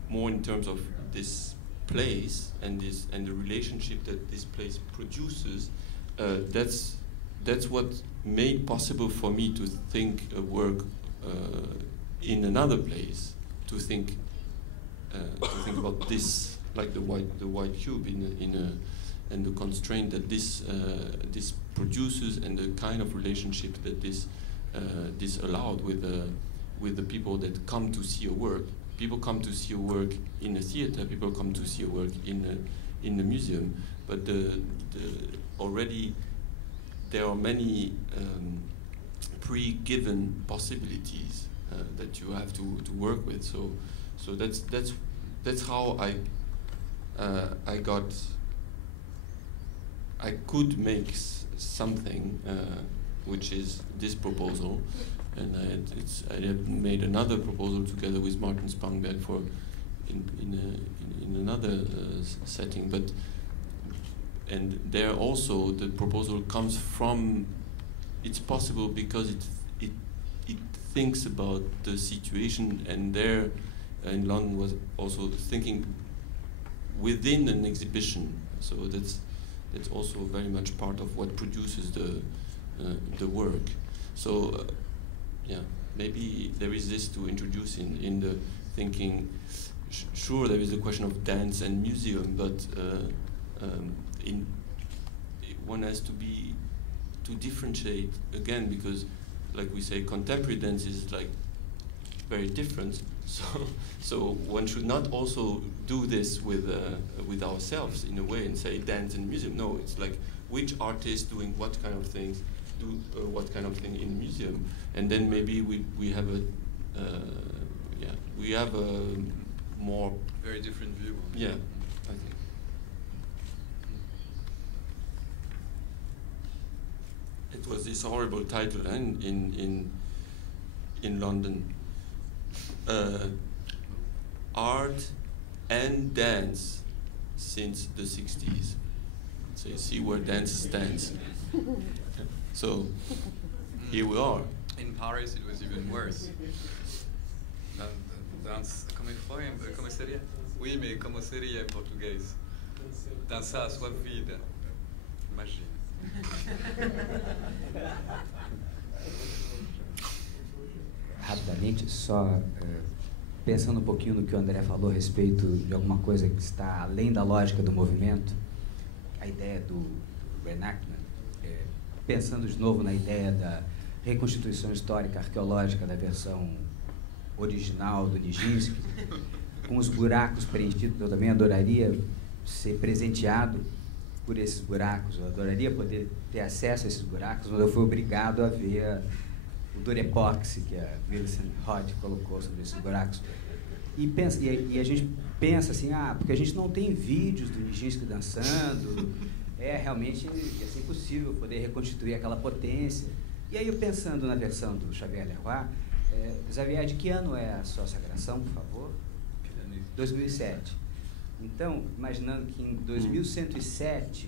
more in terms of this place and the relationship that this place produces. That's what made possible for me to think a work in another place, to think about this, like the white cube and the constraint that this produces, and the kind of relationship that this allowed with the people that come to see a work. People come to see a work in a theater. People come to see a work in the museum. But already there are many pre-given possibilities that you have to work with. So that's how I could make something, which is this proposal, and I have made another proposal together with Martin Spangberg for in another setting, and there also the proposal comes from. It's possible because it thinks about the situation, and there in London was also thinking within an exhibition. So that's also very much part of what produces the work. So yeah, maybe there is this to introduce in the thinking. Sure, there is the question of dance and museum, but one has to differentiate again, because, like we say, contemporary dance is like very different. So one should not also do this with ourselves in a way and say dance and museum. No, it's like which artist doing what kind of things, do what kind of thing in the museum, and then maybe we have a more very different view. Yeah, I think. It was this horrible title in London. Art and dance since the 60s. So you see where dance stands. So here we are. In Paris it was even worse. Dança, como seria? Oui, mais como seria em português? Dançar a sua vida. Imagina. Rapidamente, só pensando um pouquinho no que o André falou a respeito de alguma coisa que está além da lógica do movimento, a ideia do reenactment, pensando de novo na ideia da reconstituição histórica arqueológica da versão original do Nijinsky, com os buracos preenchidos. Eu também adoraria ser presenteado por esses buracos, eu adoraria poder ter acesso a esses buracos, mas eu fui obrigado a ver o durepoxi que a Millicent Hodge colocou sobre esses buracos. E a gente pensa assim, porque a gente não tem vídeos do Nijinsky dançando, realmente ia ser impossível poder reconstituir aquela potência. E aí eu pensando na versão do Xavier Leroy, Xavier, de que ano é a sua sagração, por favor? 2007. Então, imaginando que em 2107,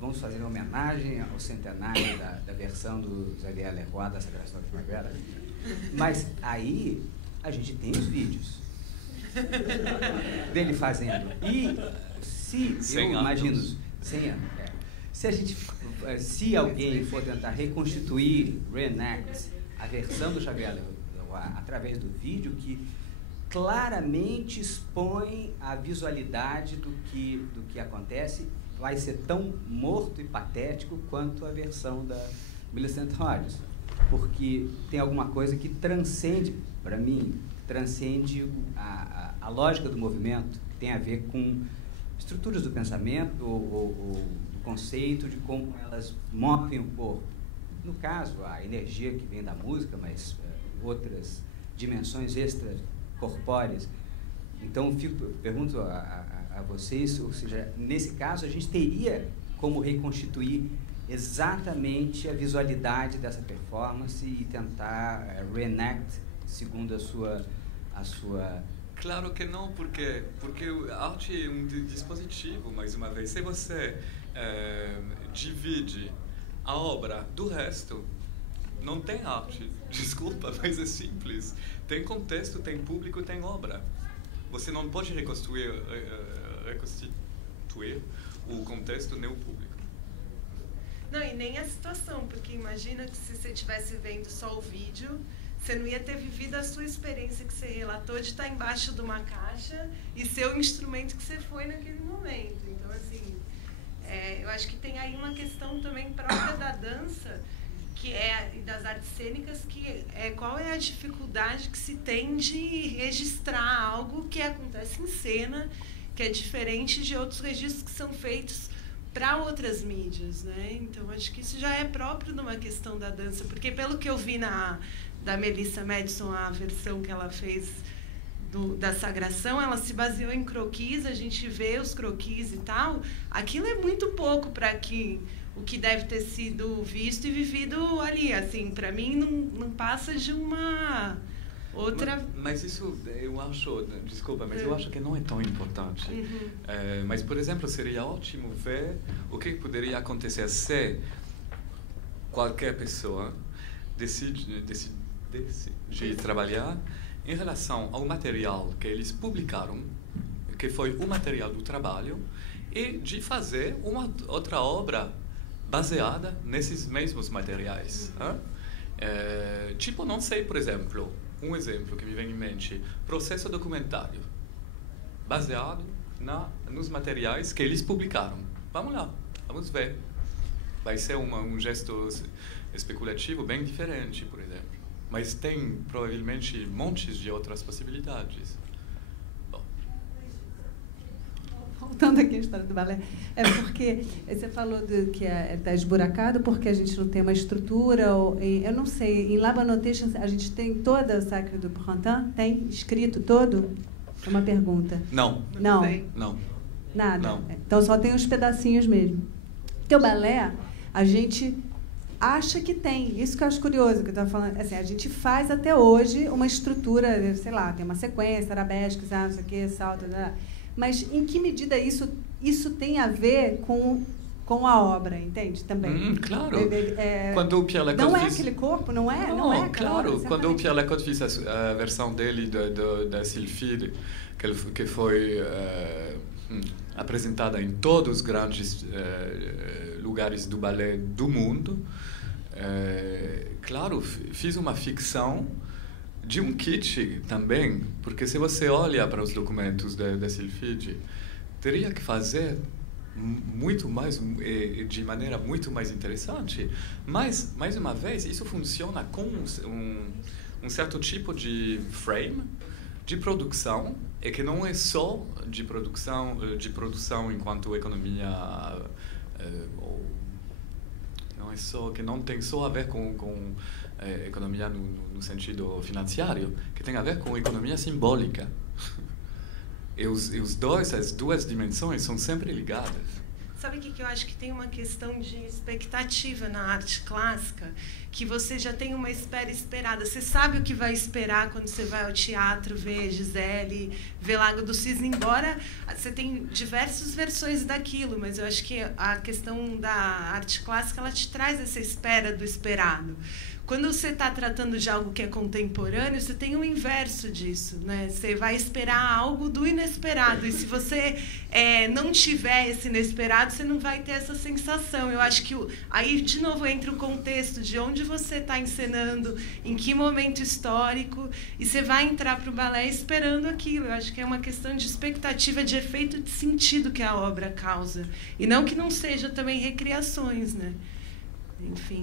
vamos fazer uma homenagem ao centenário da versão do Xavier Leroy da Sagração da Primavera, mas aí a gente tem os vídeos dele fazendo. E se, eu imagino, 100 anos, se alguém for tentar reconstituir, reenact, a versão do Xavier Leroy através do vídeo, que claramente expõe a visualidade do que acontece, vai ser tão morto e patético quanto a versão da Millicent Hodge, porque tem alguma coisa que transcende, para mim, a lógica do movimento, que tem a ver com estruturas do pensamento ou do conceito de como elas movem o corpo. No caso, a energia que vem da música, mas outras dimensões extracorpóreas. Então, pergunto a vocês, ou seja, nesse caso, a gente teria como reconstituir exatamente a visualidade dessa performance e tentar reenact segundo a sua... Claro que não, porque a arte é um dispositivo, mais uma vez. Se você divide a obra do resto, não tem arte. Desculpa, mas é simples. Tem contexto, tem público, tem obra. Você não pode reconstruir o contexto nem o público. Não, e nem a situação, porque imagina que se você estivesse vendo só o vídeo, você não ia ter vivido a sua experiência que você relatou de estar embaixo de uma caixa e ser o instrumento que você foi naquele momento. Então, assim, eu acho que tem aí uma questão também própria da dança, e das artes cênicas, que qual é a dificuldade que se tem de registrar algo que acontece em cena, que é diferente de outros registros que são feitos para outras mídias, né? Então, acho que isso já é próprio de uma questão da dança, porque pelo que eu vi da Melissa Madison, a versão que ela fez da Sagração, ela se baseou em croquis, a gente vê os croquis e tal, aquilo é muito pouco para o que deve ter sido visto e vivido ali, assim, para mim não passa de uma outra... Mas isso, eu acho, desculpa, mas eu acho que não é tão importante. Mas, por exemplo, seria ótimo ver o que poderia acontecer se qualquer pessoa decide trabalhar em relação ao material que eles publicaram, que foi o material do trabalho, e de fazer uma outra obra baseada nesses mesmos materiais. Tipo, não sei, por exemplo, um exemplo que me vem em mente, processo documentário, baseado nos materiais que eles publicaram. Vamos lá, vamos ver. Vai ser um gesto especulativo bem diferente, por exemplo. Mas tem, provavelmente, montes de outras possibilidades. Bom. Voltando aqui à história do balé, porque você falou que está esburacado porque a gente não tem uma estrutura, eu não sei, em Lab Annotation a gente tem toda a Sacre do Printemps? Tem escrito todo? É uma pergunta. Não. Não? Não. Nada? Não. Então só tem os pedacinhos mesmo. Porque o balé, a gente acha que tem. Isso que eu acho curioso, que eu estava falando. Assim, a gente faz até hoje uma estrutura, sei lá, tem uma sequência, arabesques, não sei o quê, salto, mas em que medida isso tem a ver com a obra, entende? Também. Claro. Quando o Pierre Lecoq não é aquele corpo, não é? Não é claro. Obra, quando o Pierre Lecoq fez a versão dele da Sylphide, que foi apresentada em todos os grandes lugares do balé do mundo, claro, fiz uma ficção de um kit também, porque se você olha para os documentos da Sylphide, teria que fazer muito mais, de maneira muito mais interessante. Mas, mais uma vez, isso funciona com um certo tipo de frame de produção, e que não é só de produção enquanto economia, não é só, que não tem só a ver com economia no sentido financeiro, que tem a ver com economia simbólica. E as duas dimensões são sempre ligadas. Sabe o que eu acho? Que tem uma questão de expectativa na arte clássica, que você já tem uma espera esperada. Você sabe o que vai esperar quando você vai ao teatro, ver Gisele, ver Lago do Cisne, embora você tem diversas versões daquilo, mas eu acho que a questão da arte clássica, ela te traz essa espera do esperado. Quando você está tratando de algo que é contemporâneo, você tem o inverso disso, né? Você vai esperar algo do inesperado. E se você não tiver esse inesperado, você não vai ter essa sensação. Eu acho que aí, de novo, entra o contexto de onde você está encenando, em que momento histórico, e você vai entrar para o balé esperando aquilo. Eu acho que é uma questão de expectativa, de efeito de sentido que a obra causa. E não que não seja também recriações, né? Enfim...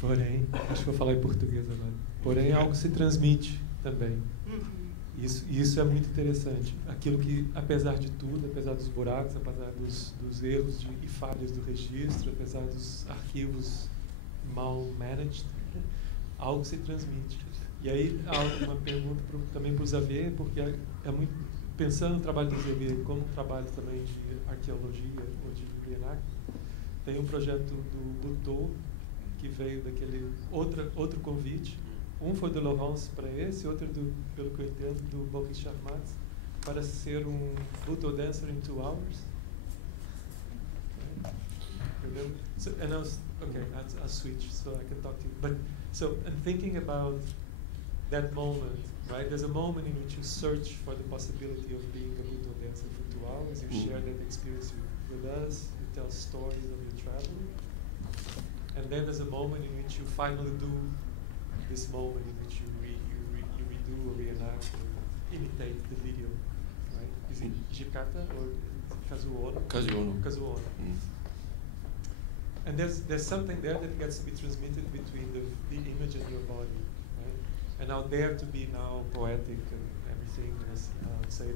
Porém, acho que vou falar em português agora. Porém, algo se transmite também. Isso é muito interessante. Aquilo que, apesar de tudo, apesar dos buracos, apesar dos erros e falhas do registro, apesar dos arquivos mal managed, algo se transmite. E aí há uma pergunta também para o Xavier, porque é muito, pensando no trabalho do Xavier como um trabalho também de arqueologia ou de reenactment, tem um projeto do Buteau, que veio daquele outro convite. Um foi do Laurence para esse, outro, pelo que eu entendo, do Boris Charmatz, para ser um Buteau Dancer in 2 hours. Eu So, and I was, okay, I'll switch so I can talk to you. But, so, and thinking about that moment, right? There's a moment in which you search for the possibility of being a Buto dancer for 2 hours. You share that experience with us. You tell stories of your travel. And then there's a moment in which you finally do this moment in which you redo or reenact or imitate the video, right? Is it Jikata or Kazuo? Kazuo. And there's something there that gets to be transmitted between the image and your body, right? And out there to be now poetic and everything, as say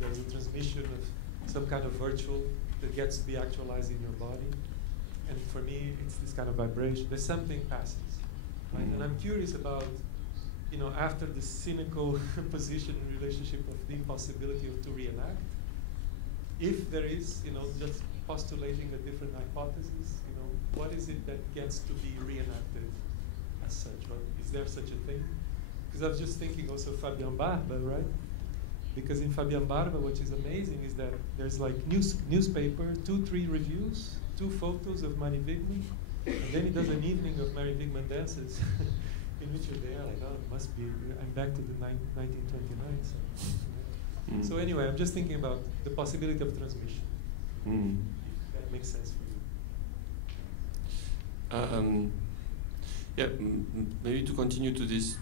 there's a transmission of some kind of virtual that gets to be actualized in your body. And for me, it's this kind of vibration. There's something passes, right? And I'm curious about, you know, after the cynical position and relationship of the impossibility to reenact, if there is, you know, just postulating a different hypothesis, you know, what is it that gets to be reenacted as such? Or is there such a thing? Because I was just thinking also Fabian Barba, right? Because in Fabian Barba, what is amazing is that there's like newspaper, 2-3 reviews, 2 photos of Mary Wigman, and then he does an evening of Mary Wigman dances, in which you're there like, oh, it must be, I'm back to the 1929. So, so anyway, I'm just thinking about the possibility of transmission. If that makes sense for you. Yeah, maybe to continue to this,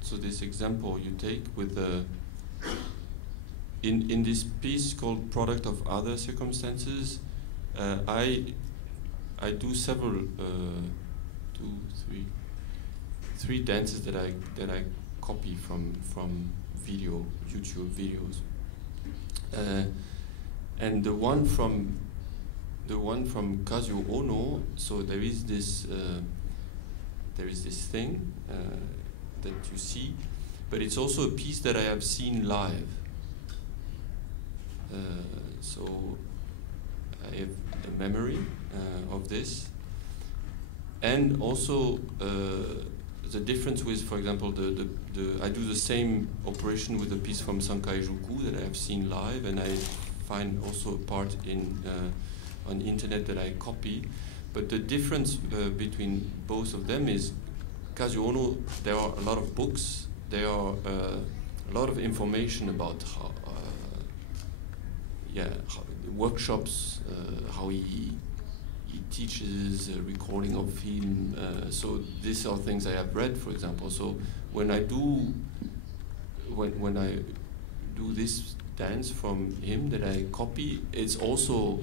so this example you take with the, in this piece called Product of Other Circumstances, I do several, 3 dances that I copy from YouTube videos, and the one from Kazuo Ono. So there is this thing that you see, but it's also a piece that I have seen live. So I have a memory of this, and also the difference with, for example, I do the same operation with a piece from Sankaijuku that I have seen live, and I find also a part on internet that I copy. But the difference between both of them is Kazuo Ono, there are a lot of books, there are a lot of information about how, workshops, how he teaches, recording of film. So these are things I have read, for example. So when I do this dance from him that I copy, it's also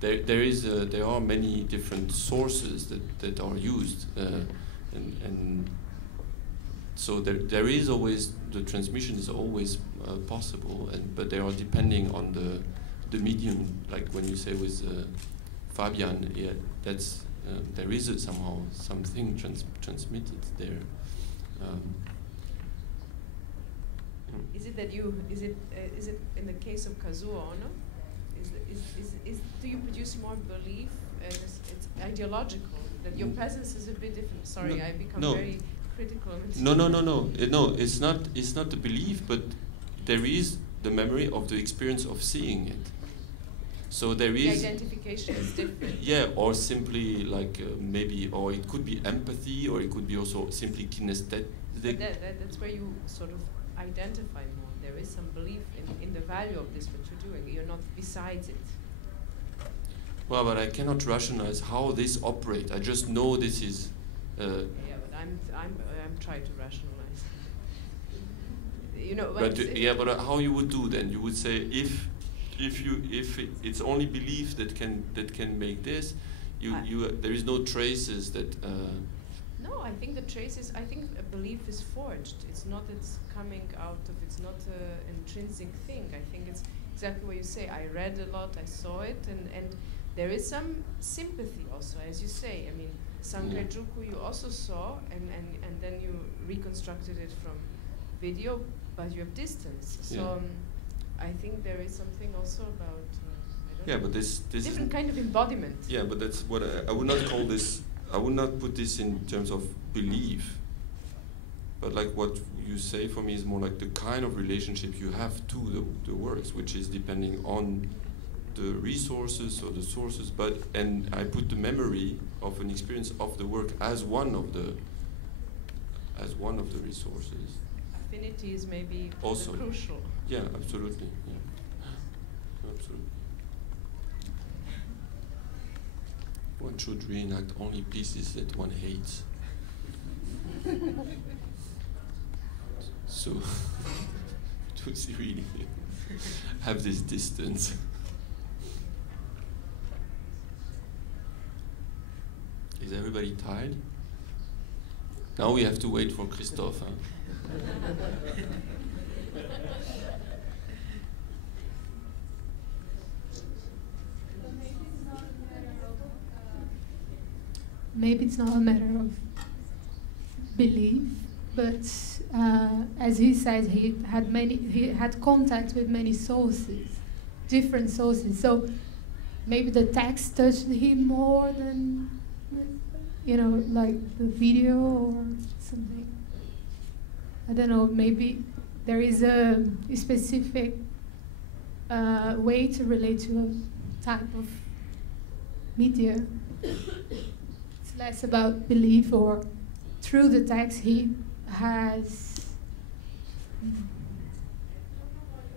there are many different sources that are used, and so there is always, the transmission is always possible, but they are depending on the medium. Like when you say with Fabian, yeah, that's there is somehow something transmitted there. Is it that is it in the case of Kazuo Ono? Do you produce more belief? It's ideological, that your presence is a bit different. Sorry, no, I become very critical. No, it's not the belief, but there is the memory of the experience of seeing it. So there is the identification is different. Yeah, or simply like maybe, or it could be empathy, or it could be also simply kinesthetic. That's where you sort of identify more. There is some belief in the value of this, what you're doing. You're not besides it. Well, but I cannot rationalize how this operates. I just know this is. Yeah, but I'm trying to rationalize. You know. But how you would do then? You would say if it's only belief that can make this, there is no traces that. No, I think the traces. I think a belief is forged. It's not. It's coming out of. It's not an intrinsic thing. I think it's exactly what you say. I read a lot. I saw it, and there is some sympathy also, as you say. I mean, Sankaijuku you also saw, and then you reconstructed it from video, but you have distance. So I think there is something also about. But this different kind of embodiment. Yeah, but that's what I would not call this. I would not put this in terms of belief, but like what you say for me is more like the kind of relationship you have to the works, which is depending on the resources or the sources, and I put the memory of an experience of the work as one of the resources. Affinities may be also crucial. Yeah, absolutely. Yeah. Absolutely. One should reenact only pieces that one hates. So, to really have this distance. Is everybody tired? Now we have to wait for Christophe. Huh? Maybe it's not a matter of belief, but as he said, he had contact with many sources, different sources. So maybe the text touched him more than, like the video or something. I don't know. Maybe there is a specific way to relate to a type of media. Less about belief, or through the text he has.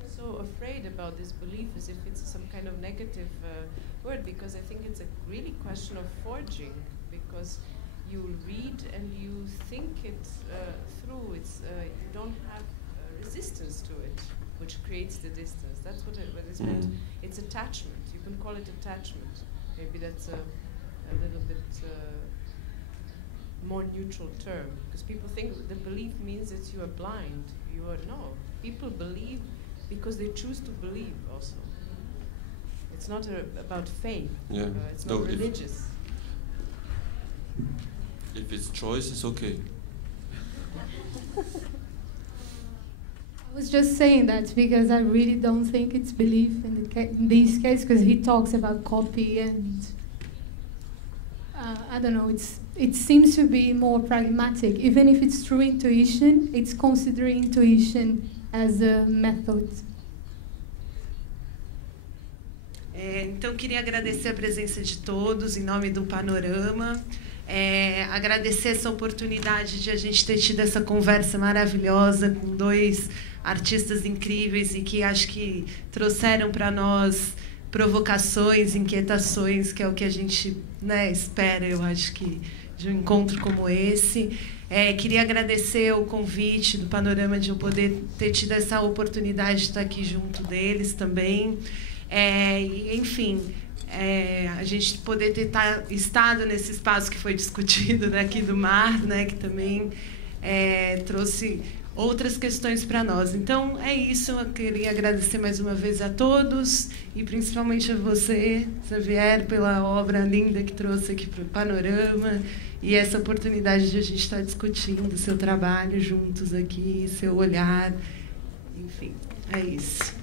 So afraid about this belief as if it's some kind of negative word, because I think it's a really question of forging, because you read and you think it through. It's you don't have resistance to it, which creates the distance. That's what it's meant. It's attachment. You can call it attachment. Maybe that's a little bit more neutral term, because people think the belief means that you are blind. You are no. People believe because they choose to believe. Also, it's not about faith. Yeah. It's not religious. If it's choice, it's okay. I was just saying that because I really don't think it's belief in this case, because he talks about copy and. I don't know, it seems to be more pragmatic. Even if it's through intuition, it's considering intuition as a method. Então, queria agradecer a presença de todos, em nome do Panorama. Agradecer essa oportunidade de a gente ter tido essa conversa maravilhosa com dois artistas incríveis e que acho que trouxeram para nós provocações, inquietações, que é o que a gente espera, eu acho que, de um encontro como esse. Queria agradecer o convite do Panorama de eu poder ter tido essa oportunidade de estar aqui junto deles também. Enfim, a gente poder ter estado nesse espaço que foi discutido aqui do mar, que também trouxe outras questões para nós. Então, é isso. Eu queria agradecer mais uma vez a todos e principalmente a você, Xavier, pela obra linda que trouxe aqui para o Panorama e essa oportunidade de a gente estar discutindo o seu trabalho juntos aqui, seu olhar. Enfim, é isso.